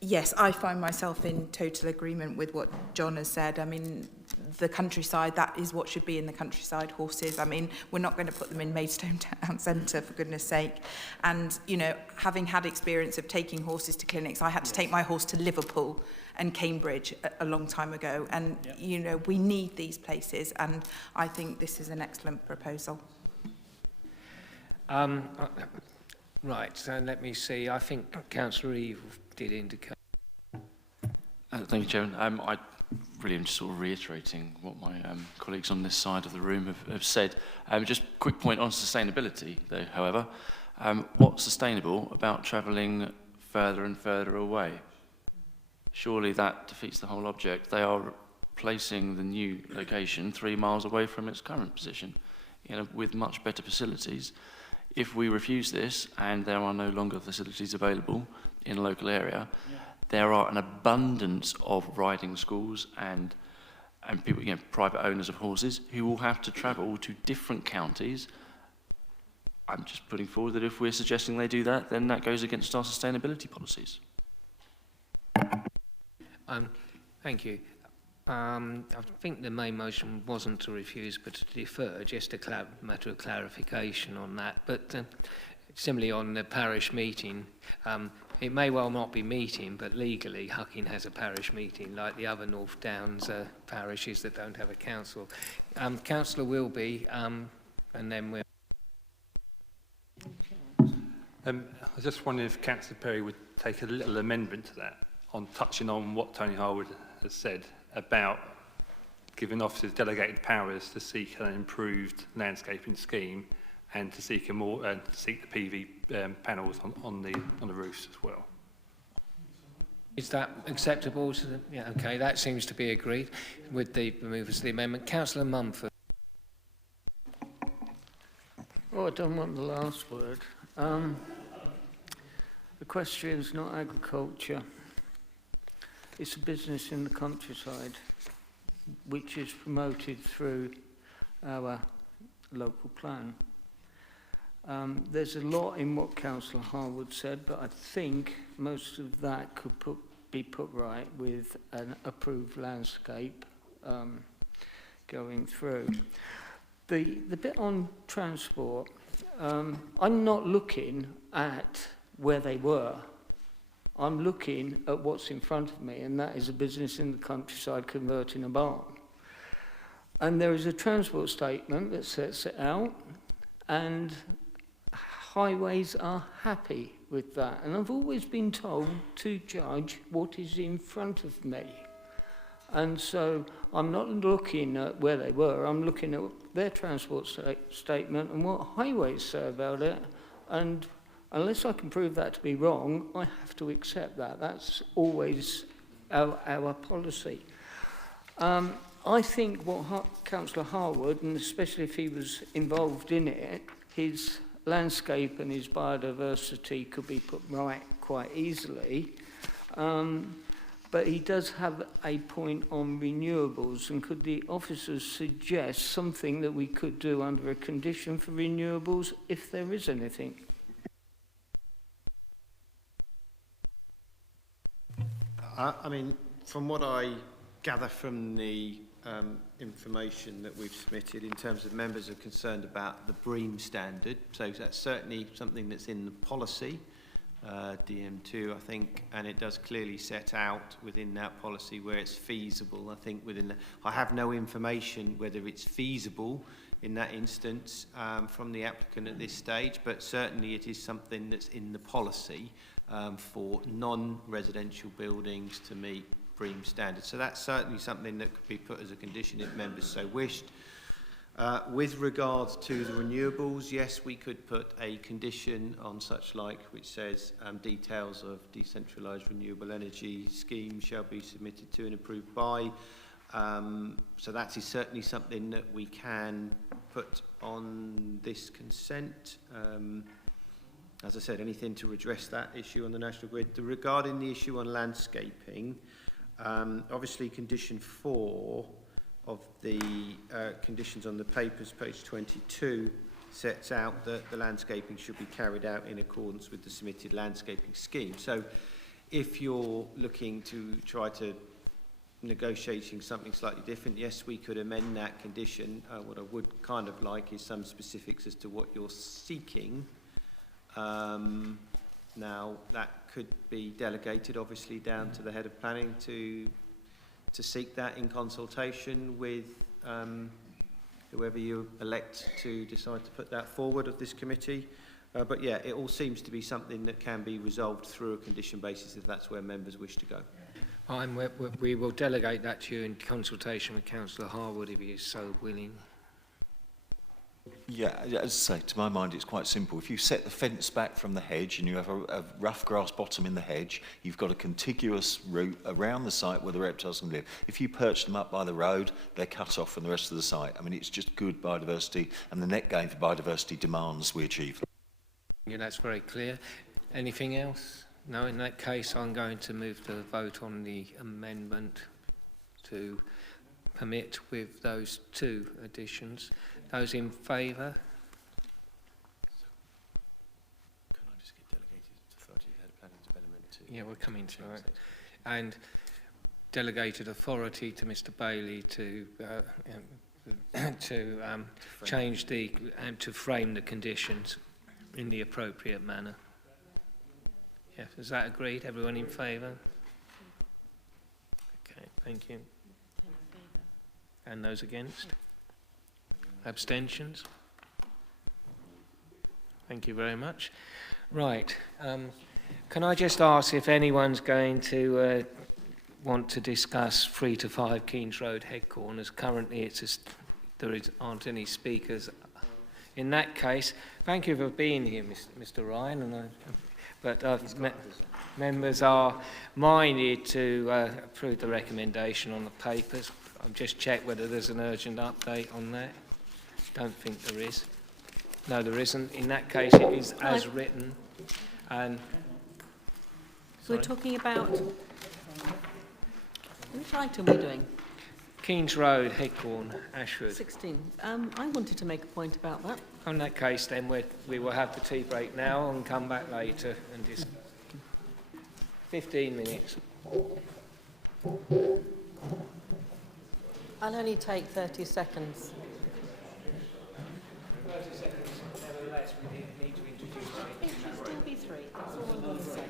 Yes, I find myself in total agreement with what John has said. I mean, the countryside, that is what should be in the countryside, horses. I mean, we're not going to put them in Maidstone town centre, for goodness sake. And, you know, having had experience of taking horses to clinics, I had to take my horse to Liverpool and Cambridge a long time ago. And, you know, we need these places, and I think this is an excellent proposal. Right, so let me see. I think Councillor Eve did indicate. Thank you, Chairman. I really am just sort of reiterating what my colleagues on this side of the room have said. Just a quick point on sustainability, though, however. What's sustainable about travelling further and further away? Surely that defeats the whole object. They are placing the new location 3 miles away from its current position, you know, with much better facilities. If we refuse this and there are no longer facilities available in a local area, there are an abundance of riding schools and and people, private owners of horses, who will have to travel to different counties. I'm just putting forward that if we're suggesting they do that, then that goes against our sustainability policies. Thank you. I think the main motion wasn't to refuse, but to defer, just a matter of clarification on that. But similarly on the parish meeting, it may well not be meeting, but legally Hucking has a parish meeting, like the other North Downs parishes that don't have a council. Councillor Wilby, and then we'll... I was just wondering if Councillor Perry would take a little amendment to that, on touching on what Tony Harwood has said about giving officers delegated powers to seek an improved landscaping scheme and to seek seek the PV panels on the roofs as well. Is that acceptable? Yeah, okay, that seems to be agreed with the removers of the amendment. Councillor Mumford. Oh, I don't want the last word. Equestrian's not agriculture. It's a business in the countryside, which is promoted through our local plan. There's a lot in what Councillor Harwood said, but I think most of that could be put right with an approved landscape going through. The bit on transport, I'm not looking at where they were. I'm looking at what's in front of me, and that is a business in the countryside converting a barn. And there is a transport statement that sets it out, and highways are happy with that. And I've always been told to judge what is in front of me. And so I'm not looking at where they were, I'm looking at their transport statement and what highways say about it. And unless I can prove that to be wrong, I have to accept that. That's always our policy. I think what Councillor Harwood, and especially if he was involved in it, his landscape and his biodiversity could be put right quite easily. But he does have a point on renewables, and could the officers suggest something that we could do under a condition for renewables, if there is anything? I mean, from what I gather from the information that we've submitted in terms of members are concerned about the BREEAM standard, so that's certainly something that's in the policy, DM2, I think, and it does clearly set out within that policy where it's feasible. I think within the, I have no information whether it's feasible in that instance from the applicant at this stage, but certainly it is something that's in the policy for non-residential buildings to meet BREEAM standards. So that's certainly something that could be put as a condition if members so wished. With regards to the renewables, yes, we could put a condition on such like which says details of decentralised renewable energy scheme shall be submitted to and approved by. So that is certainly something that we can put on this consent. As I said, anything to address that issue on the National Grid. Regarding the issue on landscaping, obviously condition 4 of the conditions on the papers, page 22, sets out that the landscaping should be carried out in accordance with the submitted landscaping scheme. So if you're looking to try to negotiating something slightly different, yes, we could amend that condition. What I would kind of like is some specifics as to what you're seeking. Now, that could be delegated, obviously, down to the head of planning to seek that in consultation with whoever you elect to decide to put that forward of this committee. But yeah, it all seems to be something that can be resolved through a condition basis if that's where members wish to go. We will delegate that to you in consultation with Councillor Harwood if he is so willing. Yeah, as I say, to my mind, it's quite simple. If you set the fence back from the hedge and you have a rough grass bottom in the hedge, you've got a contiguous route around the site where the reptiles can live. If you perch them up by the road, they're cut off from the rest of the site. I mean, it's just good biodiversity, and the net gain for biodiversity demands we achieve. Yeah, that's very clear. Anything else? No, in that case, I'm going to move to the vote on the amendment to permit with those 2 additions. Those in favour? Can I just get delegated authority head of planning development to... Yeah, we're coming to it. And delegated authority to Mr Bailey to change and to frame the conditions in the appropriate manner. Yeah, is that agreed? Everyone in favour? Okay, thank you. And those against? Abstentions? Thank you very much. Right. Can I just ask if anyone's going to want to discuss 3 to 5 Keynes Road head corners? Currently, there aren't any speakers. In that case, thank you for being here, Mr. Ryan. Members are minded to approve the recommendation on the papers. I've just checked whether there's an urgent update on that. Don't think there is. No, there isn't. In that case, it is as written. And we're talking about... Which item are we doing? Keynes Road, Headcorn, Ashford. 16. I wanted to make a point about that. In that case, then, we will have the tea break now and come back later and just 15 minutes. I'll only take 30 seconds. 30 seconds. Nevertheless, we need to introduce... It should still be 3. That's all I'm going to say.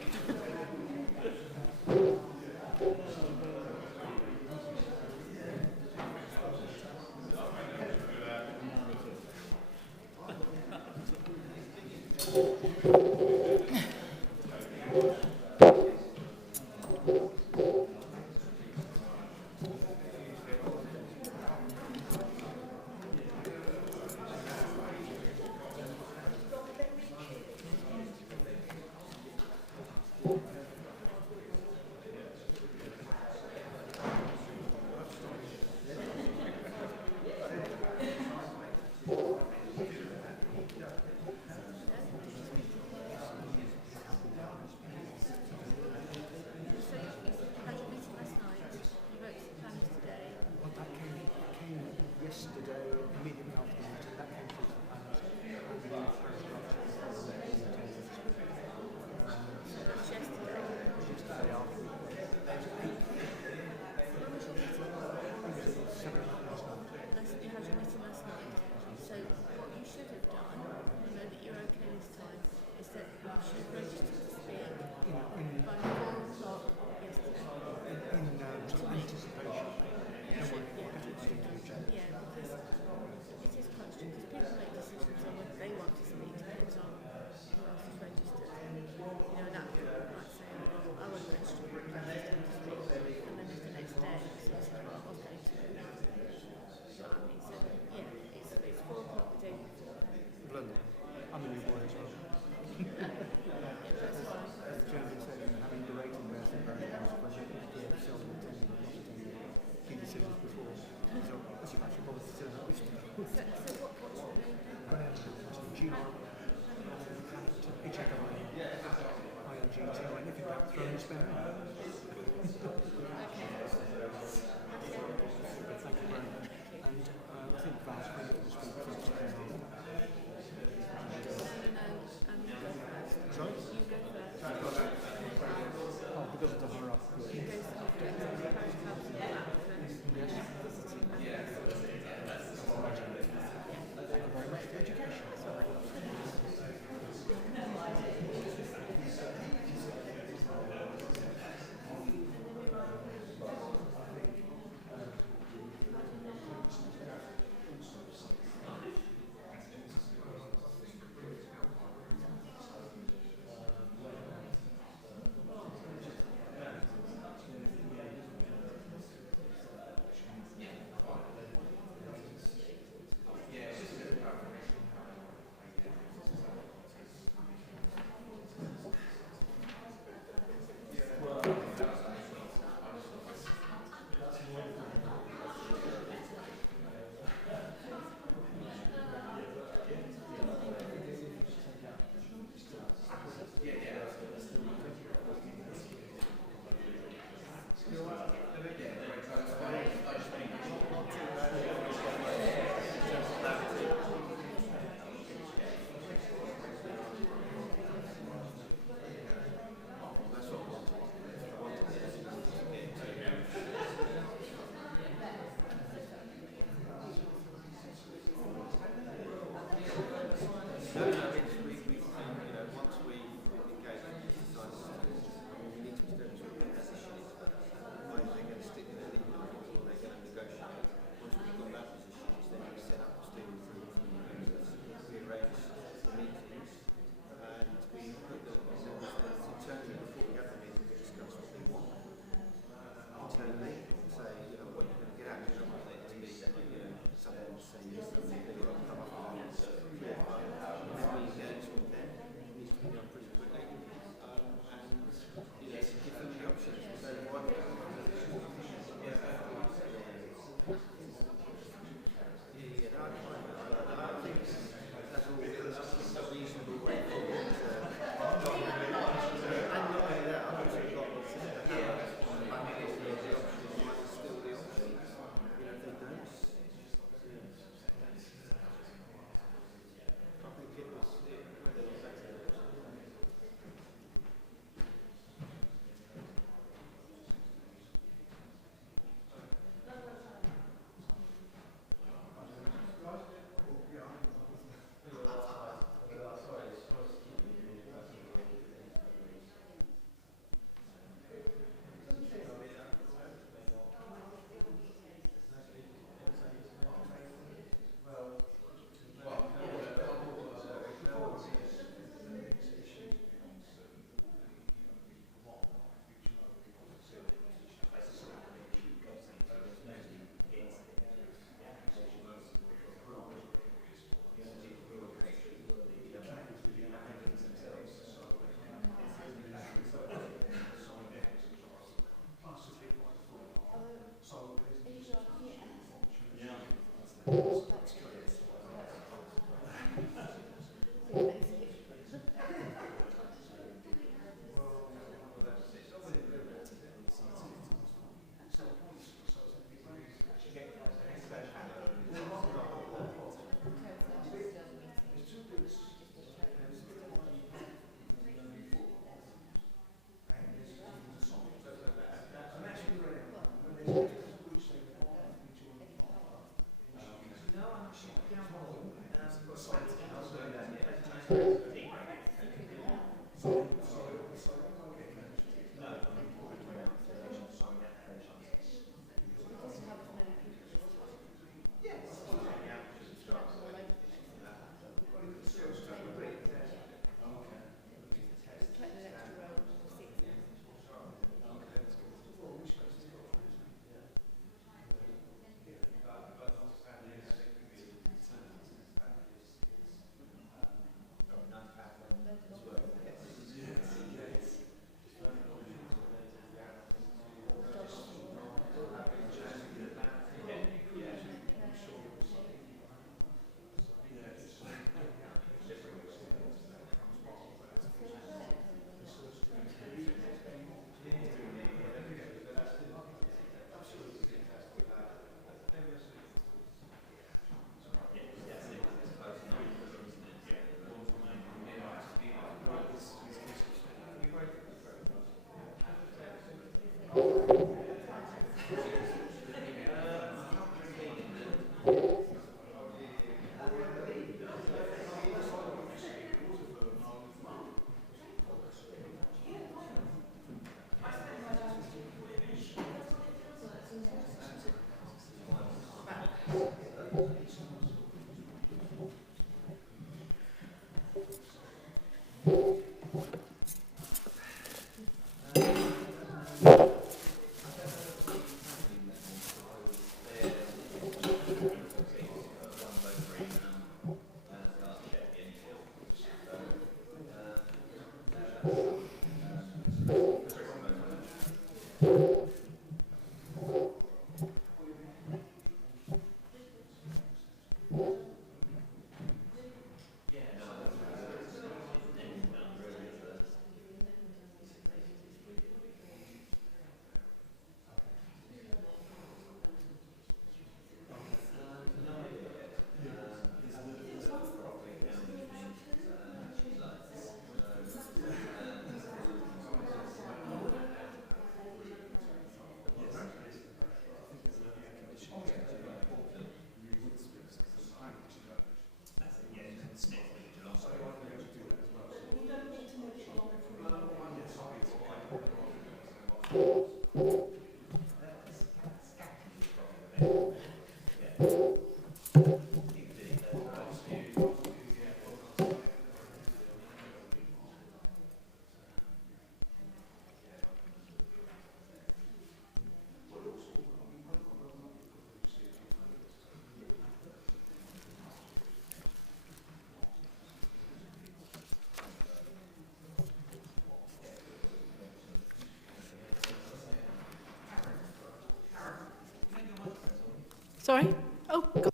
Sorry? Oh, God.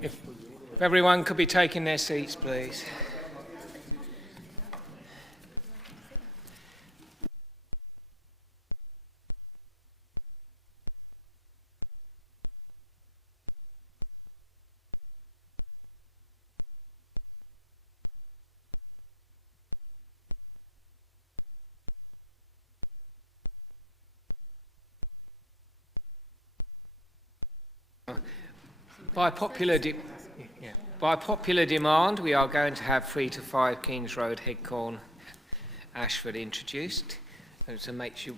If everyone could be taking their seats, please. By popular demand, we are going to have 3 to 5 Keynes Road, Headcorn, Ashford introduced. And to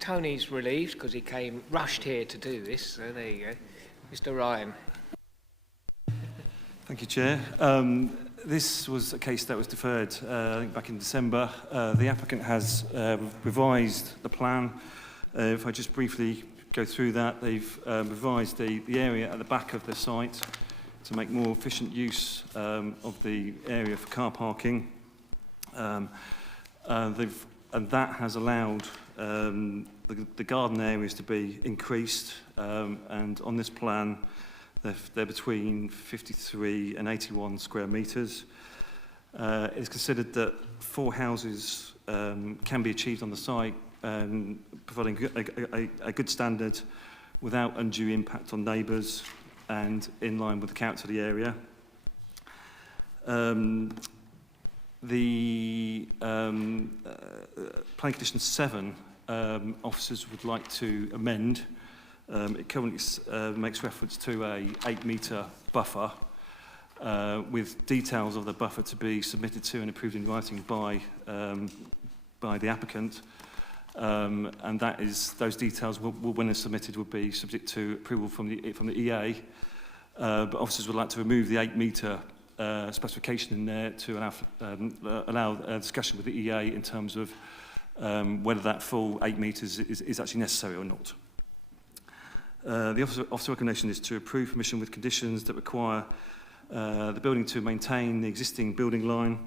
Tony's relieved because he came rushed here to do this. So there you go, Mr. Ryan. Thank you, Chair. This was a case that was deferred, I think, back in December. The applicant has revised the plan. If I just briefly go through that, they've revised the area at the back of the site to make more efficient use of the area for car parking. And that has allowed the garden areas to be increased, and on this plan they're between 53 and 81 square metres. It's considered that 4 houses can be achieved on the site, providing a good standard without undue impact on neighbours and in line with the character of the area. The planning condition 7, officers would like to amend. It currently makes reference to a 8-metre buffer with details of the buffer to be submitted to and approved in writing by the applicant. And that is, those details, when they're submitted, would be subject to approval from the EA. But officers would like to remove the 8-metre specification in there to allow discussion with the EA in terms of whether that full 8 metres is actually necessary or not. The officer recommendation is to approve permission with conditions that require the building to maintain the existing building line.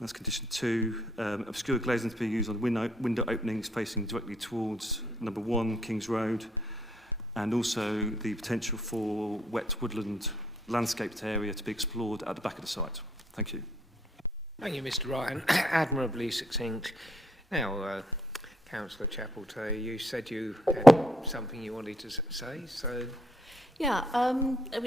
That's condition 2. Obscure glazing to be used on window openings facing directly towards number 1, Keynes Road, and also the potential for wet woodland landscaped area to be explored at the back of the site. Thank you. Thank you, Mr. Ryan. Admirably succinct. Now, Councillor Chapeltay, you said you had something you wanted to say, so... Yeah,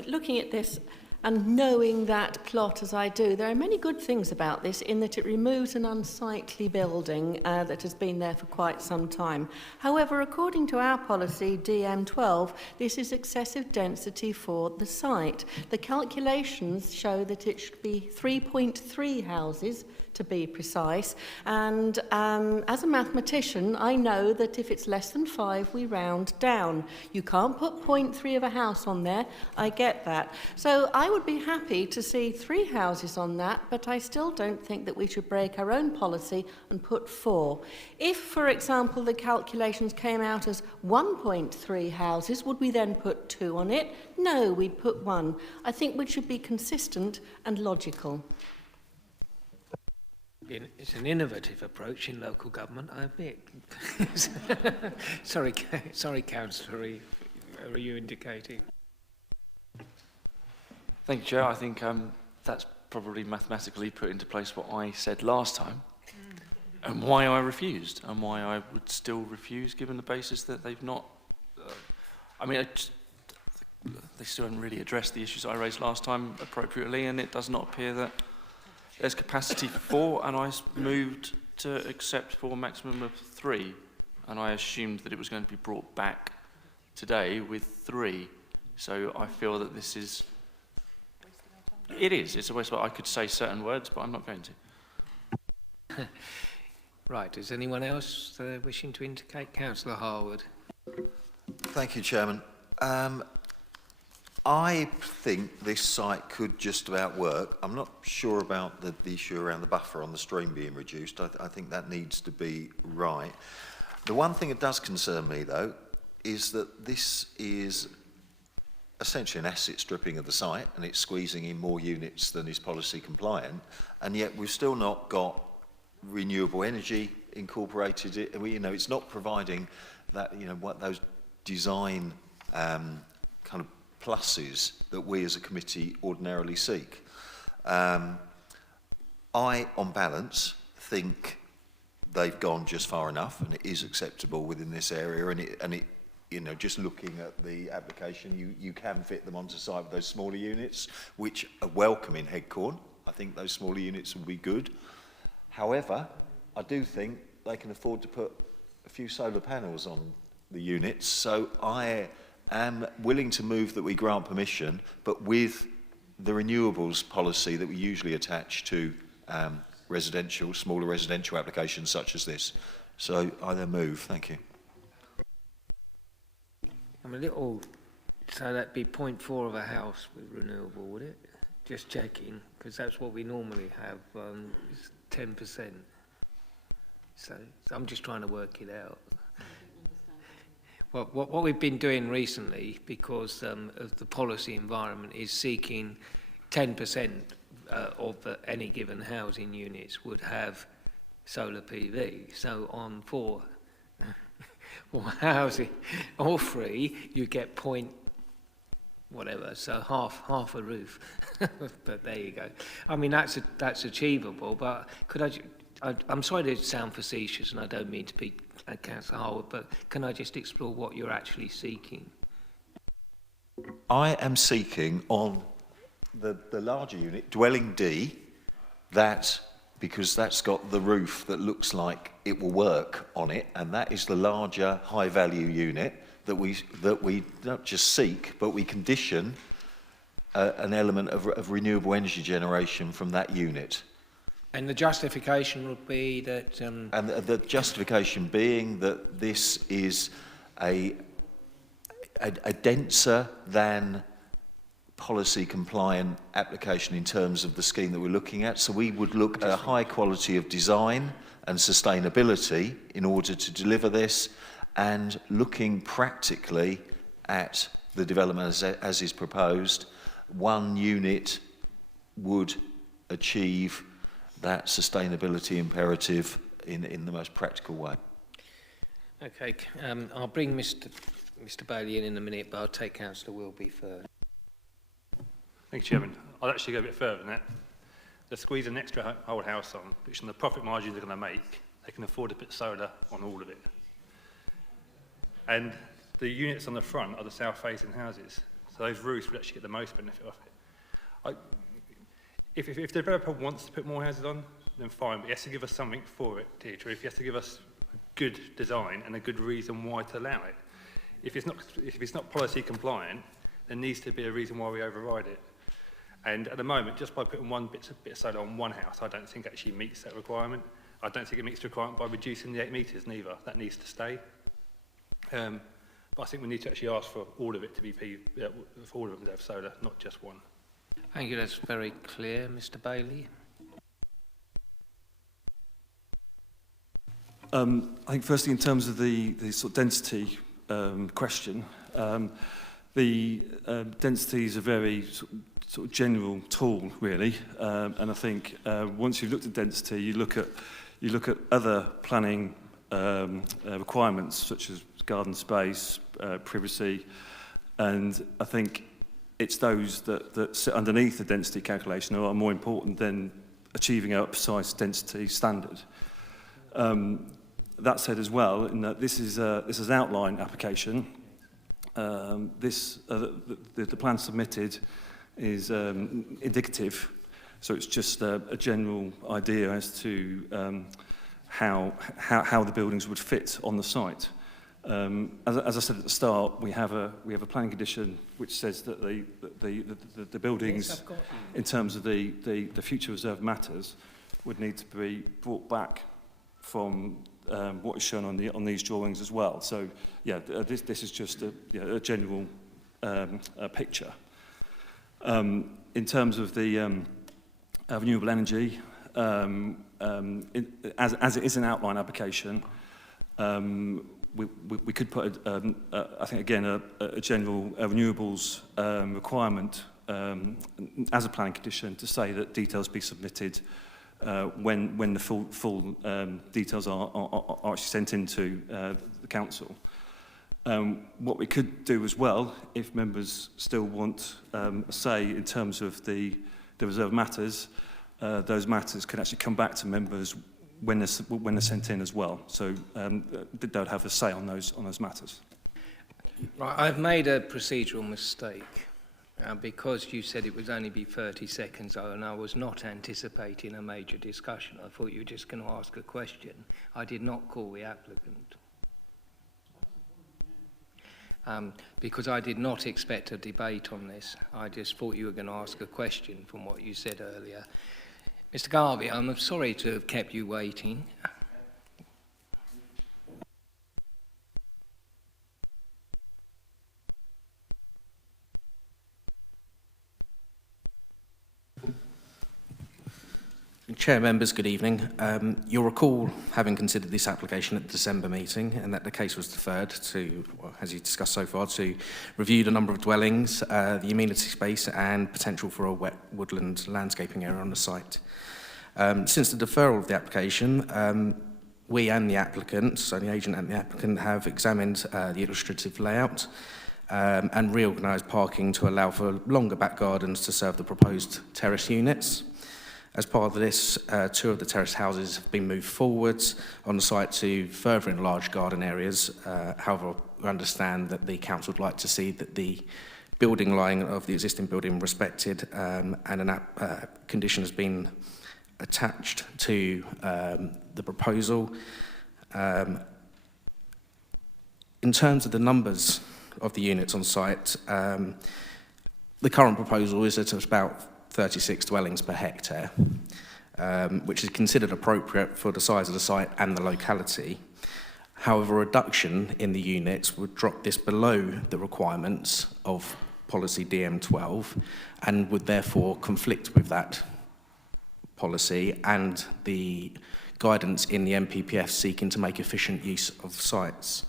looking at this and knowing that plot as I do, there are many good things about this in that it removes an unsightly building that has been there for quite some time. However, according to our policy, DM12, this is excessive density for the site. The calculations show that it should be 3.3 houses, to be precise, and as a mathematician I know that if it's less than 5 we round down. You can't put 0.3 of a house on there, I get that. So I would be happy to see 3 houses on that, but I still don't think that we should break our own policy and put 4. If, for example, the calculations came out as 1.3 houses, would we then put 2 on it? No, we'd put 1. I think we should be consistent and logical. It's an innovative approach in local government, I admit. Sorry, Councillor, are you indicating? Thank you, Chair. I think that's probably mathematically put into place what I said last time and why I refused and why I would still refuse given the basis that they've not... they still haven't really addressed the issues I raised last time appropriately, and it does not appear that there's capacity for 4, and I moved to accept for a maximum of 3, and I assumed that it was going to be brought back today with 3. So I feel that this is... It's a waste of... I could say certain words, but I'm not going to. Right, is anyone else wishing to indicate? Councillor Harwood. Thank you, Chairman. I think this site could just about work. I'm not sure about the issue around the buffer on the stream being reduced. I think that needs to be right. The one thing that does concern me, though, is that this is essentially an asset stripping of the site, and it's squeezing in more units than is policy compliant, and yet we've still not got renewable energy incorporated. It's not providing that, what those design kind of pluses that we as a committee ordinarily seek. I, on balance, think they've gone just far enough, and it is acceptable within this area. And it, just looking at the application, you can fit them onto site with those smaller units, which are welcome in Headcorn. I think those smaller units will be good. However, I do think they can afford to put a few solar panels on the units. So I am willing to move that we grant permission, but with the renewables policy that we usually attach to smaller residential applications such as this. So I then move. Thank you. I'm a little... So that'd be 0.4 of a house with renewable, would it? Just checking, because that's what we normally have, is 10%. So I'm just trying to work it out. Well, what we've been doing recently, because of the policy environment, is seeking 10% of any given housing units would have solar PV. So on 4 housing, or 3, you get whatever, so half a roof. But there you go. I mean, that's achievable, but could I'm sorry to sound facetious, and I don't mean to be Councillor Harwood, but can I just explore what you're actually seeking? I am seeking on the larger unit, dwelling D, because that's got the roof that looks like it will work on it, and that is the larger high-value unit that we not just seek, but we condition an element of renewable energy generation from that unit. And the justification would be that... And the justification being that this is a denser than policy compliant application in terms of the scheme that we're looking at. So we would look at a high quality of design and sustainability in order to deliver this, and looking practically at the development as is proposed, one unit would achieve that sustainability imperative in the most practical way. Okay, I'll bring Mr Bailey in a minute, but I'll take Councillor Wilby first. Thank you, Chairman. I'll actually go a bit further than that. They're squeezing an extra old house on, which on the profit margins they're going to make, they can afford to put solar on all of it. And the units on the front are the south-facing houses, so those roofs would actually get the most benefit of it. If the developer wants to put more houses on, then fine, but he has to give us something for it, Deirdre. If he has to give us a good design and a good reason why to allow it. If it's not policy compliant, there needs to be a reason why we override it. And at the moment, just by putting one bit of solar on one house, I don't think actually meets that requirement. I don't think it meets the requirement by reducing the 8 metres neither. That needs to stay. But I think we need to actually ask for all of it to be for all of them to have solar, not just one. Thank you, that's very clear. Mr Bailey? I think firstly, in terms of the sort of density question, the density is a very sort of general tool, really, and I think once you've looked at density, you look at other planning requirements such as garden space, privacy, and I think it's those that sit underneath the density calculation are more important than achieving a precise density standard. That said as well, in that this is an outline application. The plan submitted is indicative, so it's just a general idea as to how the buildings would fit on the site. As I said at the start, we have a planning condition which says that the buildings, yes, in terms of the future reserve matters, would need to be brought back from what is shown on these drawings as well. So yeah, this is just a general picture. In terms of the renewable energy, as it is an outline application, we could put, I think, again, a general renewables requirement as a planning condition to say that details be submitted when the full details are actually sent into the council. What we could do as well, if members still want a say in terms of the reserve matters, those matters can actually come back to members when they're sent in as well. So they'll have a say on those matters. Right, I've made a procedural mistake. Because you said it would only be 30 seconds, and I was not anticipating a major discussion. I thought you were just going to ask a question. I did not call the applicant. Because I did not expect a debate on this. I just thought you were going to ask a question from what you said earlier. Mr Garvey, I'm sorry to have kept you waiting. Chair, members, good evening. You'll recall having considered this application at the December meeting and that the case was deferred to, well, as you discussed so far, to review the number of dwellings, the amenity space and potential for a wet woodland landscaping area on the site. Since the deferral of the application, we and the applicant, so the agent and the applicant, have examined the illustrative layout and reorganised parking to allow for longer back gardens to serve the proposed terrace units. As part of this, 2 of the terrace houses have been moved forwards on the site to further enlarge garden areas. However, we understand that the council would like to see that the building line of the existing building respected, and a condition has been attached to the proposal. In terms of the numbers of the units on site, the current proposal is at about 36 dwellings per hectare, which is considered appropriate for the size of the site and the locality. However, a reduction in the units would drop this below the requirements of policy DM12 and would therefore conflict with that policy and the guidance in the MPPF seeking to make efficient use of sites.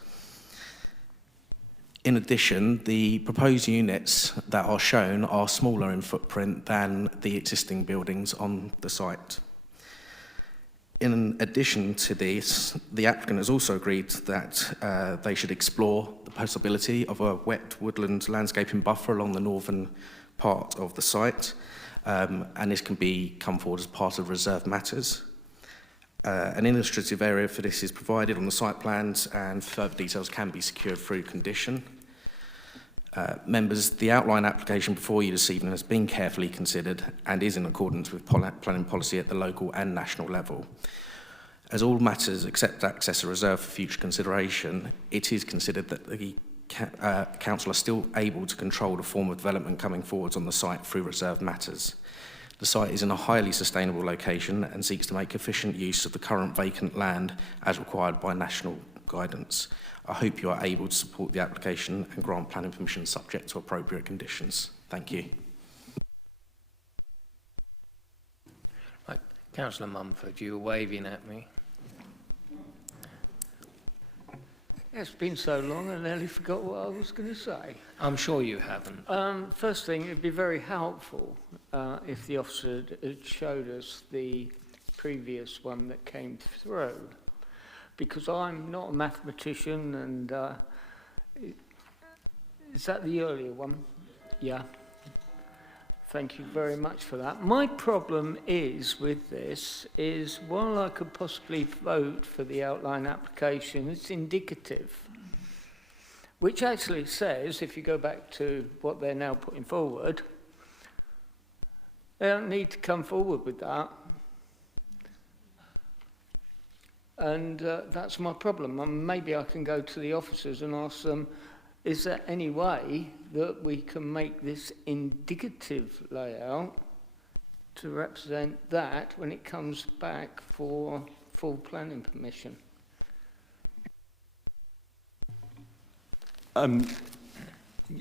In addition, the proposed units that are shown are smaller in footprint than the existing buildings on the site. In addition to this, the applicant has also agreed that they should explore the possibility of a wet woodland landscaping buffer along the northern part of the site, and this can come forward as part of reserve matters. An illustrative area for this is provided on the site plans, and further details can be secured through condition. Members, the outline application before you this evening has been carefully considered and is in accordance with planning policy at the local and national level. As all matters except access are reserved for future consideration, it is considered that the council are still able to control the form of development coming forwards on the site through reserved matters. The site is in a highly sustainable location and seeks to make efficient use of the current vacant land as required by national guidance. I hope you are able to support the application and grant planning permission subject to appropriate conditions. Thank you. Right, Councillor Mumford, you were waving at me. It's been so long I nearly forgot what I was going to say. I'm sure you haven't. First thing, it'd be very helpful if the officer had showed us the previous one that came through, because I'm not a mathematician, and is that the earlier one? Yeah. Thank you very much for that. My problem is with this is, while I could possibly vote for the outline application, it's indicative, which actually says, if you go back to what they're now putting forward, they don't need to come forward with that. And that's my problem. Maybe I can go to the officers and ask them, is there any way that we can make this indicative layout to represent that when it comes back for full planning permission?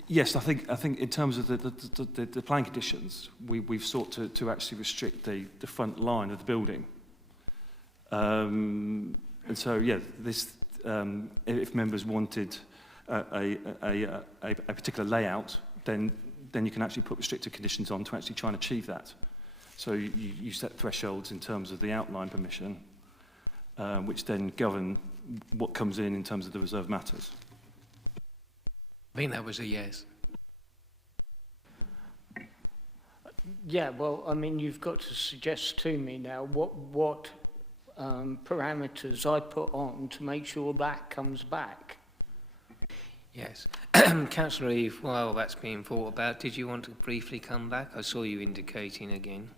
Yes, I think in terms of the planning conditions, we've sought to actually restrict the front line of the building. And so, yeah, this if members wanted a particular layout, then you can actually put restrictive conditions on to actually try and achieve that. So you set thresholds in terms of the outline permission, which then govern what comes in terms of the reserved matters. I think that was a yes. Yeah, well, I mean, you've got to suggest to me now what parameters I put on to make sure that comes back. Yes. Councillor Eve, while that's being thought about, did you want to briefly come back? I saw you indicating again.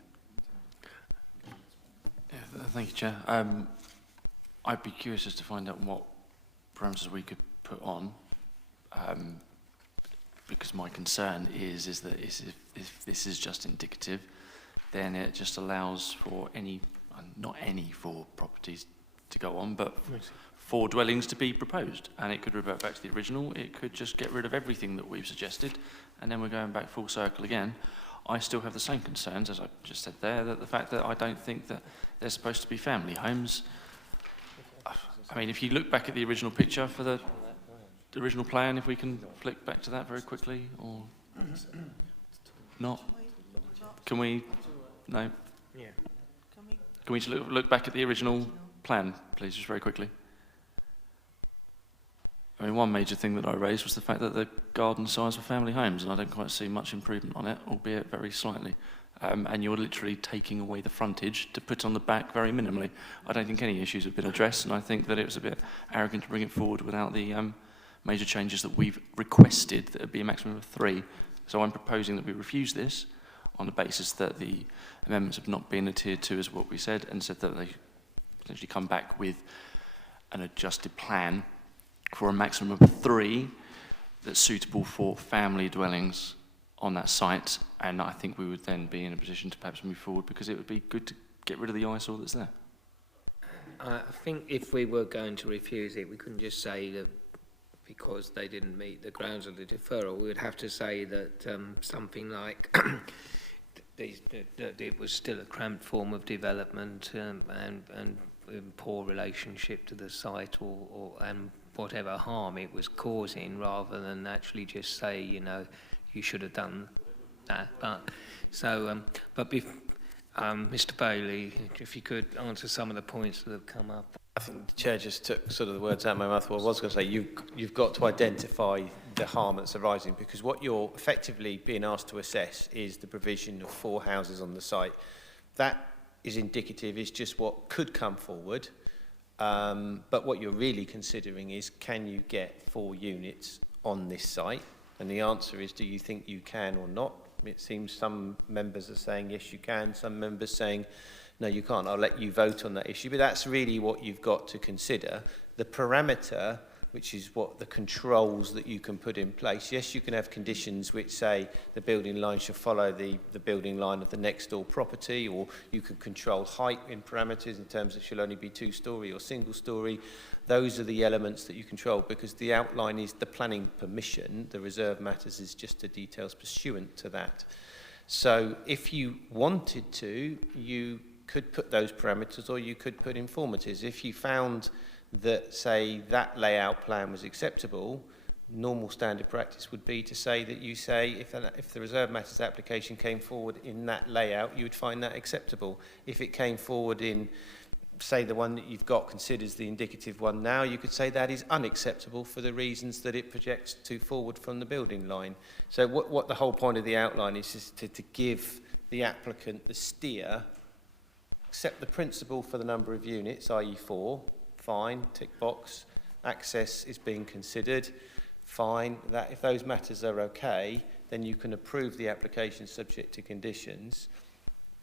Yeah, thank you, Chair. I'd be curious as to find out what parameters we could put on, because my concern is that if this is just indicative, then it just allows for not any four properties to go on, but 4 dwellings to be proposed, and it could revert back to the original. It could just get rid of everything that we've suggested, and then we're going back full circle again. I still have the same concerns, as I just said there, that the fact that I don't think that they're supposed to be family homes. I mean, if you look back at the original picture for the original plan, if we can flick back to that very quickly, or not? Can we? No? Yeah. Can we just look back at the original plan, please, just very quickly? I mean, one major thing that I raised was the fact that the garden size for family homes, and I don't quite see much improvement on it, albeit very slightly. And you're literally taking away the frontage to put on the back very minimally. I don't think any issues have been addressed, and I think that it was a bit arrogant to bring it forward without the major changes that we've requested, that would be a maximum of 3. So I'm proposing that we refuse this on the basis that the amendments have not been adhered to as what we said, and said that they potentially come back with an adjusted plan for a maximum of 3 that's suitable for family dwellings on that site, and I think we would then be in a position to perhaps move forward, because it would be good to get rid of the eyesore that's there. I think if we were going to refuse it, we couldn't just say that because they didn't meet the grounds of the deferral. We would have to say that something like that it was still a cramped form of development and poor relationship to the site and whatever harm it was causing, rather than actually just say, you know, you should have done that. Mr. Bailey, if you could answer some of the points that have come up. I think the Chair just took sort of the words out of my mouth. What I was going to say, you've got to identify the harm that's arising, because what you're effectively being asked to assess is the provision of 4 houses on the site. That is indicative, is just what could come forward, but what you're really considering is, can you get 4 units on this site? And the answer is, do you think you can or not? It seems some members are saying yes you can, some members saying no you can't. I'll let you vote on that issue, but that's really what you've got to consider. The parameter, which is what the controls that you can put in place. Yes, you can have conditions which say the building line should follow the building line of the next door property, or you can control height in parameters in terms of it should only be 2-storey or single-storey. Those are the elements that you control, because the outline is the planning permission. The reserve matters is just the details pursuant to that. So if you wanted to, you could put those parameters, or you could put informatives. If you found that, say, that layout plan was acceptable, normal standard practice would be to say that you say if the reserve matters application came forward in that layout, you would find that acceptable. If it came forward in, say, the one that you've got considers the indicative one now, you could say that is unacceptable for the reasons that it projects to forward from the building line. So what the whole point of the outline is to give the applicant the steer, accept the principle for the number of units, i.e. 4, fine, tick box. Access is being considered, fine. That if those matters are okay, then you can approve the application subject to conditions.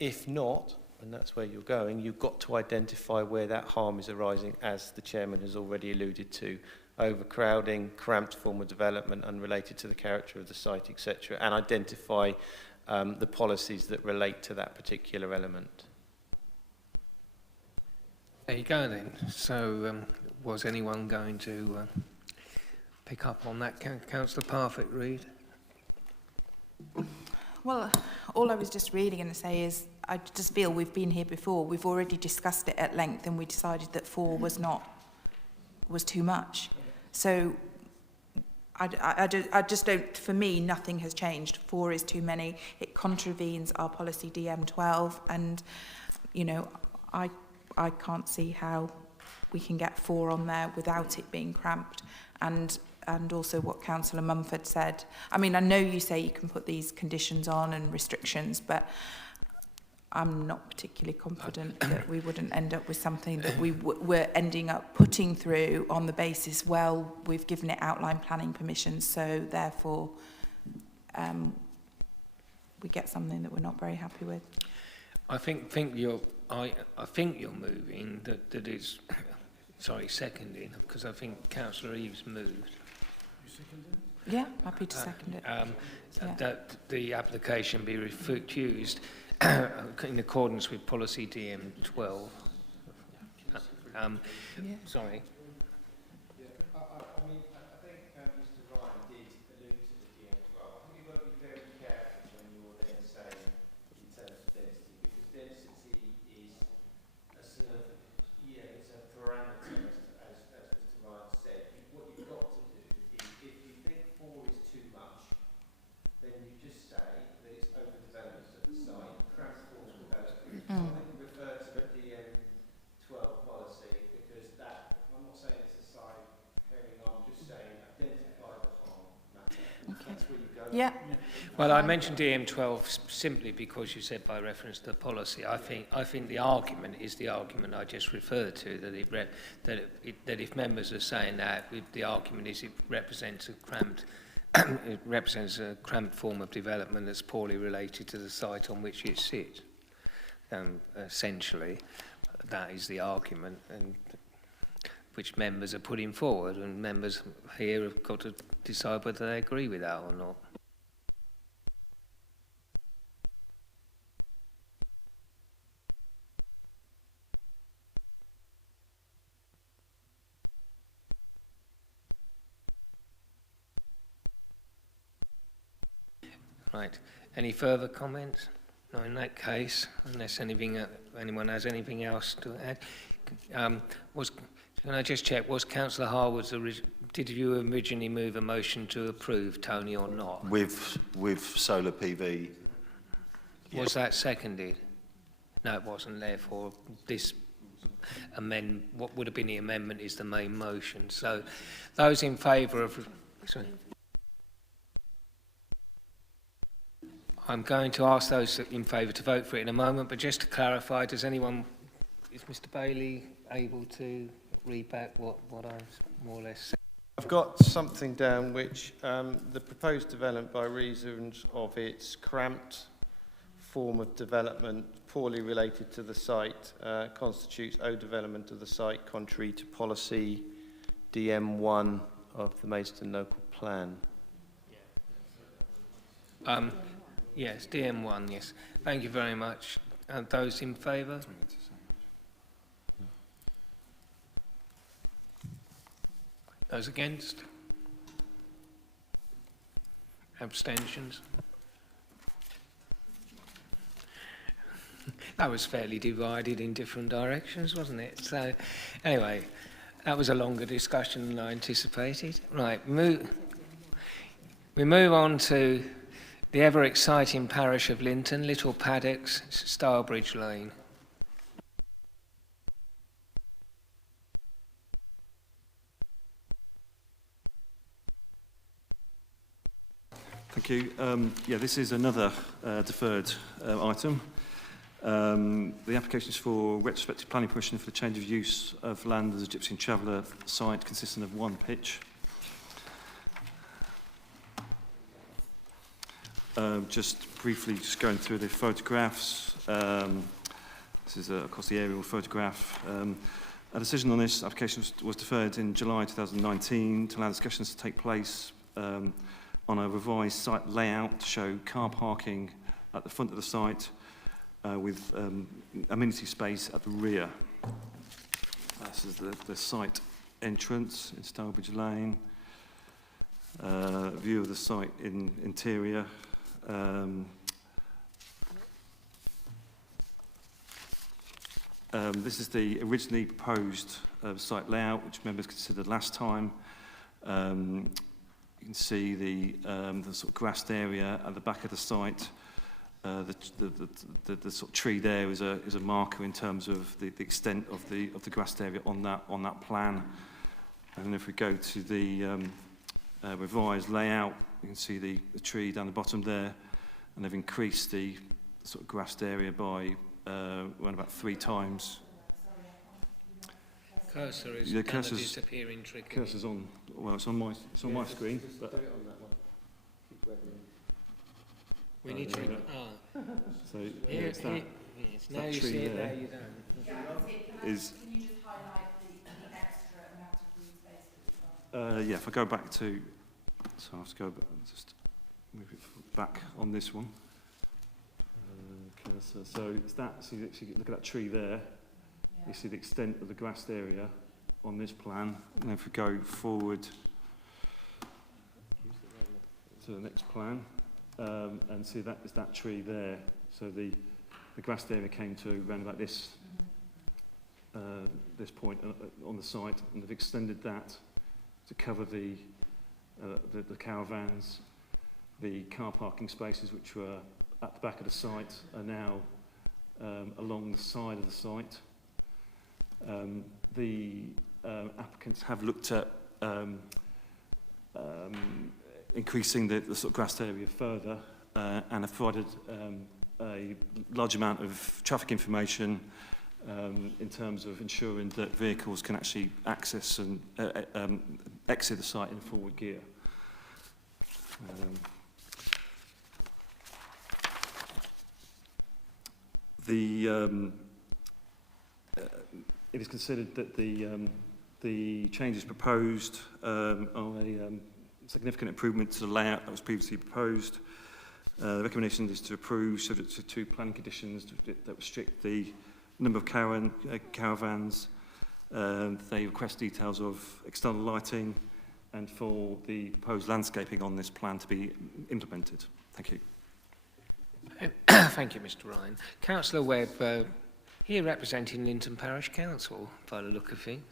If not, and that's where you're going, you've got to identify where that harm is arising, as the chairman has already alluded to: overcrowding, cramped form of development unrelated to the character of the site, etc., and identify the policies that relate to that particular element. There you go then. So was anyone going to pick up on that? Councillor Parfitt, Reid? Well, all I was just really going to say is I just feel we've been here before. We've already discussed it at length, and we decided that 4 was too much. So I just don't, for me, nothing has changed. 4 is too many. It contravenes our policy DM12, and, you know, I can't see how we can get 4 on there without it being cramped. And also what Councillor Mumford said. I mean, I know you say you can put these conditions on and restrictions, but I'm not particularly confident that we wouldn't end up with something that we're ending up putting through on the basis, well, we've given it outline planning permission, so therefore we get something that we're not very happy with. I think you're moving that is, sorry, seconding, because I think Councillor Eaves moved. Yeah, happy to second it. That the application be refused in accordance with policy DM12. Sorry. Yeah. Well, I mentioned DM12 simply because you said by reference to the policy. I think the argument is the argument I just referred to, that if members are saying that, the argument is it represents a cramped form of development that's poorly related to the site on which it sits. Essentially, that is the argument, and which members are putting forward, and members here have got to decide whether they agree with that or not. Right. Any further comments? No, in that case, unless anyone has anything else to add. Can I just check, was Councillor Harwood's, did you originally move a motion to approve, Tony, or not? With solar PV. Was that seconded? No, it wasn't, therefore this what would have been the amendment is the main motion. So those in favour of... Sorry. I'm going to ask those in favour to vote for it in a moment, but just to clarify, is Mr Bailey able to read back what I've more or less said? I've got something down which the proposed development, by reason of its cramped form of development, poorly related to the site, constitutes development of the site contrary to policy DM1 of the Maidstone local plan. Yes, DM1, yes. Thank you very much. Those in favour? Those against? Abstentions? That was fairly divided in different directions, wasn't it? So, anyway, that was a longer discussion than I anticipated. Right, we move on to the ever-exciting parish of Linton, Little Paddocks, Starbridge Lane. Thank you. Yeah, this is another deferred item. The application is for retrospective planning permission for the change of use of land as a Gypsy and Traveller site consisting of one pitch. Just briefly, just going through the photographs. This is across the aerial photograph. A decision on this application was deferred in July 2019 to allow discussions to take place on a revised site layout to show car parking at the front of the site with amenity space at the rear. This is the site entrance in Starbridge Lane. View of the site in interior. This is the originally proposed site layout, which members considered last time. You can see the sort of grassed area at the back of the site. The sort of tree there is a marker in terms of the extent of the grassed area on that plan. And if we go to the revised layout, you can see the tree down the bottom there, and they've increased the sort of grassed area by around about 3 times. Cursor is kind of disappearing trick. Cursor's on. Well, it's on my screen. But we need to. So yeah, it's that. Yes, now you see it, there you don't. Can you just highlight the extra amount of green space that we've got? Yeah, if I go back to, so I have to go back, just move it back on this one. Cursor. So it's that. So you actually look at that tree there. Yeah. You see the extent of the grassed area on this plan, and if we go forward to the next plan, and see that is that tree there. So the grassed area came to around about this this point on the site, and they've extended that to cover the caravans, the car parking spaces which were at the back of the site are now along the side of the site. The applicants have looked at increasing the sort of grassed area further and have provided a large amount of traffic information in terms of ensuring that vehicles can actually access and exit the site in forward gear. It is considered that the changes proposed are a significant improvement to the layout that was previously proposed. The recommendation is to approve, subject to 2 planning conditions that restrict the number of caravans. They request details of external lighting and for the proposed landscaping on this plan to be implemented. Thank you. Thank you, Mr. Ryan. Councillor Webb, here representing Linton Parish Council, by the look of things.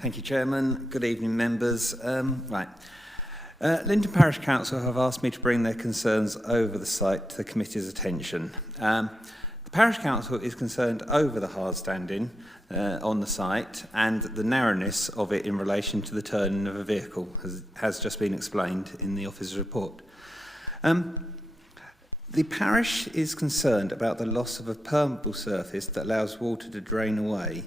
Thank you, Chairman. Good evening, members. Linton Parish Council have asked me to bring their concerns over the site to the committee's attention. The Parish Council is concerned over the hard standing on the site and the narrowness of it in relation to the turning of a vehicle, as has just been explained in the officer's report. The parish is concerned about the loss of a permeable surface that allows water to drain away.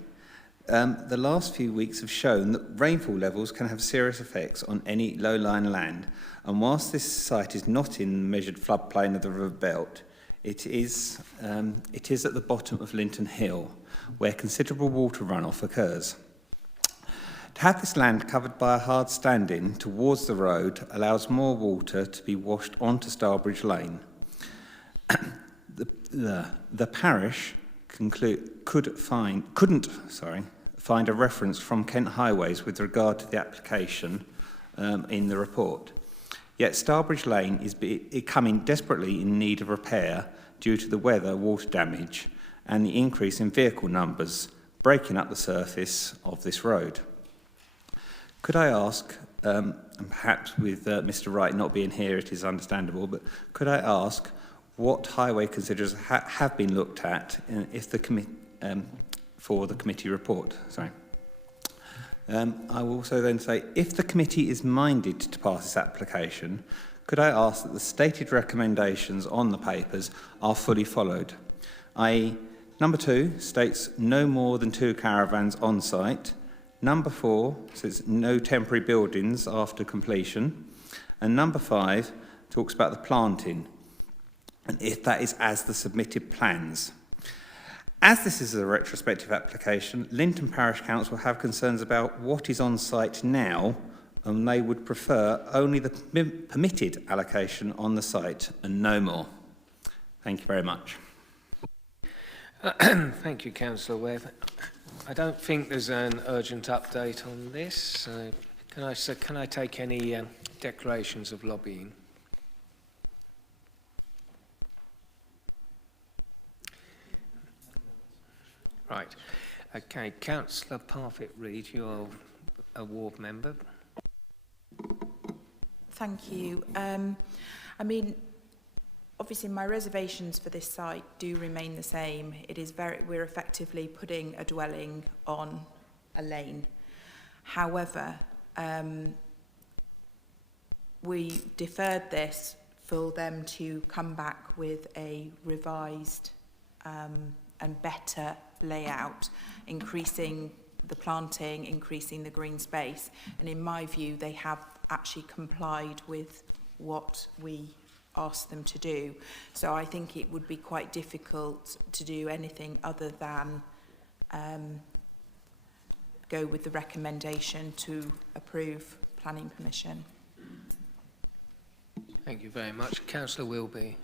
The last few weeks have shown that rainfall levels can have serious effects on any low-lying land, and whilst this site is not in the measured floodplain of the river belt, it is at the bottom of Linton Hill, where considerable water runoff occurs. To have this land covered by a hard standing towards the road allows more water to be washed onto Starbridge Lane. The parish couldn't find a reference from Kent Highways with regard to the application in the report. Yet Starbridge Lane is becoming desperately in need of repair due to the weather, water damage, and the increase in vehicle numbers breaking up the surface of this road. Could I ask, and perhaps with Mr. Wright not being here, it is understandable, but could I ask what highway considerers have been looked at if the for the committee report? Sorry. I will also then say, if the committee is minded to pass this application, could I ask that the stated recommendations on the papers are fully followed? i.e., number 2 states no more than 2 caravans on site. Number 4 says no temporary buildings after completion. And number 5 talks about the planting, and if that is as the submitted plans. As this is a retrospective application, Linton Parish Council have concerns about what is on site now, and they would prefer only the permitted allocation on the site and no more. Thank you very much. Thank you, Councillor Webb. I don't think there's an urgent update on this. So can I take any declarations of lobbying? Right. Okay, Councillor Parfitt-Reid, you're a ward member. Thank you. I mean, obviously my reservations for this site do remain the same. It is we're effectively putting a dwelling on a lane. However, we deferred this for them to come back with a revised and better layout, increasing the planting, increasing the green space. And in my view, they have actually complied with what we asked them to do. So I think it would be quite difficult to do anything other than go with the recommendation to approve planning permission. Thank you very much. Councillor Wilby.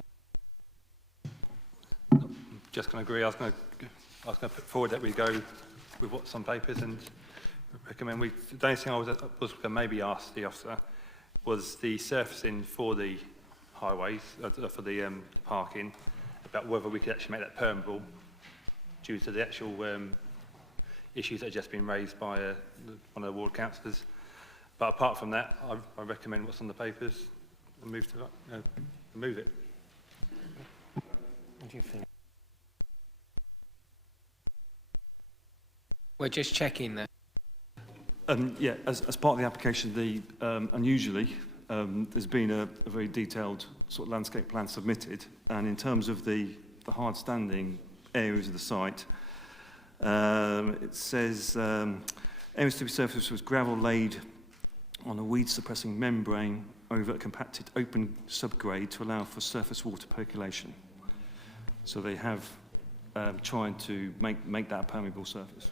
Just going to agree. I was going to put forward that we go with what's on papers and recommend the only thing I was going to maybe ask the officer was the surfacing for the highways, for the parking, about whether we could actually make that permeable due to the actual issues that have just been raised by one of the ward councillors. But apart from that, I recommend what's on the papers and move it. What do you think? We're just checking that. Yeah, as part of the application, unusually, there's been a very detailed sort of landscape plan submitted, and in terms of the hard-standing areas of the site, it says areas to be surfaced with gravel laid on a weed-suppressing membrane over a compacted open subgrade to allow for surface water percolation. So they have tried to make that a permeable surface.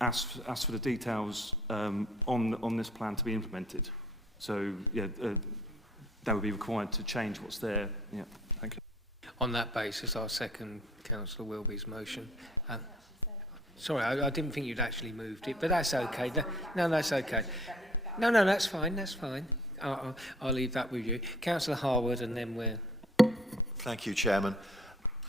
asked for the details on this plan to be implemented. So, yeah, that would be required to change what's there. Yeah, thank you. On that basis, I'll second Councillor Wilby's motion. Sorry, I didn't think you'd actually moved it, but that's okay. No, that's okay. No, that's fine, that's fine. I'll leave that with you. Councillor Harwood, and then we're... Thank you, Chairman.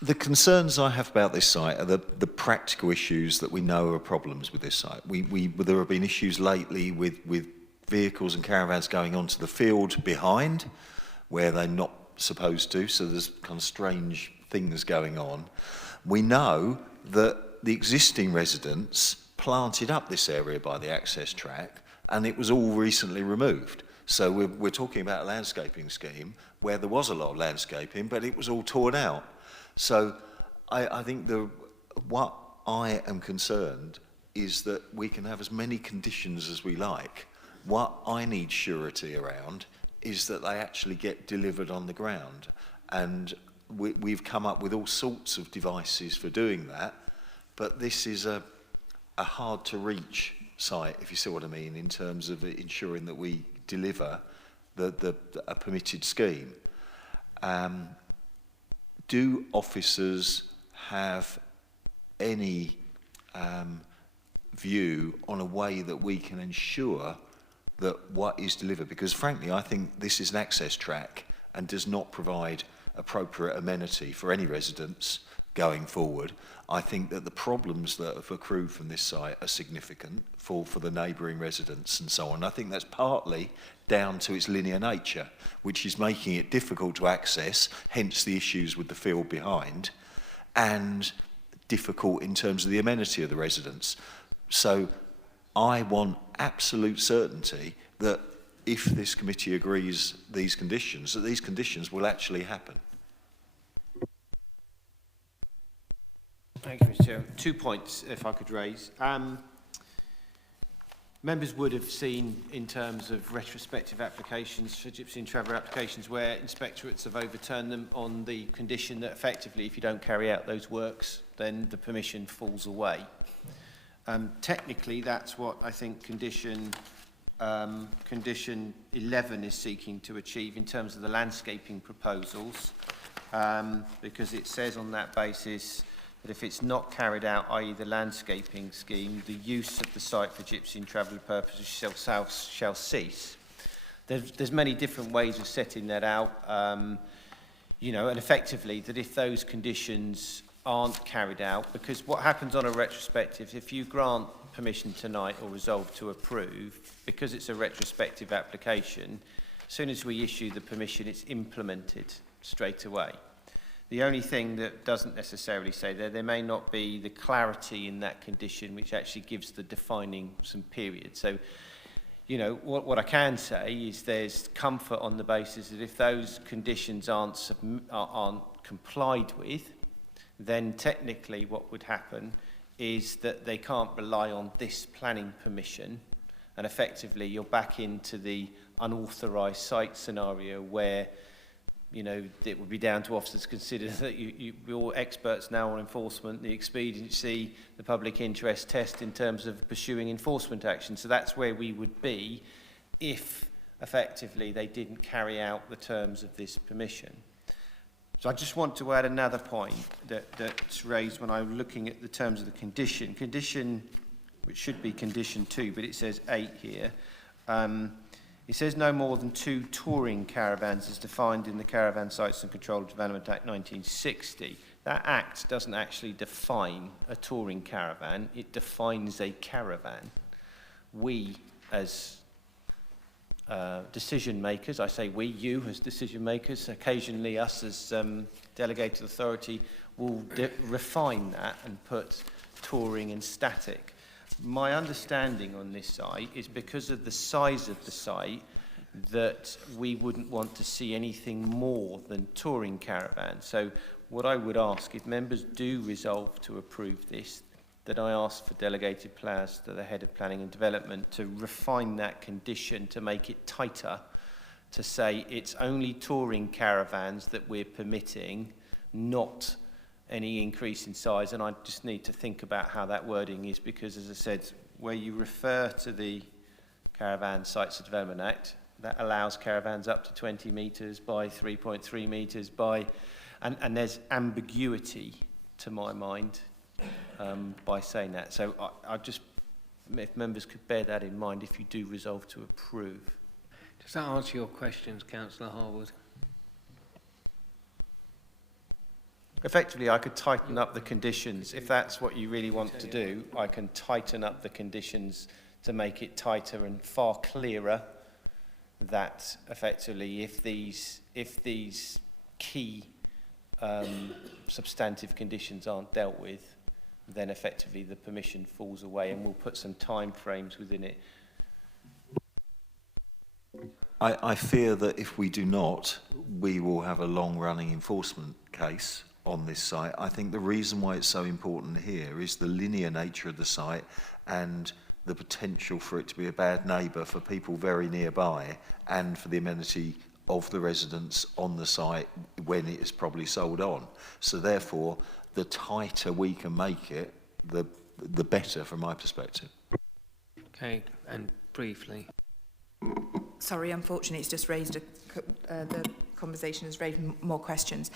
The concerns I have about this site are the practical issues that we know are problems with this site. There have been issues lately with vehicles and caravans going onto the field behind, where they're not supposed to, so there's kind of strange things going on. We know that the existing residents planted up this area by the access track, and it was all recently removed. So we're talking about a landscaping scheme where there was a lot of landscaping, but it was all torn out. So I think what I am concerned is that we can have as many conditions as we like. What I need surety around is that they actually get delivered on the ground. And we've come up with all sorts of devices for doing that, but this is a hard to reach site, if you see what I mean, in terms of ensuring that we deliver a permitted scheme. Do officers have any view on a way that we can ensure that what is delivered? Because frankly, I think this is an access track and does not provide appropriate amenity for any residents going forward. I think that the problems that have accrued from this site are significant for the neighbouring residents and so on. I think that's partly down to its linear nature, which is making it difficult to access, hence the issues with the field behind, and difficult in terms of the amenity of the residents. So I want absolute certainty that if this committee agrees these conditions, that these conditions will actually happen. Thank you, Mr. Chair. 2 points, if I could raise. Members would have seen, in terms of retrospective applications for gypsy and traveller applications, where inspectorates have overturned them on the condition that effectively, if you don't carry out those works, then the permission falls away. Technically, that's what I think condition 11 is seeking to achieve in terms of the landscaping proposals, because it says on that basis that if it's not carried out, i.e. the landscaping scheme, the use of the site for gypsy and traveller purposes shall cease. There's many different ways of setting that out, you know, and effectively that if those conditions aren't carried out, because what happens on a retrospective, if you grant permission tonight or resolve to approve, because it's a retrospective application, as soon as we issue the permission, it's implemented straight away. The only thing that doesn't necessarily say there may not be the clarity in that condition which actually gives the defining some period. So, you know, what I can say is there's comfort on the basis that if those conditions aren't complied with, then technically what would happen is that they can't rely on this planning permission, and effectively you're back into the unauthorised site scenario where, you know, it would be down to officers to consider that you're experts now on enforcement, the expediency, the public interest test in terms of pursuing enforcement action. So that's where we would be if effectively they didn't carry out the terms of this permission. So I just want to add another point that's raised when I'm looking at the terms of the condition. Condition, which should be condition 2, but it says 8 here. It says no more than 2 touring caravans as defined in the Caravan Sites and Control Development Act 1960. That act doesn't actually define a touring caravan, it defines a caravan. We as decision makers, I say we, you as decision makers, occasionally us as delegated authority will refine that and put touring and static. My understanding on this site is because of the size of the site that we wouldn't want to see anything more than touring caravans. So what I would ask, if members do resolve to approve this, that I ask for delegated powers to the Head of Planning and Development to refine that condition to make it tighter, to say it's only touring caravans that we're permitting, not any increase in size, and I just need to think about how that wording is, because, as I said, where you refer to the Caravan Sites of Development Act, that allows caravans up to 20 metres by 3.3 metres by, and there's ambiguity to my mind by saying that. So I just, if members could bear that in mind if you do resolve to approve. Does that answer your questions, Councillor Harwood? Effectively, I could tighten up the conditions. If that's what you really want to do, I can tighten up the conditions to make it tighter and far clearer, that effectively if these key substantive conditions aren't dealt with, then effectively the permission falls away, and we'll put some time frames within it. I fear that if we do not, we will have a long-running enforcement case on this site. I think the reason why it's so important here is the linear nature of the site and the potential for it to be a bad neighbour for people very nearby, and for the amenity of the residents on the site when it is probably sold on. So therefore, the tighter we can make it, the better from my perspective. Okay, and briefly. Sorry, unfortunately, it's just raised the conversation has raised more questions.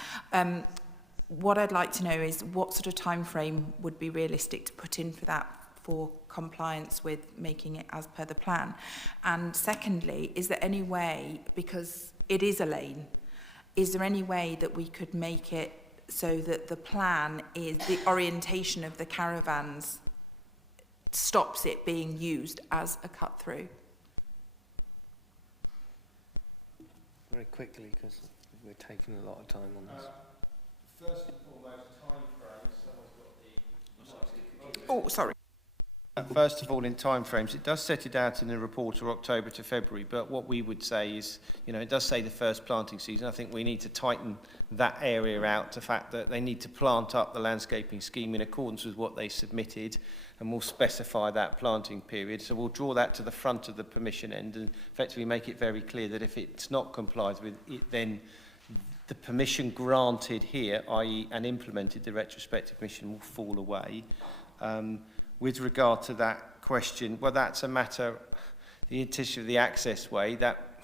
What I'd like to know is what sort of time frame would be realistic to put in for that, for compliance with making it as per the plan? And secondly, is there any way, because it is a lane, is there any way that we could make it so that the plan is the orientation of the caravans stops it being used as a cut through? Very quickly, because we're taking a lot of time on this. First and foremost, time frames. Someone's got the... Oh, sorry. First of all, in time frames, it does set it out in the report of October to February, but what we would say is, you know, it does say the first planting season. I think we need to tighten that area out to the fact that they need to plant up the landscaping scheme in accordance with what they submitted, and we'll specify that planting period. So we'll draw that to the front of the permission end and effectively make it very clear that if it's not complied with, then the permission granted here, i.e. and implemented, the retrospective permission will fall away. With regard to that question, well, that's a matter, the issue of the access way, that,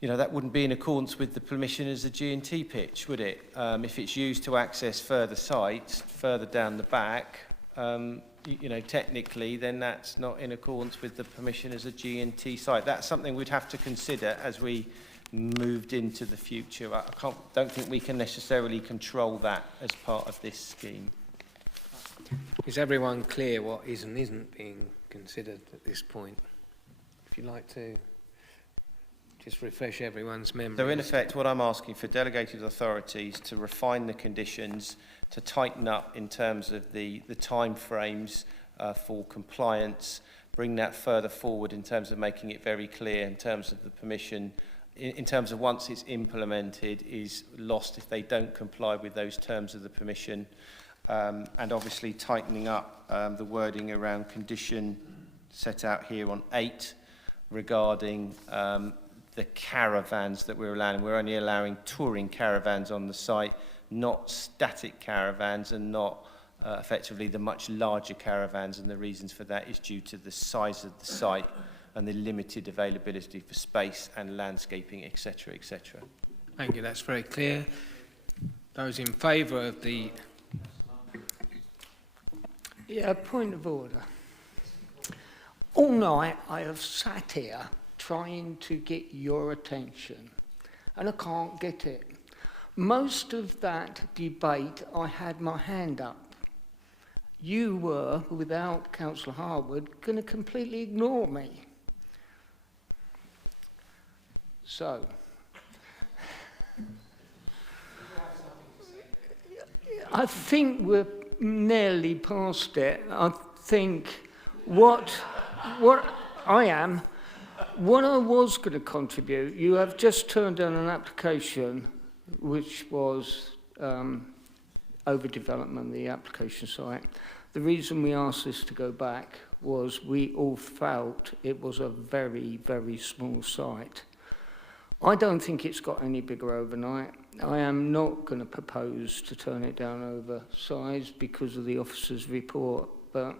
you know, that wouldn't be in accordance with the permission as a G&T pitch, would it? If it's used to access further sites, further down the back, you know, technically, then that's not in accordance with the permission as a G&T site. That's something we'd have to consider as we moved into the future. Don't think we can necessarily control that as part of this scheme. Is everyone clear what is and isn't being considered at this point? If you'd like to just refresh everyone's memory. So in effect, what I'm asking for delegated authorities to refine the conditions, to tighten up in terms of the time frames for compliance, bring that further forward in terms of making it very clear in terms of the permission, in terms of once it's implemented is lost if they don't comply with those terms of the permission. And obviously tightening up the wording around condition set out here on 8 regarding the caravans that we're allowing. We're only allowing touring caravans on the site, not static caravans, and not effectively the much larger caravans, and the reasons for that is due to the size of the site and the limited availability for space and landscaping, etc., etc. Thank you, that's very clear. Those in favour of the... Yeah, point of order. All night I have sat here trying to get your attention, and I can't get it. Most of that debate, I had my hand up. You were, without Councillor Harwood, going to completely ignore me. So, I think we're nearly past it. I think what I was going to contribute, you have just turned down an application which was overdevelopment of the application site. The reason we asked this to go back was we all felt it was a very, very small site. I don't think it's got any bigger overnight. I am not going to propose to turn it down over size because of the officer's report, but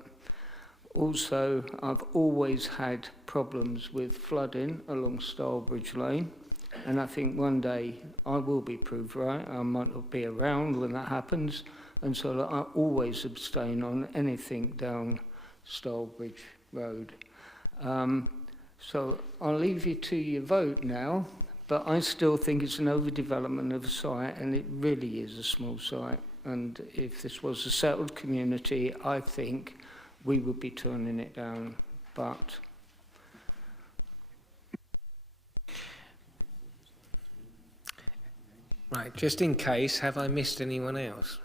also I've always had problems with flooding along Starbridge Lane, and I think one day I will be proved right. I might not be around when that happens, and so I always abstain on anything down Starbridge Road. So I'll leave you to your vote now, but I still think it's an overdevelopment of a site, and it really is a small site. And if this was a settled community, I think we would be turning it down, but... Right, just in case, have I missed anyone else?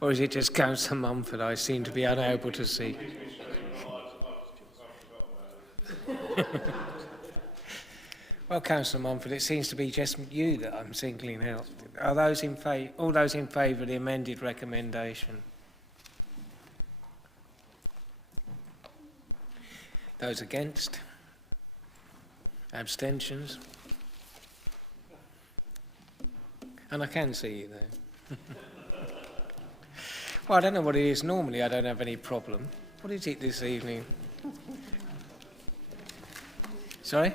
Or is it just Councillor Mumford I seem to be unable to see? Well, Councillor Mumford, it seems to be just you that I'm singling out. Are those in favour? All those in favour of the amended recommendation? Those against? Abstentions? And I can see you there. Well, I don't know what it is. Normally, I don't have any problem. What is it this evening? Sorry?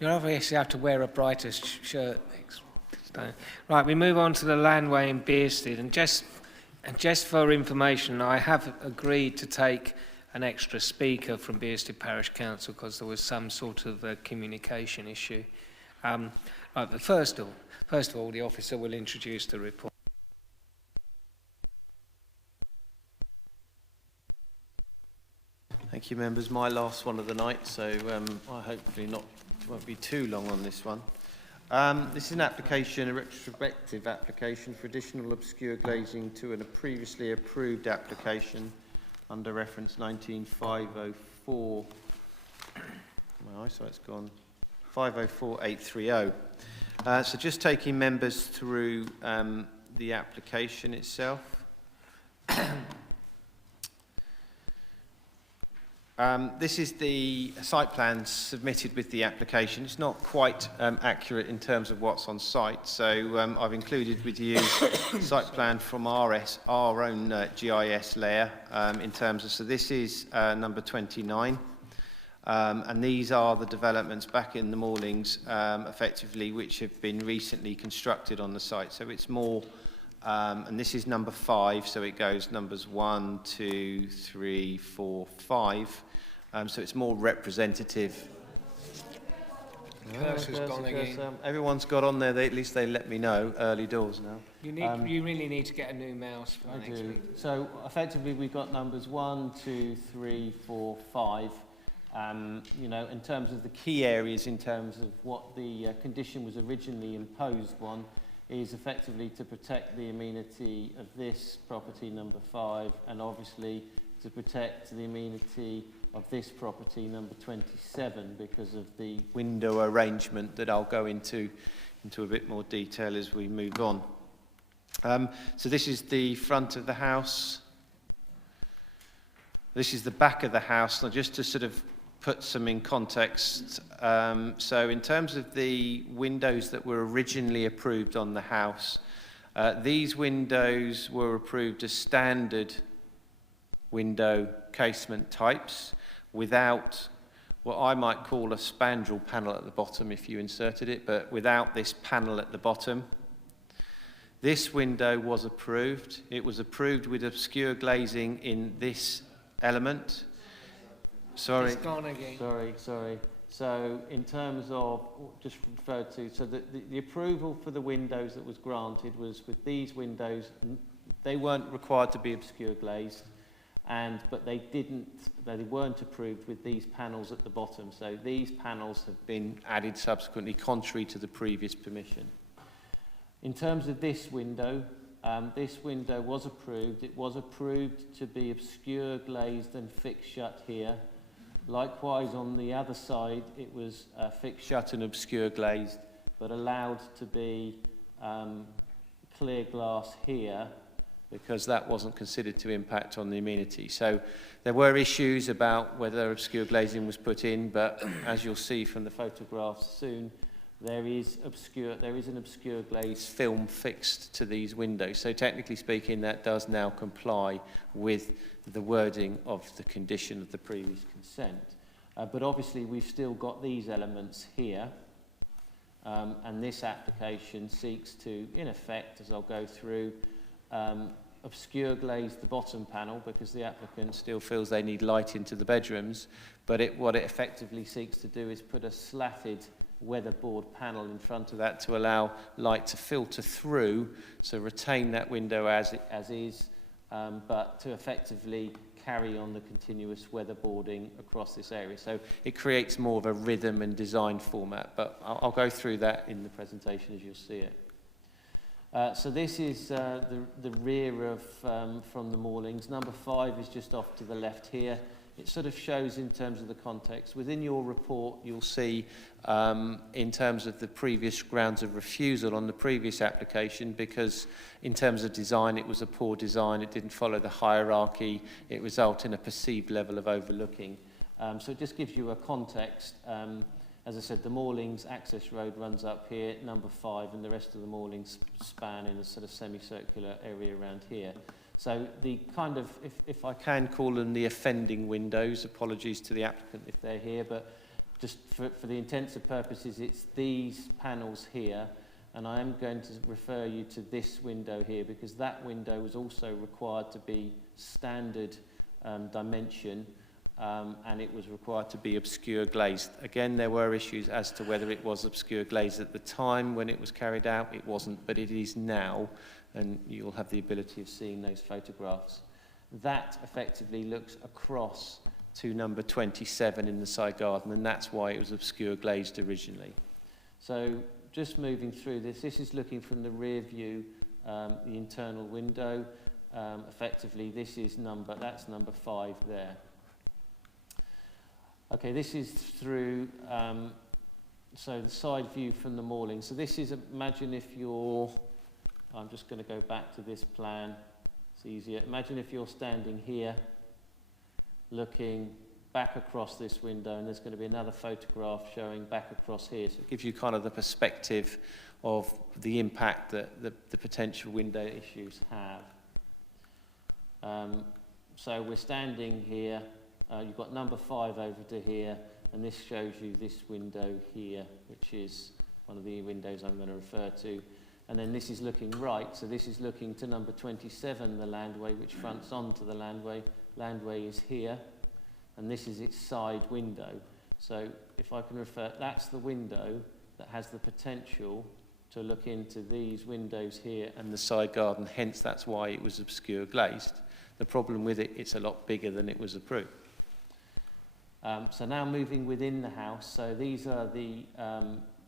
You'll obviously have to wear a brighter shirt next time. Right, we move on to the landway in Bearsted. And just for information, I have agreed to take an extra speaker from Bearsted Parish Council because there was some sort of communication issue. Right, but first of all, the officer will introduce the report. Thank you, members. My last one of the night, so I hopefully won't be too long on this one. This is an application, a retrospective application for additional obscure glazing to a previously approved application under reference 19504. My eyesight's gone. 504830. So just taking members through the application itself. This is the site plan submitted with the application. It's not quite accurate in terms of what's on site, so I've included with you site plan from our own GIS layer in terms of, so this is number 29, and these are the developments back in the Moorlings, effectively, which have been recently constructed on the site. So it's more, and this is number 5, so it goes numbers 1, 2, 3, 4, 5. So it's more representative. Cursor's gone again. Everyone's got on there, at least they let me know, early doors now. You really need to get a new mouse for next week. So effectively we've got numbers 1, 2, 3, 4, 5. You know, in terms of the key areas, in terms of what the condition was originally imposed on, is effectively to protect the amenity of this property, number 5, and obviously to protect the amenity of this property, number 27, because of the window arrangement that I'll go into a bit more detail as we move on. So this is the front of the house. This is the back of the house. Now, just to sort of put some in context, so in terms of the windows that were originally approved on the house, these windows were approved as standard window casement types without what I might call a spandrel panel at the bottom if you inserted it, but without this panel at the bottom. This window was approved. It was approved with obscure glazing in this element. Sorry. It's gone again. Sorry. So in terms of, just referred to, so the approval for the windows that was granted was with these windows, they weren't required to be obscure glazed, but they weren't approved with these panels at the bottom. So these panels have been added subsequently, contrary to the previous permission. In terms of this window was approved. It was approved to be obscure glazed and fixed shut here. Likewise, on the other side, it was fixed shut and obscure glazed, but allowed to be clear glass here, because that wasn't considered to impact on the amenity. So there were issues about whether obscure glazing was put in, but as you'll see from the photographs soon, there is an obscure glaze film fixed to these windows. So technically speaking, that does now comply with the wording of the condition of the previous consent. But obviously we've still got these elements here, and this application seeks to, in effect, as I'll go through, obscure glaze the bottom panel because the applicant still feels they need light into the bedrooms, but what it effectively seeks to do is put a slatted weatherboard panel in front of that to allow light to filter through, so retain that window as is, but to effectively carry on the continuous weatherboarding across this area. So it creates more of a rhythm and design format, but I'll go through that in the presentation as you'll see it. So this is the rear of from the moorings. Number 5 is just off to the left here. It sort of shows in terms of the context. Within your report, you'll see in terms of the previous grounds of refusal on the previous application, because in terms of design, it was a poor design. It didn't follow the hierarchy. It resulted in a perceived level of overlooking. So it just gives you a context. As I said, the moorings access road runs up here, number 5, and the rest of the moorings span in a sort of semicircular area around here. So the kind of, if I can call them the offending windows, apologies to the applicant if they're here, but just for the intents and purposes, it's these panels here, and I am going to refer you to this window here because that window was also required to be standard dimension, and it was required to be obscure glazed. Again, there were issues as to whether it was obscure glazed at the time when it was carried out. It wasn't, but it is now, and you'll have the ability of seeing those photographs. That effectively looks across to number 27 in the side garden, and that's why it was obscure glazed originally. So just moving through this is looking from the rear view, the internal window. Effectively, that's number 5 there. Okay, this is through, so the side view from the mooring. So this is, imagine if you're, I'm just going to go back to this plan, it's easier. Imagine if you're standing here, looking back across this window, and there's going to be another photograph showing back across here. So it gives you kind of the perspective of the impact that the potential window issues have. So we're standing here. You've got number 5 over to here, and this shows you this window here, which is one of the windows I'm going to refer to. And then this is looking right, so this is looking to number 27, the landway, which fronts onto the landway. Landway is here, and this is its side window. So if I can refer, that's the window that has the potential to look into these windows here and the side garden, hence that's why it was obscure glazed. The problem with it, it's a lot bigger than it was approved. So now moving within the house, so these are the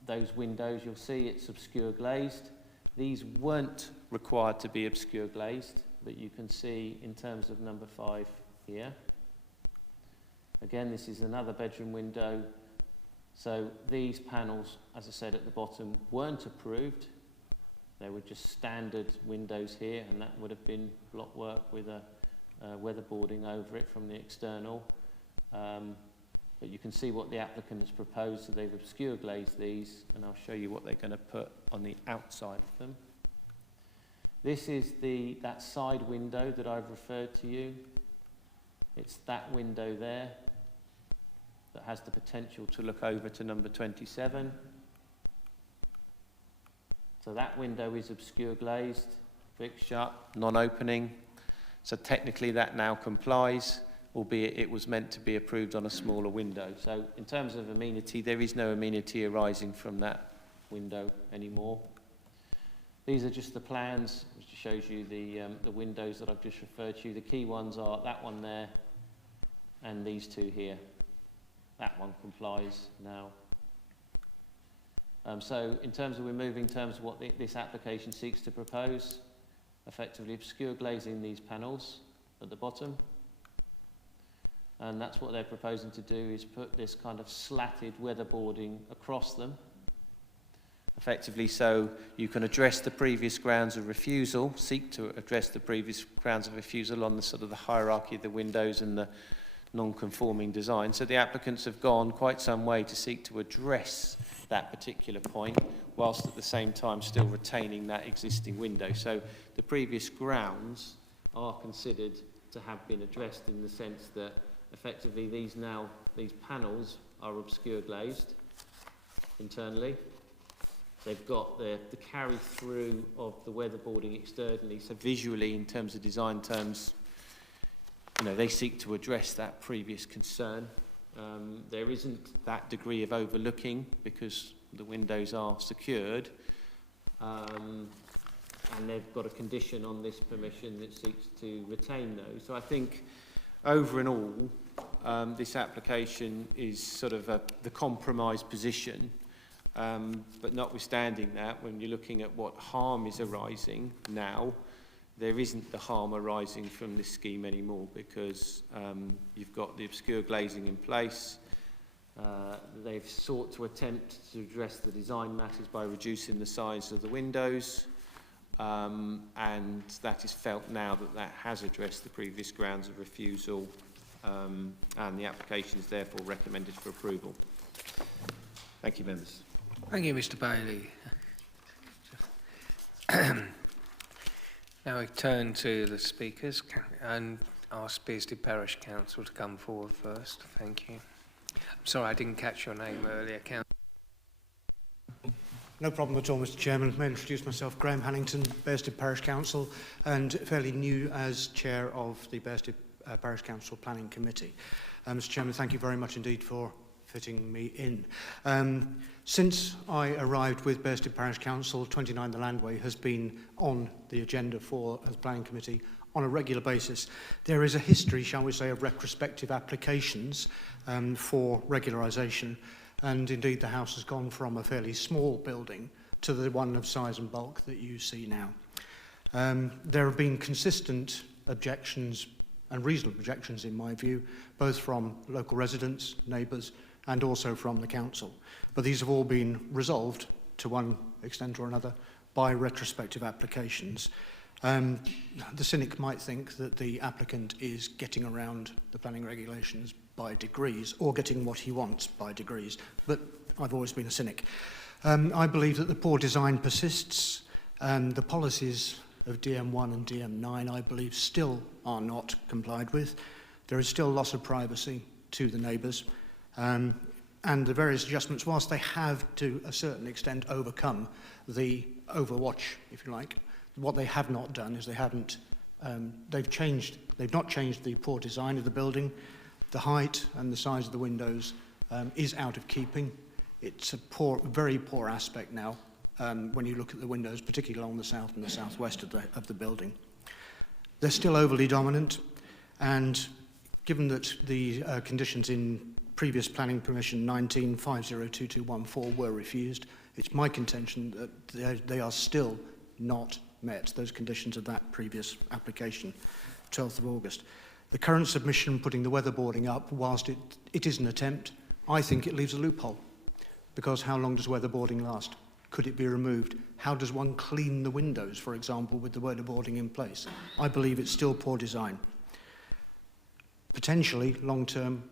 those windows. You'll see it's obscure glazed. These weren't required to be obscure glazed, but you can see in terms of number 5 here. Again, this is another bedroom window. So these panels, as I said at the bottom, weren't approved. They were just standard windows here, and that would have been block work with a weatherboarding over it from the external. But you can see what the applicant has proposed, so they've obscure glazed these, and I'll show you what they're going to put on the outside of them. This is that side window that I've referred to you. It's that window there that has the potential to look over to number 27. So that window is obscure glazed, fixed shut, non-opening. So technically that now complies, albeit it was meant to be approved on a smaller window. So in terms of amenity, there is no amenity arising from that window anymore. These are just the plans, which shows you the windows that I've just referred to. The key ones are that one there and these two here. That one complies now. So in terms of what this application seeks to propose, effectively obscure glazing these panels at the bottom. And that's what they're proposing to do, is put this kind of slatted weatherboarding across them. effectively, so you can address the previous grounds of refusal, seek to address the previous grounds of refusal on the sort of the hierarchy of the windows and the non-conforming design. So the applicants have gone quite some way to seek to address that particular point, whilst at the same time still retaining that existing window. So the previous grounds are considered to have been addressed in the sense that effectively these panels are obscure glazed internally. They've got the carry through of the weatherboarding externally, so visually in terms of design terms, you know, they seek to address that previous concern. There isn't that degree of overlooking because the windows are secured, and they've got a condition on this permission that seeks to retain those. So I think over and all, this application is sort of the compromise position, but notwithstanding that, when you're looking at what harm is arising now, there isn't the harm arising from this scheme anymore because you've got the obscure glazing in place. They've sought to attempt to address the design matters by reducing the size of the windows, and that is felt now that that has addressed the previous grounds of refusal, and the application is therefore recommended for approval. Thank you, members. Thank you, Mr. Bailey. Now we turn to the speakers and ask Bearsted Parish Council to come forward first. Thank you. I'm sorry, I didn't catch your name earlier, Council. No problem at all, Mr. Chairman. May I introduce myself, Graham Hannington, Bearsted Parish Council, and fairly new as Chair of the Bearsted Parish Council Planning Committee. Mr. Chairman, thank you very much indeed for fitting me in. Since I arrived with Bearsted Parish Council, 29 The Landway has been on the agenda for the Planning Committee on a regular basis. There is a history, shall we say, of retrospective applications for regularisation, and indeed the House has gone from a fairly small building to the one of size and bulk that you see now. There have been consistent objections and reasonable objections, in my view, both from local residents, neighbours, and also from the council. But these have all been resolved, to one extent or another, by retrospective applications. The cynic might think that the applicant is getting around the planning regulations by degrees, or getting what he wants by degrees, but I've always been a cynic. I believe that the poor design persists, and the policies of DM1 and DM9, I believe, still are not complied with. There is still loss of privacy to the neighbours, and the various adjustments, whilst they have to a certain extent overcome the overwatch, if you like, what they have not done is they've not changed the poor design of the building. The height and the size of the windows is out of keeping. It's a very poor aspect now when you look at the windows, particularly along the south and the southwest of the building. They're still overly dominant, and given that the conditions in previous planning permission 19502214 were refused, it's my contention that they are still not met, those conditions of that previous application, 12th of August. The current submission putting the weatherboarding up, whilst it is an attempt, I think it leaves a loophole. Because how long does weatherboarding last? Could it be removed? How does one clean the windows, for example, with the weatherboarding in place? I believe it's still poor design. Potentially, long term,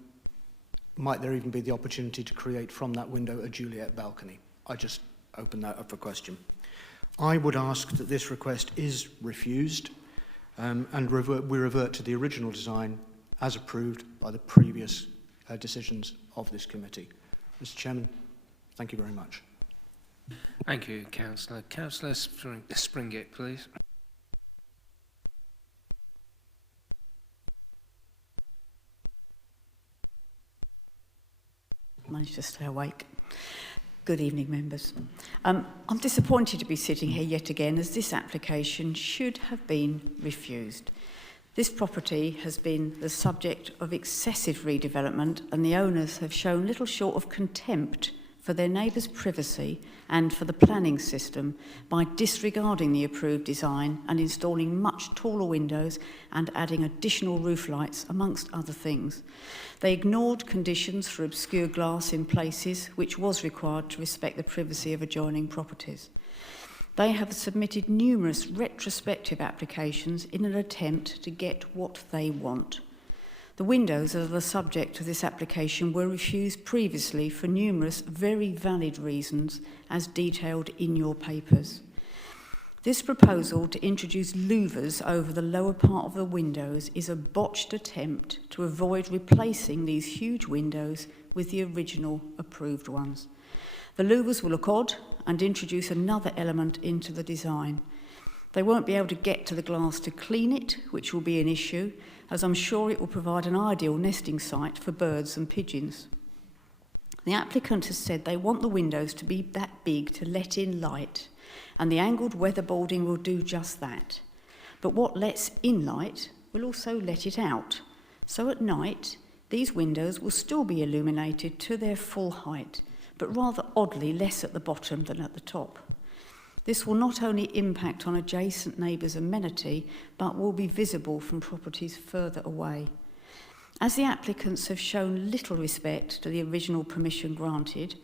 might there even be the opportunity to create from that window a Juliet balcony? I just open that up for question. I would ask that this request is refused and we revert to the original design as approved by the previous decisions of this committee. Mr. Chairman, thank you very much. Thank you, Councillor. Councillor Springett, please. Managed to stay awake. Good evening, members. I'm disappointed to be sitting here yet again, as this application should have been refused. This property has been the subject of excessive redevelopment, and the owners have shown little short of contempt for their neighbours' privacy and for the planning system by disregarding the approved design and installing much taller windows and adding additional roof lights, amongst other things. They ignored conditions for obscure glass in places which was required to respect the privacy of adjoining properties. They have submitted numerous retrospective applications in an attempt to get what they want. The windows that are the subject of this application were refused previously for numerous very valid reasons, as detailed in your papers. This proposal to introduce louvers over the lower part of the windows is a botched attempt to avoid replacing these huge windows with the original approved ones. The louvers will look odd and introduce another element into the design. They won't be able to get to the glass to clean it, which will be an issue, as I'm sure it will provide an ideal nesting site for birds and pigeons. The applicant has said they want the windows to be that big to let in light, and the angled weatherboarding will do just that. But what lets in light will also let it out. So at night, these windows will still be illuminated to their full height, but rather oddly less at the bottom than at the top. This will not only impact on adjacent neighbours' amenity, but will be visible from properties further away. As the applicants have shown little respect to the original permission granted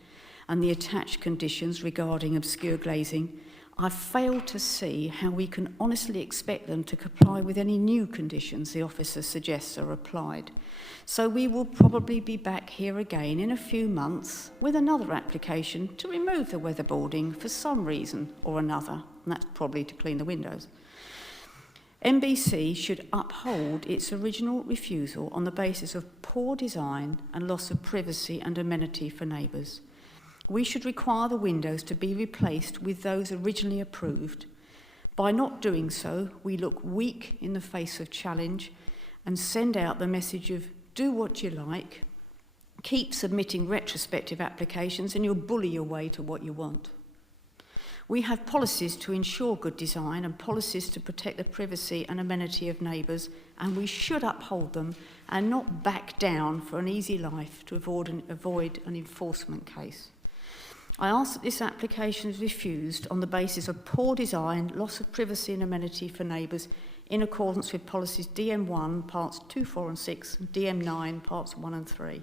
and the attached conditions regarding obscure glazing, I've failed to see how we can honestly expect them to comply with any new conditions the officer suggests are applied. So we will probably be back here again in a few months with another application to remove the weatherboarding for some reason or another, and that's probably to clean the windows. MBC should uphold its original refusal on the basis of poor design and loss of privacy and amenity for neighbours. We should require the windows to be replaced with those originally approved. By not doing so, we look weak in the face of challenge and send out the message of do what you like, keep submitting retrospective applications, and you'll bully your way to what you want. We have policies to ensure good design and policies to protect the privacy and amenity of neighbours, and we should uphold them and not back down for an easy life to avoid an enforcement case. I ask that this application is refused on the basis of poor design, loss of privacy and amenity for neighbours in accordance with policies DM1, parts 2, 4 and 6, and DM9, parts 1 and 3.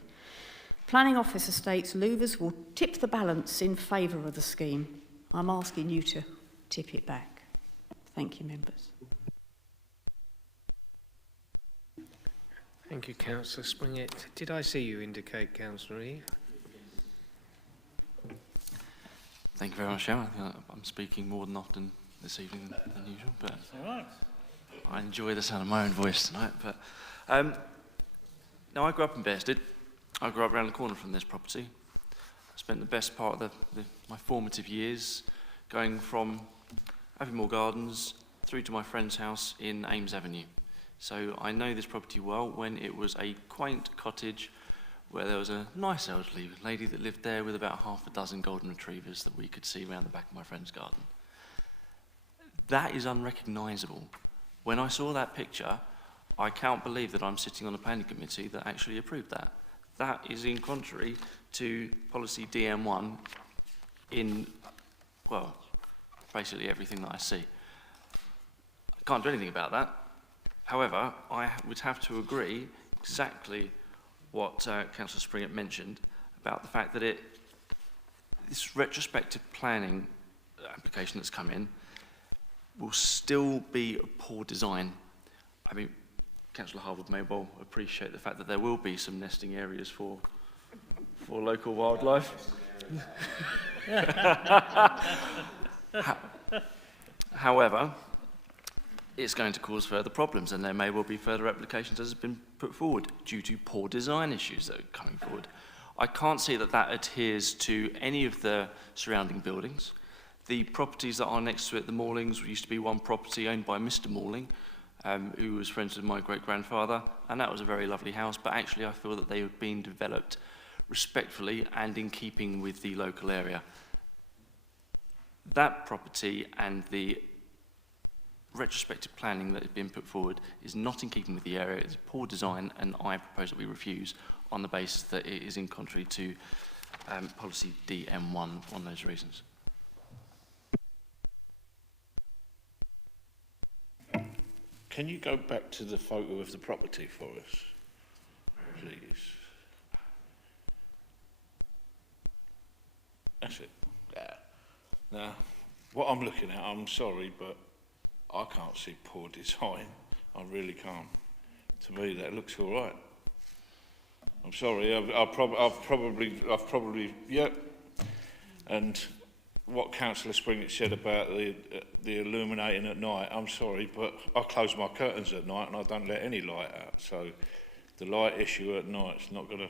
Planning officer states louvers will tip the balance in favour of the scheme. I'm asking you to tip it back. Thank you, members. Thank you, Councillor Springett. Did I see you indicate, Councillor Eve? Thank you very much, Chairman. I think I'm speaking more than often this evening than usual, but I enjoy the sound of my own voice tonight. But now, I grew up in Bearsted. I grew up around the corner from this property. I spent the best part of my formative years going from Aviemore Gardens through to my friend's house in Ames Avenue. So I know this property well when it was a quaint cottage where there was a nice elderly lady that lived there with about half a dozen golden retrievers that we could see around the back of my friend's garden. That is unrecognisable. When I saw that picture, I can't believe that I'm sitting on a planning committee that actually approved that. That is in contrary to policy DM1 in, well, basically everything that I see. I can't do anything about that. However, I would have to agree exactly what Councillor Springett mentioned about the fact that this retrospective planning application that's come in will still be a poor design. I mean, Councillor Harwood may well appreciate the fact that there will be some nesting areas for local wildlife. However, it's going to cause further problems, and there may well be further applications as has been put forward due to poor design issues that are coming forward. I can't see that that adheres to any of the surrounding buildings. The properties that are next to it, the Morlings, used to be one property owned by Mr. Morling, who was friends with my great-grandfather, and that was a very lovely house, but actually I feel that they have been developed respectfully and in keeping with the local area. That property and the retrospective planning that has been put forward is not in keeping with the area. It's poor design, and I propose that we refuse on the basis that it is in contrary to policy DM1 on those reasons. Can you go back to the photo of the property for us, please? That's it. Yeah. Now, what I'm looking at, I'm sorry, but I can't see poor design. I really can't. To me, that looks all right. I'm sorry. I've probably, yeah. And what Councillor Springett said about the illuminating at night, I'm sorry, but I close my curtains at night and I don't let any light out. So the light issue at night is not going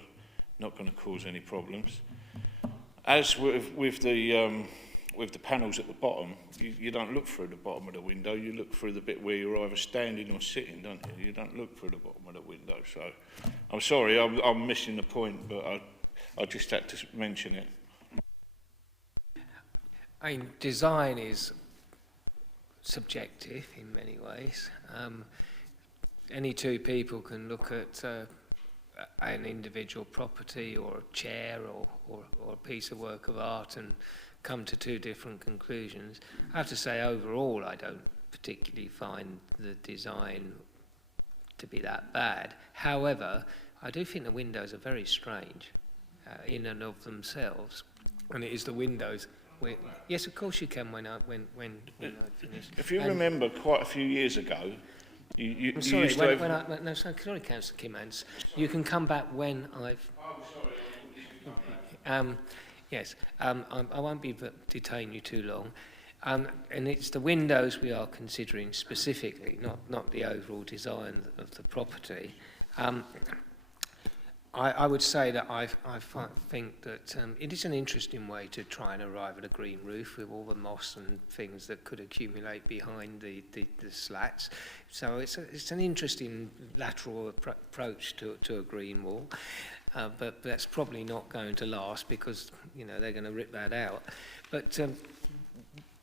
to cause any problems. As with the panels at the bottom, you don't look through the bottom of the window. You look through the bit where you're either standing or sitting, don't you? You don't look through the bottom of the window. So I'm sorry, I'm missing the point, but I just had to mention it. I mean, design is subjective in many ways. Any two people can look at an individual property or a chair or a piece of work of art and come to two different conclusions. I have to say, overall, I don't particularly find the design to be that bad. However, I do think the windows are very strange in and of themselves, and it is the windows. Yes, of course you can when I finish. If you remember, quite a few years ago, I'm sorry, sorry, Councillor Kimmans, you can come back when I've... Oh, sorry. Yes, I won't detain you too long. And it's the windows we are considering specifically, not the overall design of the property. I would say that I think that it is an interesting way to try and arrive at a green roof with all the moss and things that could accumulate behind the slats. So it's an interesting lateral approach to a green wall. But that's probably not going to last because, they're going to rip that out. But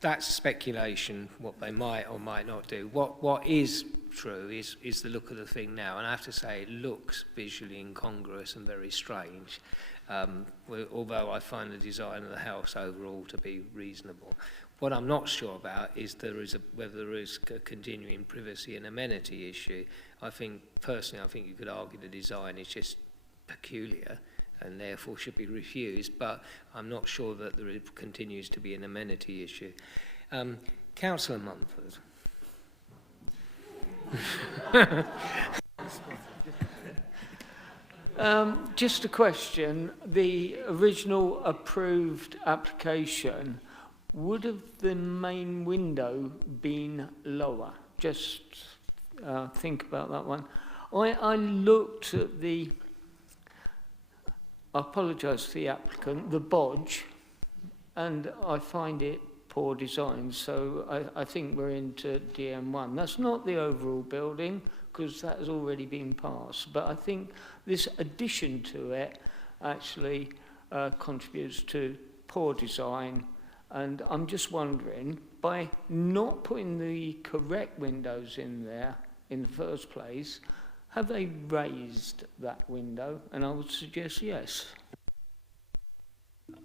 that's speculation, what they might or might not do. What is true is the look of the thing now, and I have to say it looks visually incongruous and very strange, although I find the design of the house overall to be reasonable. What I'm not sure about is whether there is a continuing privacy and amenity issue. Personally, I think you could argue the design is just peculiar and therefore should be refused, but I'm not sure that there continues to be an amenity issue. Councillor Mumford. Just a question. The original approved application, would have the main window been lower? Just think about that one. I looked at the, I apologise to the applicant, the bodge, and I find it poor design, so I think we're into DM1. That's not the overall building, because that has already been passed, but I think this addition to it actually contributes to poor design, and I'm just wondering, by not putting the correct windows in there in the first place, have they raised that window? And I would suggest yes.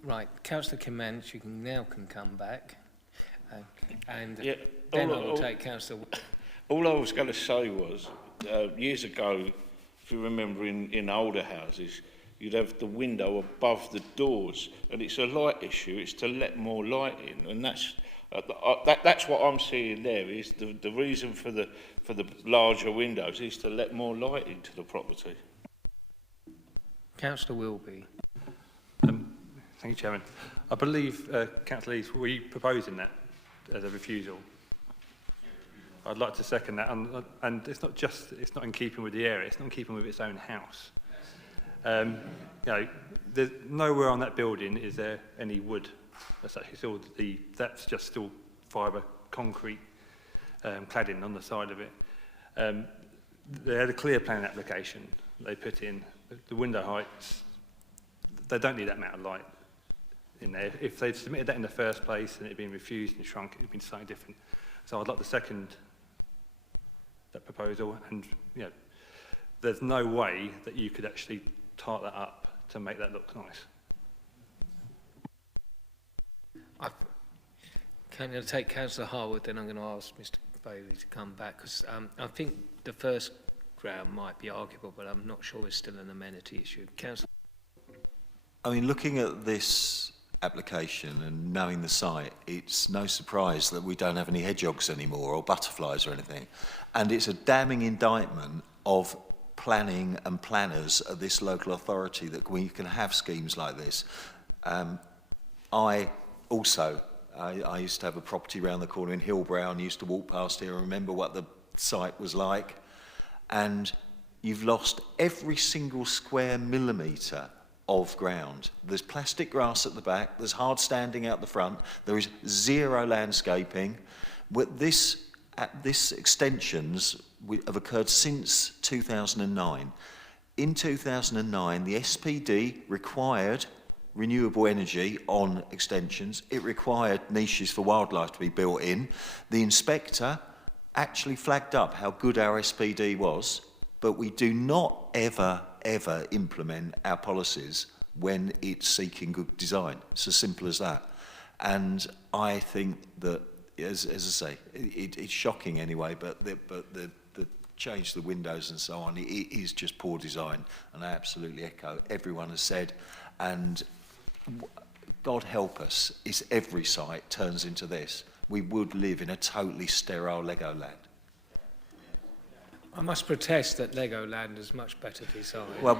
Right, Councillor Kimmans, you can come back. And yeah, then I will take Councillor... All I was going to say was, years ago, if you remember in older houses, you'd have the window above the doors, and it's a light issue, it's to let more light in, and that's what I'm seeing there, is the reason for the larger windows is to let more light into the property. Councillor Wilby. Thank you, Chairman. I believe, Councillor East, were you proposing that as a refusal? I'd like to second that, and it's not in keeping with the area, it's not in keeping with its own house. There's nowhere on that building is there any wood. That's actually still that's just still fibre concrete cladding on the side of it. They had a clear plan application. They put in the window heights. They don't need that amount of light in there. If they'd submitted that in the first place and it had been refused and shrunk, it would have been something different. So I'd like to second that proposal, and there's no way that you could actually tart that up to make that look nice. I'm going to take Councillor Harwood, then I'm going to ask Mr Bailey to come back, because I think the first ground might be arguable, but I'm not sure it's still an amenity issue. Councillor. I mean, looking at this application and knowing the site, it's no surprise that we don't have any hedgehogs anymore or butterflies or anything. And it's a damning indictment of planning and planners at this local authority that we can have schemes like this. I used to have a property around the corner in Hillbrow and used to walk past here and remember what the site was like. And you've lost every single square millimetre of ground. There's plastic grass at the back, there's hard standing out the front, there is zero landscaping. This extensions have occurred since 2009. In 2009, the SPD required renewable energy on extensions. It required niches for wildlife to be built in. The inspector actually flagged up how good our SPD was, but we do not ever implement our policies when it's seeking good design. It's as simple as that. And I think that, as I say, it's shocking anyway, but the change the windows and so on, it is just poor design, and I absolutely echo everyone has said. And God help us, if every site turns into this, we would live in a totally sterile Legoland. I must protest that Legoland is much better design. Well,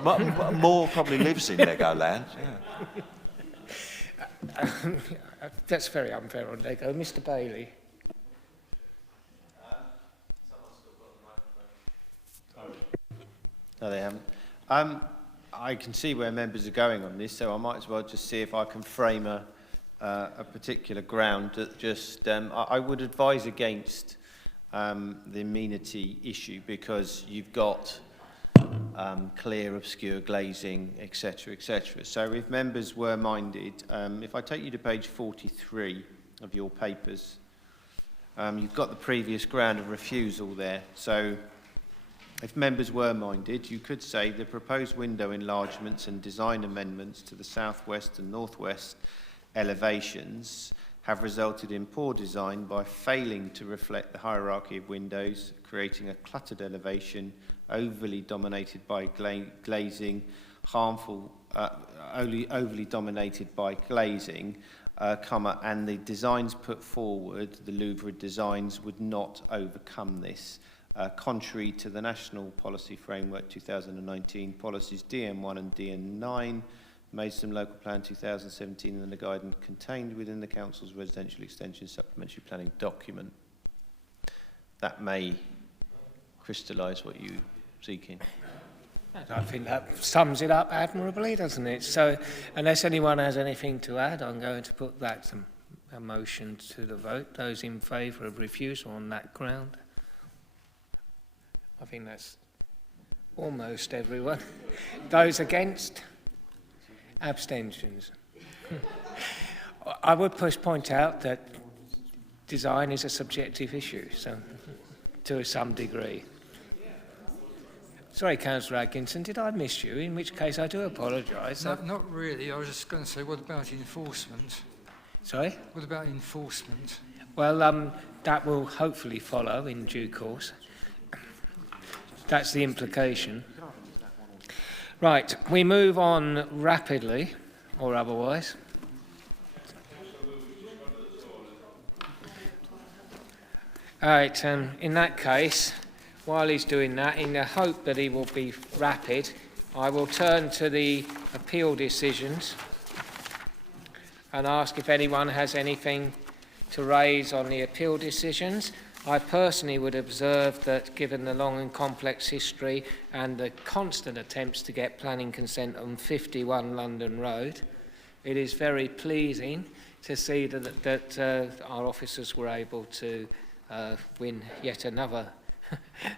more probably lives in Legoland. Yeah. That's very unfair on Lego. Mr Bailey. No, they haven't. I can see where members are going on this, so I might as well just see if I can frame a particular ground that just... I would advise against the amenity issue, because you've got clear, obscure glazing, etc., etc. So if members were minded, if I take you to page 43 of your papers, you've got the previous ground of refusal there. So if members were minded, you could say the proposed window enlargements and design amendments to the southwest and northwest elevations have resulted in poor design by failing to reflect the hierarchy of windows, creating a cluttered elevation, overly dominated by glazing, overly dominated by glazing, and the designs put forward, the Louvre designs, would not overcome this. Contrary to the National Policy Framework 2019 policies DM1 and DN9, Maidstone Local Plan 2017 and the guidance contained within the Council's Residential Extension Supplementary Planning document. That may crystallise what you're seeking. I think that sums it up admirably, doesn't it? So, unless anyone has anything to add, I'm going to put that a motion to the vote. Those in favour of refusal on that ground? I think that's almost everyone. Those against? Abstentions. I would point out that design is a subjective issue, so to some degree. Sorry, Councillor Atkinson, did I miss you? In which case I do apologise. No, not really. I was just going to say, what about enforcement? Sorry? What about enforcement? Well, that will hopefully follow in due course. That's the implication. Right, we move on rapidly, or otherwise. All right, in that case, while he's doing that, in the hope that he will be rapid, I will turn to the appeal decisions and ask if anyone has anything to raise on the appeal decisions. I personally would observe that, given the long and complex history and the constant attempts to get planning consent on 51 London Road, it is very pleasing to see that our officers were able to win yet another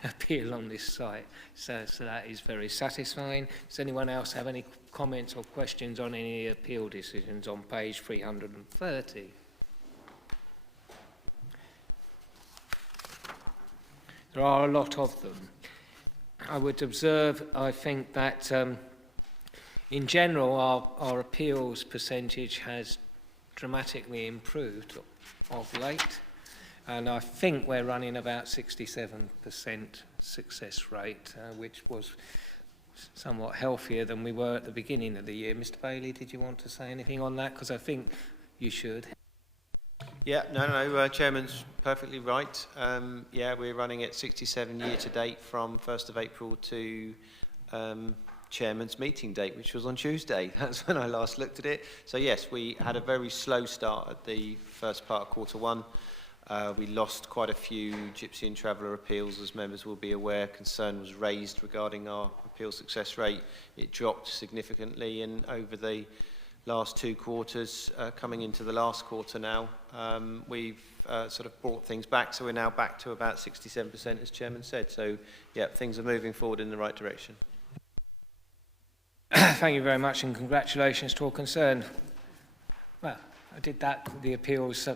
appeal on this site. So that is very satisfying. Does anyone else have any comments or questions on any appeal decisions on page 330? There are a lot of them. I would observe, I think, that in general our appeals percentage has dramatically improved of late, and I think we're running about 67% success rate, which was somewhat healthier than we were at the beginning of the year. Mr. Bailey, did you want to say anything on that? Because I think you should. Yeah, no, Chairman's perfectly right. Yeah, we're running at 67 year to date from 1st of April to Chairman's meeting date, which was on Tuesday. That's when I last looked at it. So yes, we had a very slow start at the first part of quarter one. We lost quite a few Gypsy and Traveller appeals, as members will be aware. Concern was raised regarding our appeal success rate. It dropped significantly, and over the last 2 quarters, coming into the last quarter now, we've sort of brought things back, so we're now back to about 67%, as Chairman said. So, yeah, things are moving forward in the right direction. Thank you very much, and congratulations to all concerned. Well, I did that, the appeals,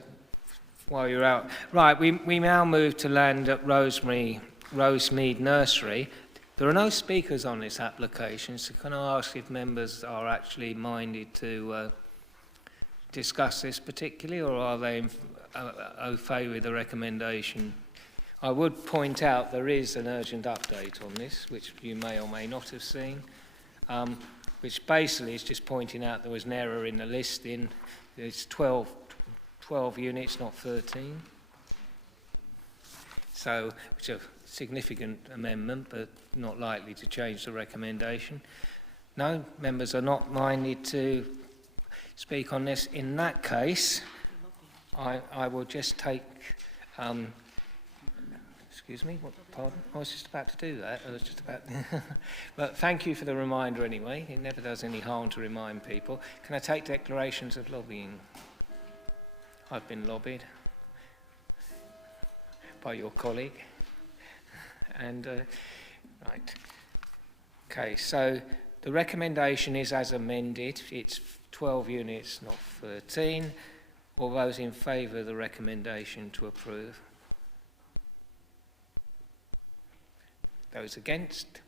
while you're out. Right, we now move to land at Rosemead Nursery. There are no speakers on this application, so can I ask if members are actually minded to discuss this particularly, or are they au fait with the recommendation? I would point out there is an urgent update on this, which you may or may not have seen, which basically is just pointing out there was an error in the listing. It's 12 units, not 13. So, which is a significant amendment, but not likely to change the recommendation. No, members are not minded to speak on this. In that case, I will just take... excuse me, pardon? I was just about to do that. I was just about... But thank you for the reminder anyway. It never does any harm to remind people. Can I take declarations of lobbying? I've been lobbied by your colleague. And, right. Okay, so the recommendation is as amended. It's 12 units, not 13. All those in favour of the recommendation to approve? Those against?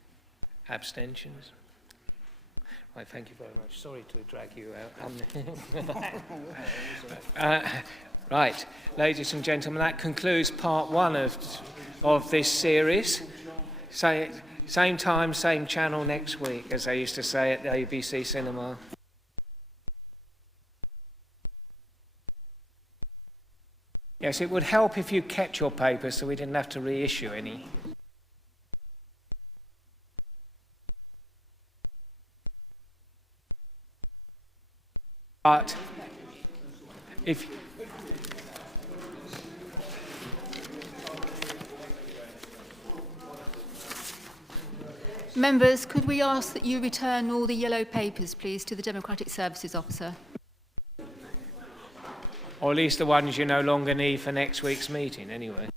Abstentions? Right, thank you very much. Sorry to drag you out. Right, ladies and gentlemen, that concludes part 1 of this series. Same time, same channel next week, as they used to say at the ABC Cinema. Yes, it would help if you kept your papers so we didn't have to reissue any. But if... Members, could we ask that you return all the yellow papers, please, to the Democratic Services Officer? Or at least the ones you no longer need for next week's meeting, anyway.